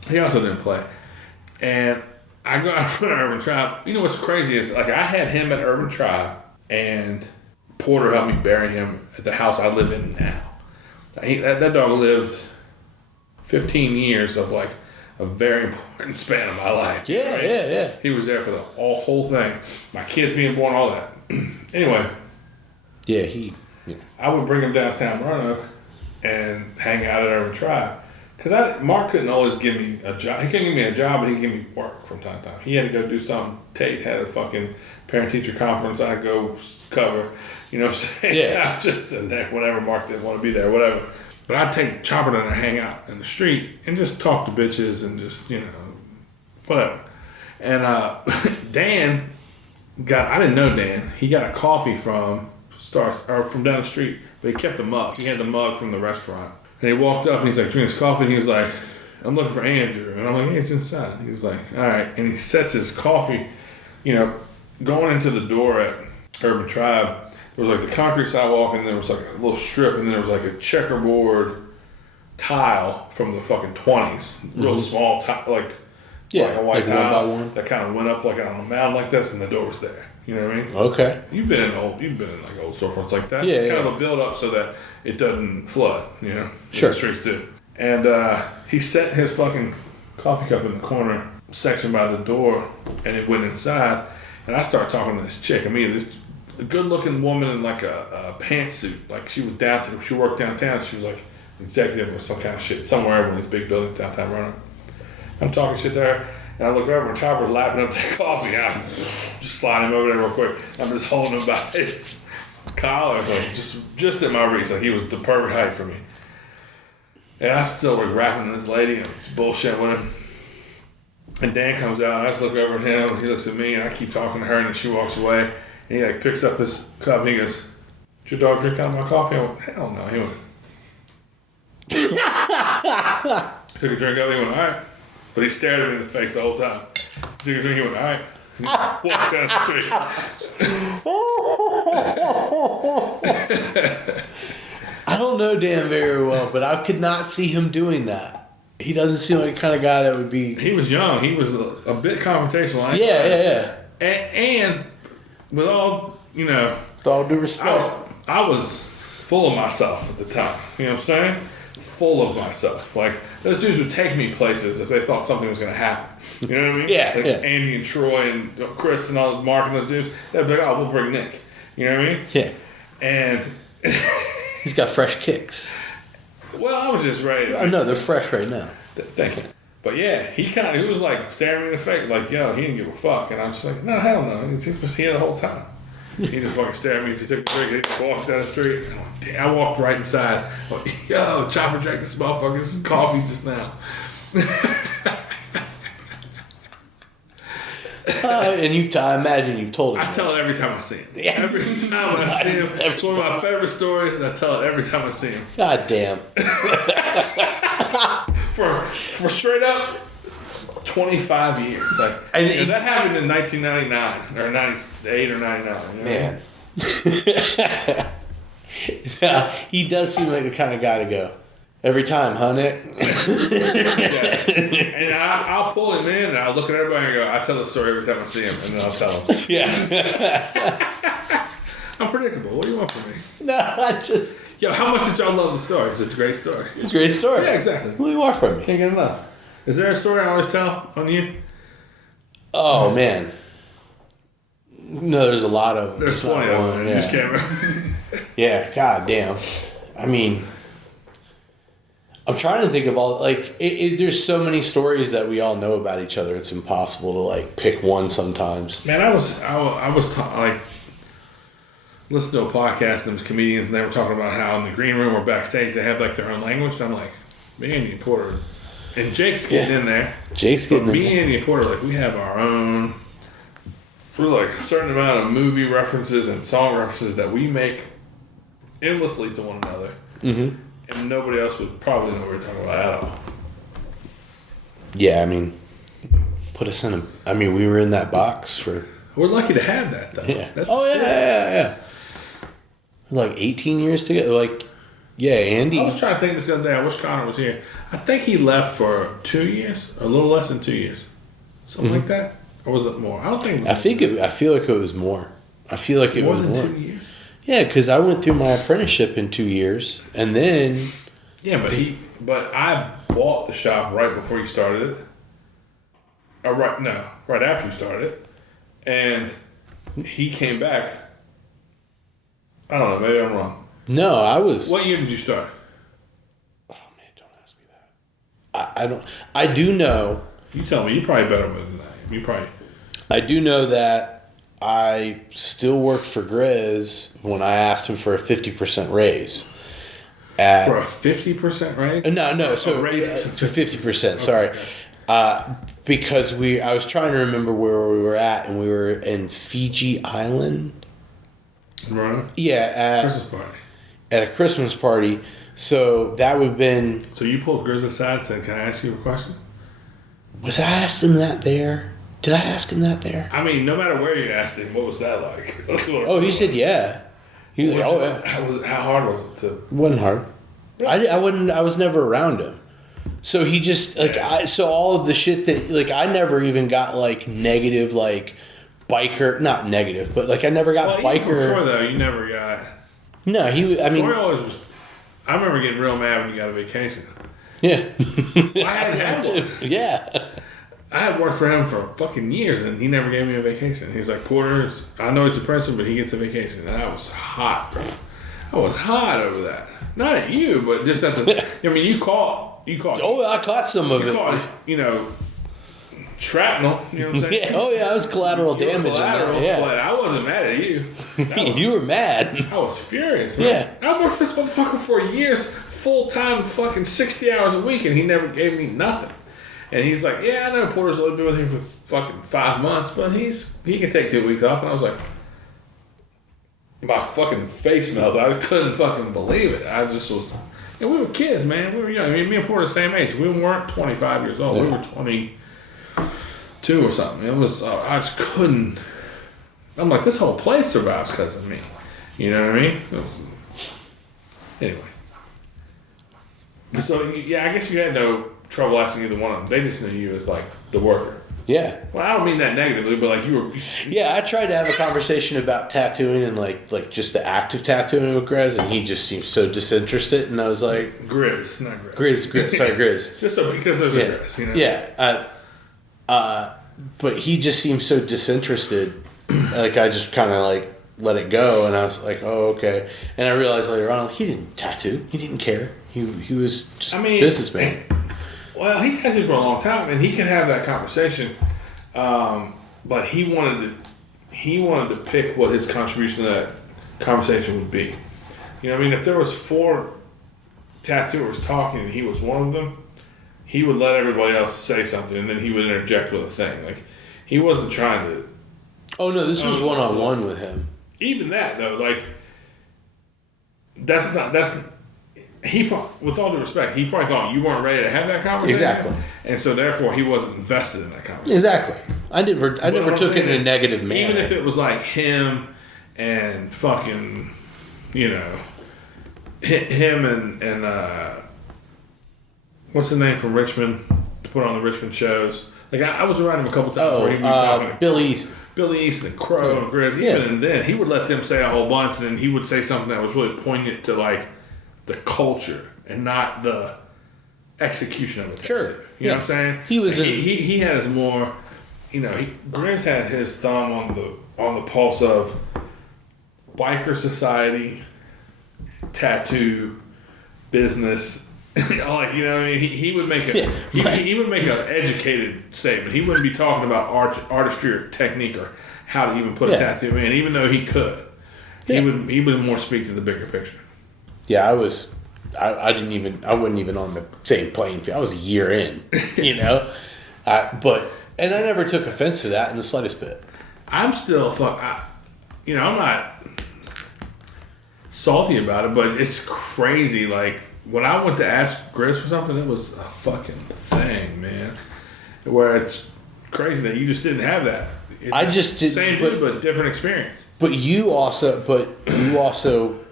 he also didn't play. And I go out in front of Urban Tribe. You know what's crazy is, like, I had him at Urban Tribe, and Porter helped me bury him at the house I live in now. That dog lived 15 years of, like, a very important span of my life. Yeah, right? Yeah. He was there for the whole thing. My kids being born, all that. Anyway. Yeah, I would bring him downtown Roanoke and hang out at Urban Tribe. Because Mark couldn't always give me a job. He couldn't give me a job, but he'd give me work from time to time. He had to go do something. Tate had a fucking parent-teacher conference. I'd go cover. You know what I'm saying? Yeah. I'm just sitting there, whatever. Mark didn't want to be there, whatever. But I'd take Chopper down and hang out in the street and just talk to bitches and just, whatever. And Dan I didn't know Dan. He got a coffee from from down the street, but he kept the mug. He had the mug from the restaurant. And he walked up and he's like, drinking his coffee, and he was like, I'm looking for Andrew. And I'm like, hey, it's inside. He was like, all right. And he sets his coffee, going into the door at Urban Tribe. There was like the concrete sidewalk, and there was like a little strip, and there was like a checkerboard tile from the fucking 20s. Real small tile, like a white tile that kind of went up like on a mound like this, and the door was there. You know what I mean? Okay. You've been in like old storefronts like that. Yeah, it's kind of a build up so that it doesn't flood. Sure. The streets do. And he set his fucking coffee cup in the corner section by the door, and it went inside. And I started talking to this chick. This good-looking woman in like a pantsuit. Like she worked downtown. She was like executive or some kind of shit somewhere in these big buildings downtown running. I'm talking shit to her, and I look over and Chopper's lapping up that coffee. I'm just sliding him over there real quick. I'm just holding him by his collar, like just at my reach. Like he was the perfect height for me. And I still was rapping to this lady and bullshitting with him. And Dan comes out, and I just look over at him, and he looks at me, and I keep talking to her, and then she walks away. And he like picks up his cup, and he goes, "Did your dog drink out of my coffee?" I went, "Hell no." He went, took a drink of it, he went, "All right." But he stared at me in the face the whole time. Took a drink, he went, "All right." He walked down the street. I don't know Dan very well, but I could not see him doing that. He doesn't seem like the kind of guy that would be... He was young. He was a bit confrontational. Yeah. And with all, with all due respect, I was full of myself at the time. You know what I'm saying? Full of myself. Like, those dudes would take me places if they thought something was going to happen. You know what I mean? Yeah. Andy and Troy and Chris and all Mark and those dudes, they'd be like, "Oh, we'll bring Nick." You know what I mean? Yeah. And... He's got fresh kicks. Well, I was just ready. No, they're fresh right now. Thank you. But yeah, he was like staring me in the face, like, yo, he didn't give a fuck. And I was just like, no, hell no. He was here the whole time. He just fucking stared at me. He took a drink, he just walked down the street. And I walked right inside. I'm like, yo, Chopper drank this motherfucker's coffee just now. And I imagine you've told him. I tell it every time I see him. Yes. Every time I see him. It's one of my favorite stories, and I tell it every time I see him. God damn. For straight up 25 years. Like, and that happened in 1999 or 98 or 99. Man. Yeah, he does seem like the kind of guy to go. Every time, huh, Nick? Yes. And I'll pull him in, and I'll look at everybody and go, I tell the story every time I see him, and then I'll tell him. Yeah. I'm predictable. What do you want from me? No, I just... Yo, how much did y'all love the story? It's a great story. It's a great story. Yeah, exactly. What do you want from me? Can't get enough. Is there a story I always tell on you? Oh, man. No, there's a lot of them. There's 20 of them. You just can't remember. Yeah, god damn. I mean... I'm trying to think of all, like, there's so many stories that we all know about each other. It's impossible to, like, pick one sometimes. Man, I was listening to a podcast, and there was comedians, and they were talking about how in the green room or backstage they have, like, their own language. And I'm like, me and you, Porter, and Jake's getting in there. Jake's getting in there. Me and you, Porter, like, we have our own, there's, like, a certain amount of movie references and song references that we make endlessly to one another. Mm-hmm. And nobody else would probably know what we're talking about at all. Yeah, I mean, put us in a... I mean, we were in that box for... We're lucky to have that, though. Yeah. Yeah. Like 18 years together. Like, yeah, Andy... I was trying to think this the other day. I wish Connor was here. I think he left for 2 years. A little less than 2 years. Something like that. Or was it more? I don't think... I feel like it was more. I feel like it was more. More than 2 years? Yeah, because I went through my apprenticeship in 2 years, and then... Yeah, but I bought the shop right before you started it. Right after you started it. And he came back. I don't know, maybe I'm wrong. No, I was... What year did you start? Oh, man, don't ask me that. I don't... I do know... You tell me, you're probably better than that. I do know that I still worked for Grizz when I asked him for a 50% raise. at For a 50% raise? no. So raise for 50%. Sorry, because I was trying to remember where we were at, and we were in Fiji Island. Right. Yeah, Christmas party. at a Christmas party. So that would have been. So you pulled Grizz aside and said, "Can I ask you a question?" Was I asked him that there? Did I ask him that there? I mean, no matter where you asked him, what was that like? That's what Oh, he said yeah. He was like, oh yeah. How hard was it to? It wasn't hard. I wouldn't. I was never around him. So he just so all of the shit that I never even got negative biker, not negative, but I never got biker. Troy though, you never got. No, Troy always was. I remember getting real mad when you got a vacation. Yeah. I had one. Yeah. I had worked for him for fucking years, and he never gave me a vacation. He's like, Porter, I know it's depressing, but he gets a vacation. And I was hot, bro. I was hot over that. Not at you, but just at the. I mean, you caught. Oh, I caught some of it. Caught, shrapnel. You know what I'm saying? Yeah. Oh yeah, I was collateral damage in there. Yeah. But I wasn't mad at you. You were mad. I was furious, man. Yeah. I worked for this motherfucker for years, full time, fucking 60 hours a week, and he never gave me nothing. And he's like, yeah, I know Porter's only been with him for fucking 5 months, but he can take 2 weeks off. And I was like, my fucking face melted. I couldn't fucking believe it. I just was, and we were kids, man. We were young. I mean, me and Porter the same age. We weren't 25 years old. Yeah. We were 22 or something. It was, I just couldn't. I'm like, this whole place survives because of me. You know what I mean? Anyway. So, yeah, I guess you had no trouble asking either one of them. They just knew you as the worker. Yeah. Well, I don't mean that negatively, but you were. Yeah, I tried to have a conversation about tattooing and just the act of tattooing with Grizz, and he just seemed so disinterested, and I was like, Grizz, not Grizz. Grizz. Sorry, Grizz. Just because there's a Grizz, you know. Yeah. But he just seemed so disinterested. I just kind of let it go, and I was like, oh, okay. And I realized later on, he didn't tattoo. He didn't care. He was just a businessman. Well, he tattooed for a long time, and he could have that conversation, but he wanted to pick what his contribution to that conversation would be. You know what I mean? If there was 4 tattooers talking and he was one of them, he would let everybody else say something, and then he would interject with a thing. He wasn't trying to. Oh no, this was one-on-one with him. Even that though, that's. He, with all due respect, he probably thought you weren't ready to have that conversation. Exactly. And so therefore he wasn't invested in that conversation. Exactly. I never took it in a negative manner. Even if it was him and fucking, him and what's the name from Richmond to put on the Richmond shows? I was around him a couple times where he'd be talking Billy East. Billy East and Crow and Grizz. Even then, he would let them say a whole bunch, and then he would say something that was really poignant to the culture and not the execution of it. Sure. You know what I'm saying? He was he has more, Grizz had his thumb on the pulse of biker society, tattoo, business. He would make he would make an educated statement. He wouldn't be talking about artistry or technique or how to even put a tattoo in, even though he could. He would more speak to the bigger picture. Yeah, I wasn't even on the same playing field. I was a year in, but I never took offense to that in the slightest bit. I'm still I'm not salty about it, but it's crazy. When I went to ask Grizz for something, it was a fucking thing, man. Where it's crazy that you just didn't have that. I just didn't. Same dude, but different experience. But you also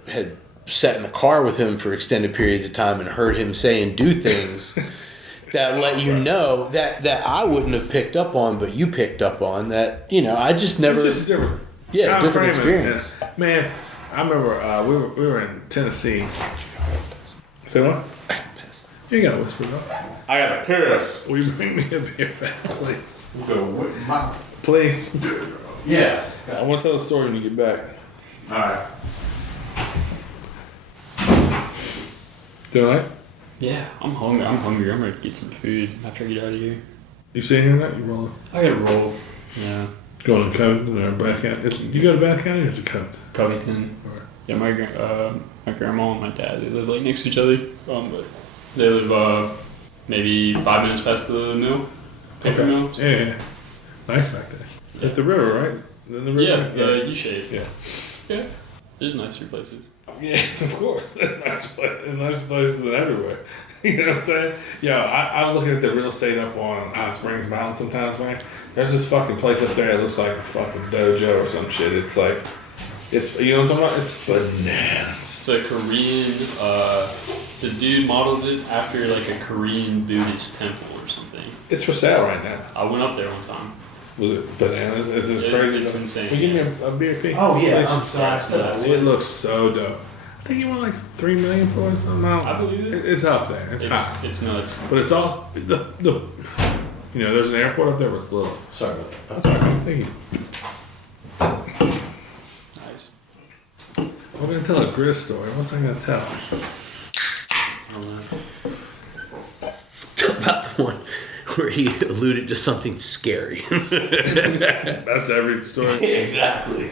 had sat in the car with him for extended periods of time and heard him say and do things that let you know that I wouldn't have picked up on, but you picked up on that. I just never. It's just different. Yeah, different experience. Man, I remember we were in Tennessee. Say what? You gotta whisper though. I got a piss. Will you bring me a beer back, please? We'll Please. Yeah. I want to tell the story when you get back. All right. Good night. Yeah, I'm hungry. I'm ready to get some food after I get out of here. You sitting here tonight? You rolling? I gotta roll. Yeah. Going to Covington or Bath County? You go to Bath County or is it Covington? Covington. Yeah, my grandma and my dad, they live like next to each other. But they live maybe 5 minutes past the mill, paper mill. So. Yeah. Nice back there. At the river, right? In the river? Yeah, the U-shape. Yeah. Yeah. There's nicer places. Yeah, of course. There's nice places than everywhere. You know what I'm saying? Yo, I'm looking at the real estate up on Hot Springs Mountain sometimes, man. There's this fucking place up there that looks like a fucking dojo or some shit. It's like, you know what I'm talking about? It's bananas. It's a Korean, the dude modeled it after like a Korean Buddhist temple or something. It's for sale right now. I went up there one time. Was it bananas? Is this crazy? It's insane. Will you give me a beer, Pete? Oh yeah, Please? I'm sorry. It looks so dope. I think he won like $3 million for it or something. I believe it. It's up there. It's high. It's nuts. But it's also the you know, there's an airport up there, but it's little. Sorry about that. That's all right. Thank you. Nice. I'm gonna tell a Grizz story. What's I gonna tell? I don't know. About the one where he alluded to something scary. That's every story. Exactly.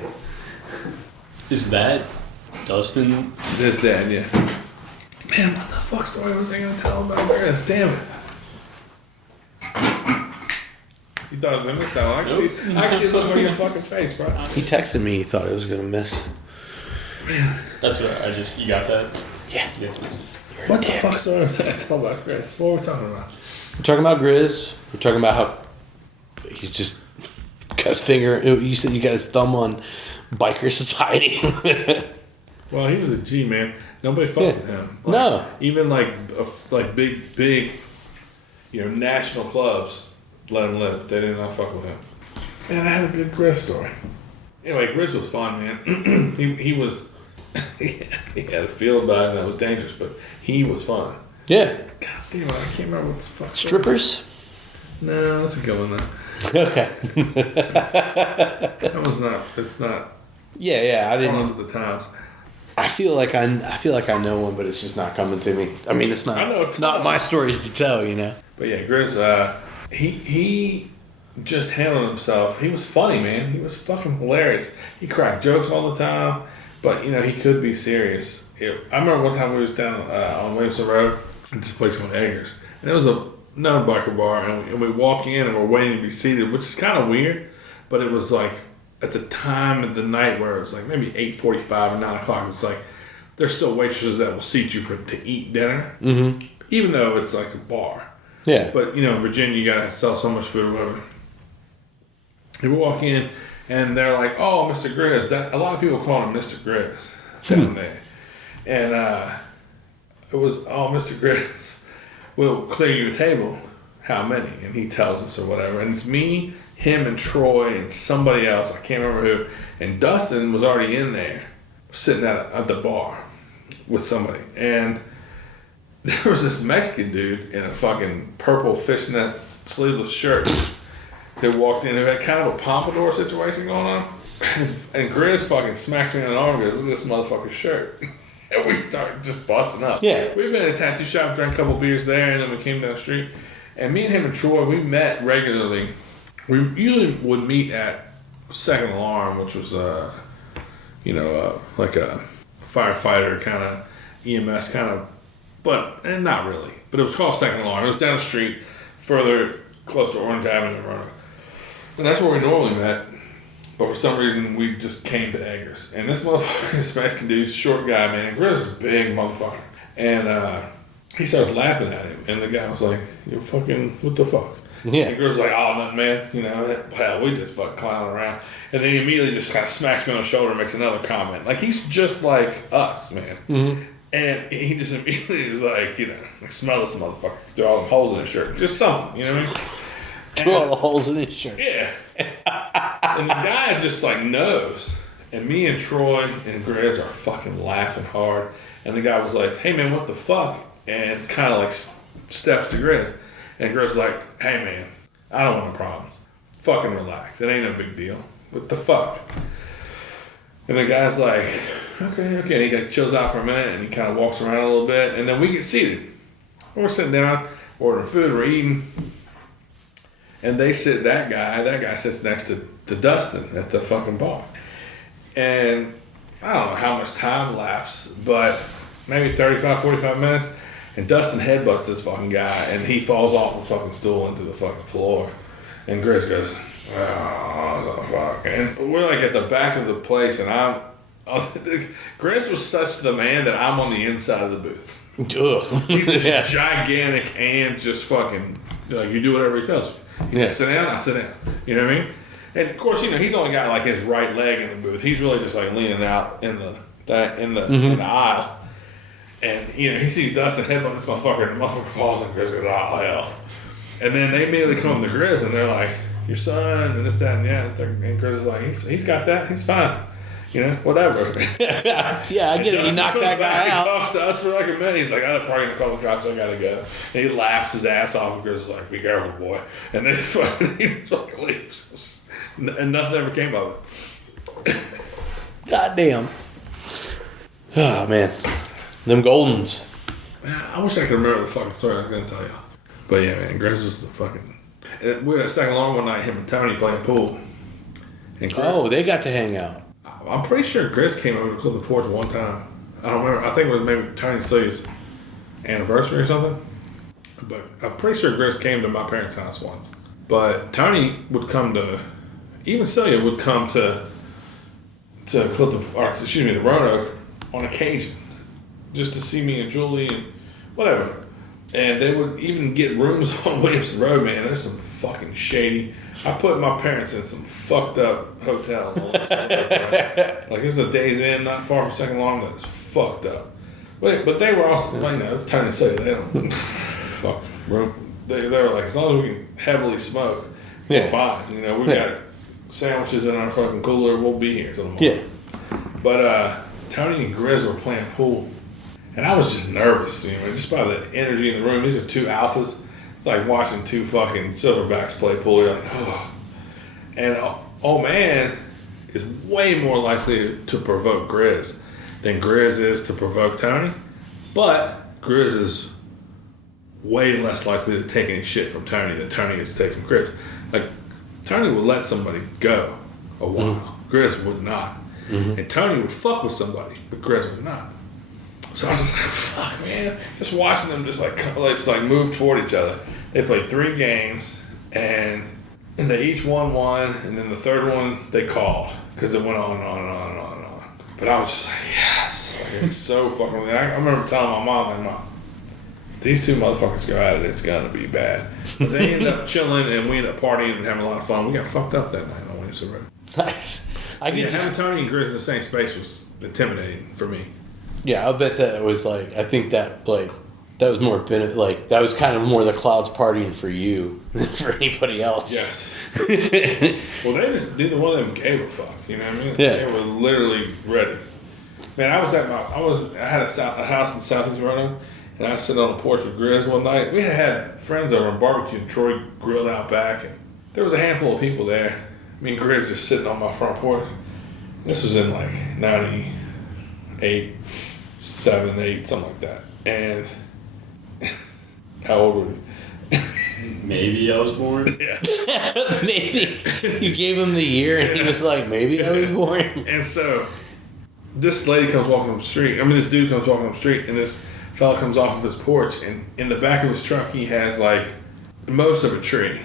Is that Dustin? This dad, yeah. Man, what the fuck story was I gonna tell about Grizz? Damn it. You thought I was gonna miss that one. I actually looked on your fucking face, bro. He texted me. He thought I was gonna miss. That's what you got that? Yeah. You got the message. What the fuck story was I tell about Grizz? What were we talking about? We're talking about Grizz. We're talking about how he's just got his finger. You said you got his thumb on biker society. Well, he was a G, man. Nobody fucked with him. Like, No. Even like big, you know, national clubs let him live. They did not fuck with him. Man, I had a good Grizz story. Anyway, Grizz was fun, man. he was. He had a feel about it that was dangerous, but he was fun. Yeah. God damn it, I can't remember what the fuck. Strippers? No, that's a good one though. Okay. That one's not. It's not. Yeah, I One didn't. of the times. I feel like I know one, but it's just not coming to me. I mean, it's not. I know it's not my stories to tell, you know. But yeah, Grizz, he just handled himself. He was funny, man. He was fucking hilarious. He cracked jokes all the time, but you know he could be serious. I remember one time we was down on Williamson Road at this place called Eggers, and it was a known biker bar, and we walk in and we're waiting to be seated, which is kind of weird, but it was like at the time of the night where it was like maybe 8:45 or 9 o'clock. It was like there's still waitresses that will seat you to eat dinner, even though it's like a bar. Yeah. But you know, in Virginia, you gotta sell so much food or whatever. And we walk in, and they're like, "Oh, Mr. Grizz." That a lot of people call him Mr. Grizz down there, and it was, "Oh, Mr. Grizz, we'll clear you a table. How many?" And he tells us or whatever, and it's me, him, and Troy, and somebody else. I can't remember who. And Dustin was already in there, sitting at the bar with somebody, and there was this Mexican dude in a fucking purple fishnet sleeveless shirt that walked in who had kind of a pompadour situation going on. And Grizz fucking smacks me on the arm and goes, "Look at this motherfucker's shirt." And we started just busting up. Yeah. We've been at a tattoo shop, drank a couple beers there, and then we came down the street. And me and him and Troy, we met regularly. We usually would meet at Second Alarm, which was, like a firefighter kind of, EMS kind of, and not really. But it was called Second Alarm. It was down the street, further close to Orange Avenue in Roanoke. And that's where we normally met. But for some reason, we just came to Eggers. And this motherfucker, this Mexican dude, short guy, man. And Grizz is a big motherfucker. And he starts laughing at him. And the guy was like, "You fucking, what the fuck?" Yeah. And Grizz was like, "Oh, nothing, man. You know, hell, we just fucking clowning around." And then he immediately just kind of smacks me on the shoulder and makes another comment. Like, he's just like us, man. Mm-hmm. And he just immediately was like, you know, like, "Smell this motherfucker. Through all the holes in his shirt." Just something, you know what I mean? through all the holes in his shirt. Yeah. And the guy just like knows. And me and Troy and Grizz are fucking laughing hard. And the guy was like, "Hey man, what the fuck?" And kind of like steps to Grizz. And Grizz's like, "Hey man, I don't want a problem. Fucking relax. It ain't no big deal. What the fuck?" And the guy's like, okay. And he like chills out for a minute and he kind of walks around a little bit. And then we get seated. We're sitting down, ordering food, we're eating. And that guy sits next to Dustin at the fucking bar. And I don't know how much time lapsed, but maybe 35, 45 minutes. And Dustin headbutts this fucking guy, and he falls off the fucking stool into the fucking floor. And Grizz goes, oh, the fuck. And we're like at the back of the place, and Grizz was such the man that I'm on the inside of the booth. Ugh. He's just gigantic and just fucking, like, you do whatever he tells you. You just sit down, I sit down. You know what I mean? And of course, he's only got like his right leg in the booth. He's really just like leaning out in the aisle. And, he sees Dustin headbutt this motherfucker, and the motherfucker falls, and Grizz goes, oh, hell. And then they immediately come to Grizz, and they're like, your son, and this, that, and that. And Grizz is like, he's got that. He's fine. Whatever. Yeah, I get it. He knocked that guy out. He talks to us for like a minute. He's like, I'm partying a couple drops. I gotta go. And he laughs his ass off, and Grizz is like, be careful, boy. And then he fucking leaves. And nothing ever came of it. Goddamn. Oh, man. Them Goldens. I wish I could remember the fucking story I was going to tell you. But yeah, man, Grizz was the fucking... We were staying along one night, him and Tony playing pool. And Grizz, they got to hang out. I'm pretty sure Grizz came over to Clifton Forge one time. I don't remember. I think it was maybe Tony and Celia's anniversary or something. But I'm pretty sure Grizz came to my parents' house once. But Tony would come to... Even Celia would come to to Roanoke on occasion. Just to see me and Julie and whatever. And they would even get rooms on Williamson Road, man. There's some fucking shady... I put my parents in some fucked up hotels. Like, there's a Days Inn not far from Second Long that's fucked up. But they were also... it's time to say they don't... fuck. They were like, as long as we can heavily smoke, we're fine. We got sandwiches in our fucking cooler. We'll be here till tomorrow. Yeah. But Tony and Grizz were playing pool. And I was just nervous, just by the energy in the room. These are two alphas. It's like watching two fucking silverbacks play pool. You're like, oh. And old man is way more likely to provoke Grizz than Grizz is to provoke Tony. But Grizz is way less likely to take any shit from Tony than Tony is to take from Grizz. Like, Tony would let somebody go a while. Mm-hmm. Grizz would not. Mm-hmm. And Tony would fuck with somebody, but Grizz would not. So I was just like, fuck, man. Just watching them just like move toward each other. They played 3 games, and they each won one, and then the third one they called because it went on and on and on and on and on. But I was just like, yes. Like, it's so fucking... I remember telling my mom, like, Mom, these two motherfuckers go at it, it's going to be bad. But they ended up chilling, and we ended up partying and having a lot of fun. We got fucked up that night on Williamson Road. Nice. Having Tony and Grizz in the same space was intimidating for me. Yeah, I bet that was like, I think that was more, like, that was kind of more the clouds partying for you than for anybody else. Yes. Well, neither one of them gave a fuck, you know what I mean? Yeah. They were literally ready. Man, I had a house in Southeast Roanoke, and I was sitting on the porch with Grizz one night. We had friends over and barbecue, and Troy grilled out back, and there was a handful of people there. Me and Grizz just sitting on my front porch. This was in like 98, 7, 8, something like that. And how old were we? Maybe I was born. Yeah. Maybe. You gave him the year and he was like, maybe I was born. And so this lady comes walking up the street. This dude comes walking up the street, and this fella comes off of his porch, and in the back of his truck he has like most of a tree,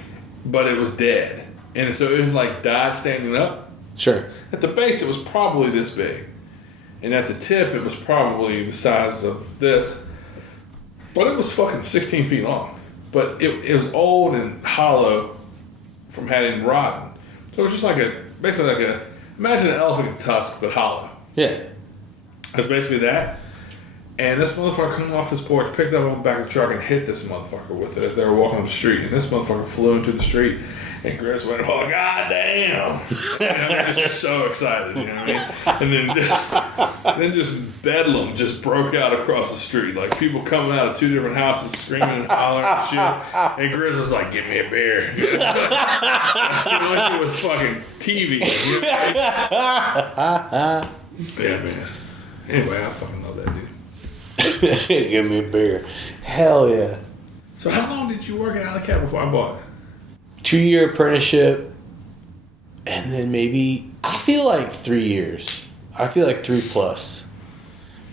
but it was dead. And so it like died standing up. Sure. At the base it was probably this big. And at the tip it was probably the size of this. But it was fucking 16 feet long. But it was old and hollow from having rotten. So it was just like imagine an elephant tusk but hollow. Yeah. That's basically that. And this motherfucker coming off his porch, picked up off the back of the truck and hit this motherfucker with it as they were walking up the street. And this motherfucker flew into the street. And Chris went, oh, goddamn. And I was just so excited, you know what I mean? And then just bedlam just broke out across the street. Like people coming out of 2 different houses screaming and hollering and shit. And Chris was like, give me a beer. Like it was fucking TV. You know what I mean? Yeah, man. Anyway, I fucking love that dude. Give me a beer. Hell yeah. So how long did you work at Alley Cat before I bought it? 2-year apprenticeship, and then maybe, I feel like 3 years. I feel like 3+.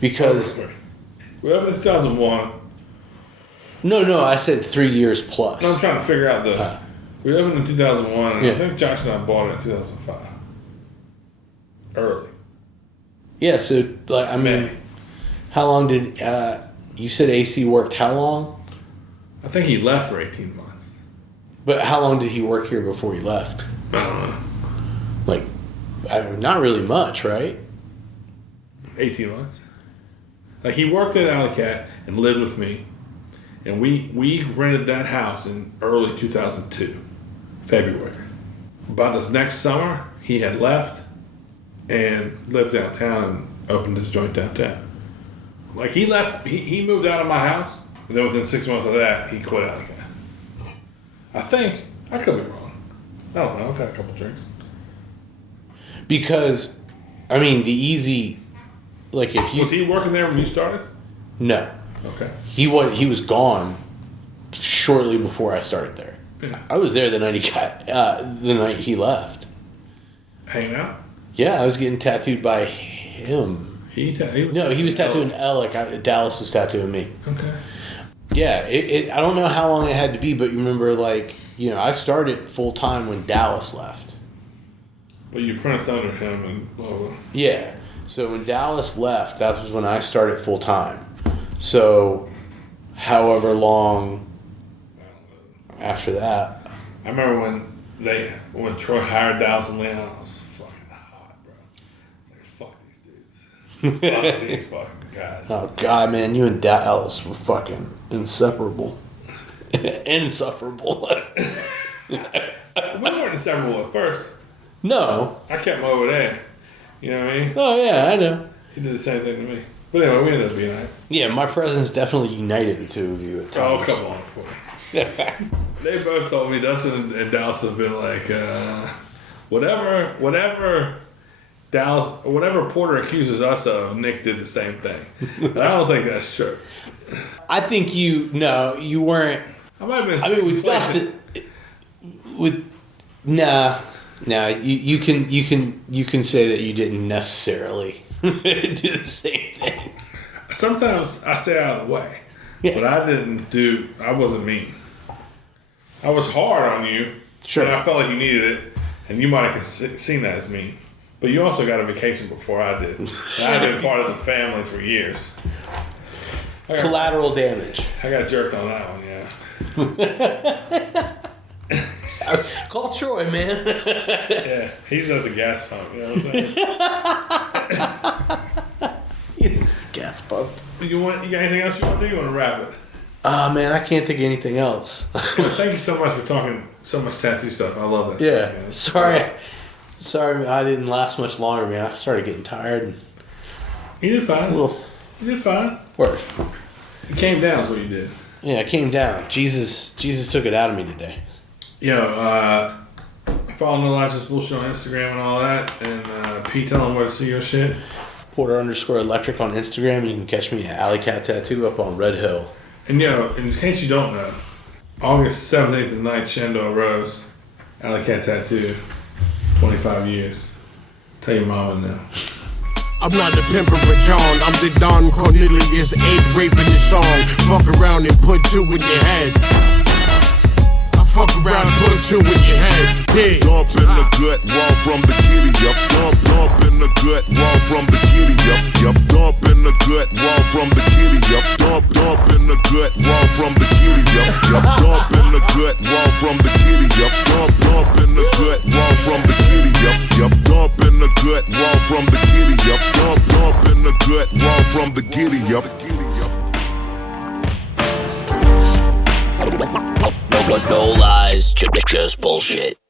Because We opened in 2001. no, I said 3 years plus. No, I'm trying to figure out the. We opened in 2001, and Yeah. I think Josh and I bought it in 2005. Early. Yeah, so like I mean, May. how long did you said AC worked? How long? I think he left for 18 months. But how long did he work here before he left? I don't know. Like, I mean, not really much, right? 18 months. Like, he worked at Alley Cat and lived with me. And we rented that house in early 2002, February. By this next summer, he had left and lived downtown and opened his joint downtown. Like, he left, he moved out of my house, and then within 6 months of that, he quit Alley Cat. I think, I could be wrong. I don't know, I've had a couple drinks. Because, I mean, the easy, like if you Was he working there when you started? no, Okay. he was gone shortly before I started there. Yeah. I was there the night he got the night he left. Hanging out? Yeah, I was getting tattooed by him. He was tattooing Alec. Dallas was tattooing me. Okay. Yeah, I don't know how long it had to be, but you remember, like, you know, I started full time when Dallas left. But you apprenticed under him and blah, blah. Yeah, so when Dallas left, that was when I started full time. So, however long after that. I remember when Troy hired Dallas and Leon, I was fucking hot, bro. It's like, fuck these dudes. Fuck these fucking guys. Oh God, man, you and Dallas were fucking inseparable. Insufferable. We weren't inseparable at first. No. I kept him over there. You know what I mean? Oh yeah, I know. He did the same thing to me. But anyway, we ended up being all right. Yeah, my presence definitely united the two of you at Oh, times. come on, boy. They both told me Dustin and Dallas have been like, whatever Dallas, whatever Porter accuses us of, Nick did the same thing. But I don't think that's true. I think you weren't. I might have been. I mean, with Dustin, you can say that you didn't necessarily do the same thing. Sometimes I stay out of the way, Yeah. but I wasn't mean. I was hard on you, Sure. and I felt like you needed it, and you might have seen that as mean. But you also got a vacation before I did. And I've been part of the family for years. Collateral damage. I got jerked on that one, yeah. Call Troy, man. Yeah, he's at the gas pump, you know what I'm saying? Gas pump. You got anything else you want to do? You want to wrap it? Man, I can't think of anything else. Well, thank you so much for talking so much tattoo stuff. I love that Yeah. stuff, man. Sorry, I didn't last much longer, man. I started getting tired. And You did fine. Well, You did fine. word. You came down is what you did. Yeah, I came down. Jesus took it out of me today. Follow No License Bullshit on Instagram and all that. And Pete, tell them where to see your shit. Porter_electric on Instagram. You can catch me at Alley Cat Tattoo up on Red Hill. And in case you don't know, August 7th, 8th, and 9th, Shenandoah Rose, Alley Cat Tattoo, 25 years. Tell your mama now. I'm not the pimp of a John, I'm the Don Cornelius, ape raping the song. Fuck around and put two in your head. I fuck around and put two in your head. Yeah. Dump in the gut, raw from the kitty up. Dump in the gut, raw from the kitty up. Yup, dump in the gut, raw from the kitty up. Dump in the gut, raw from the kitty up. Yup, dump in the gut, raw from the kitty up. Dump in the gut, raw from the kitty up. Yup, dump in the gut, raw from the kitty up. Dump in the gut, raw from the kitty up. No lies, just bullshit.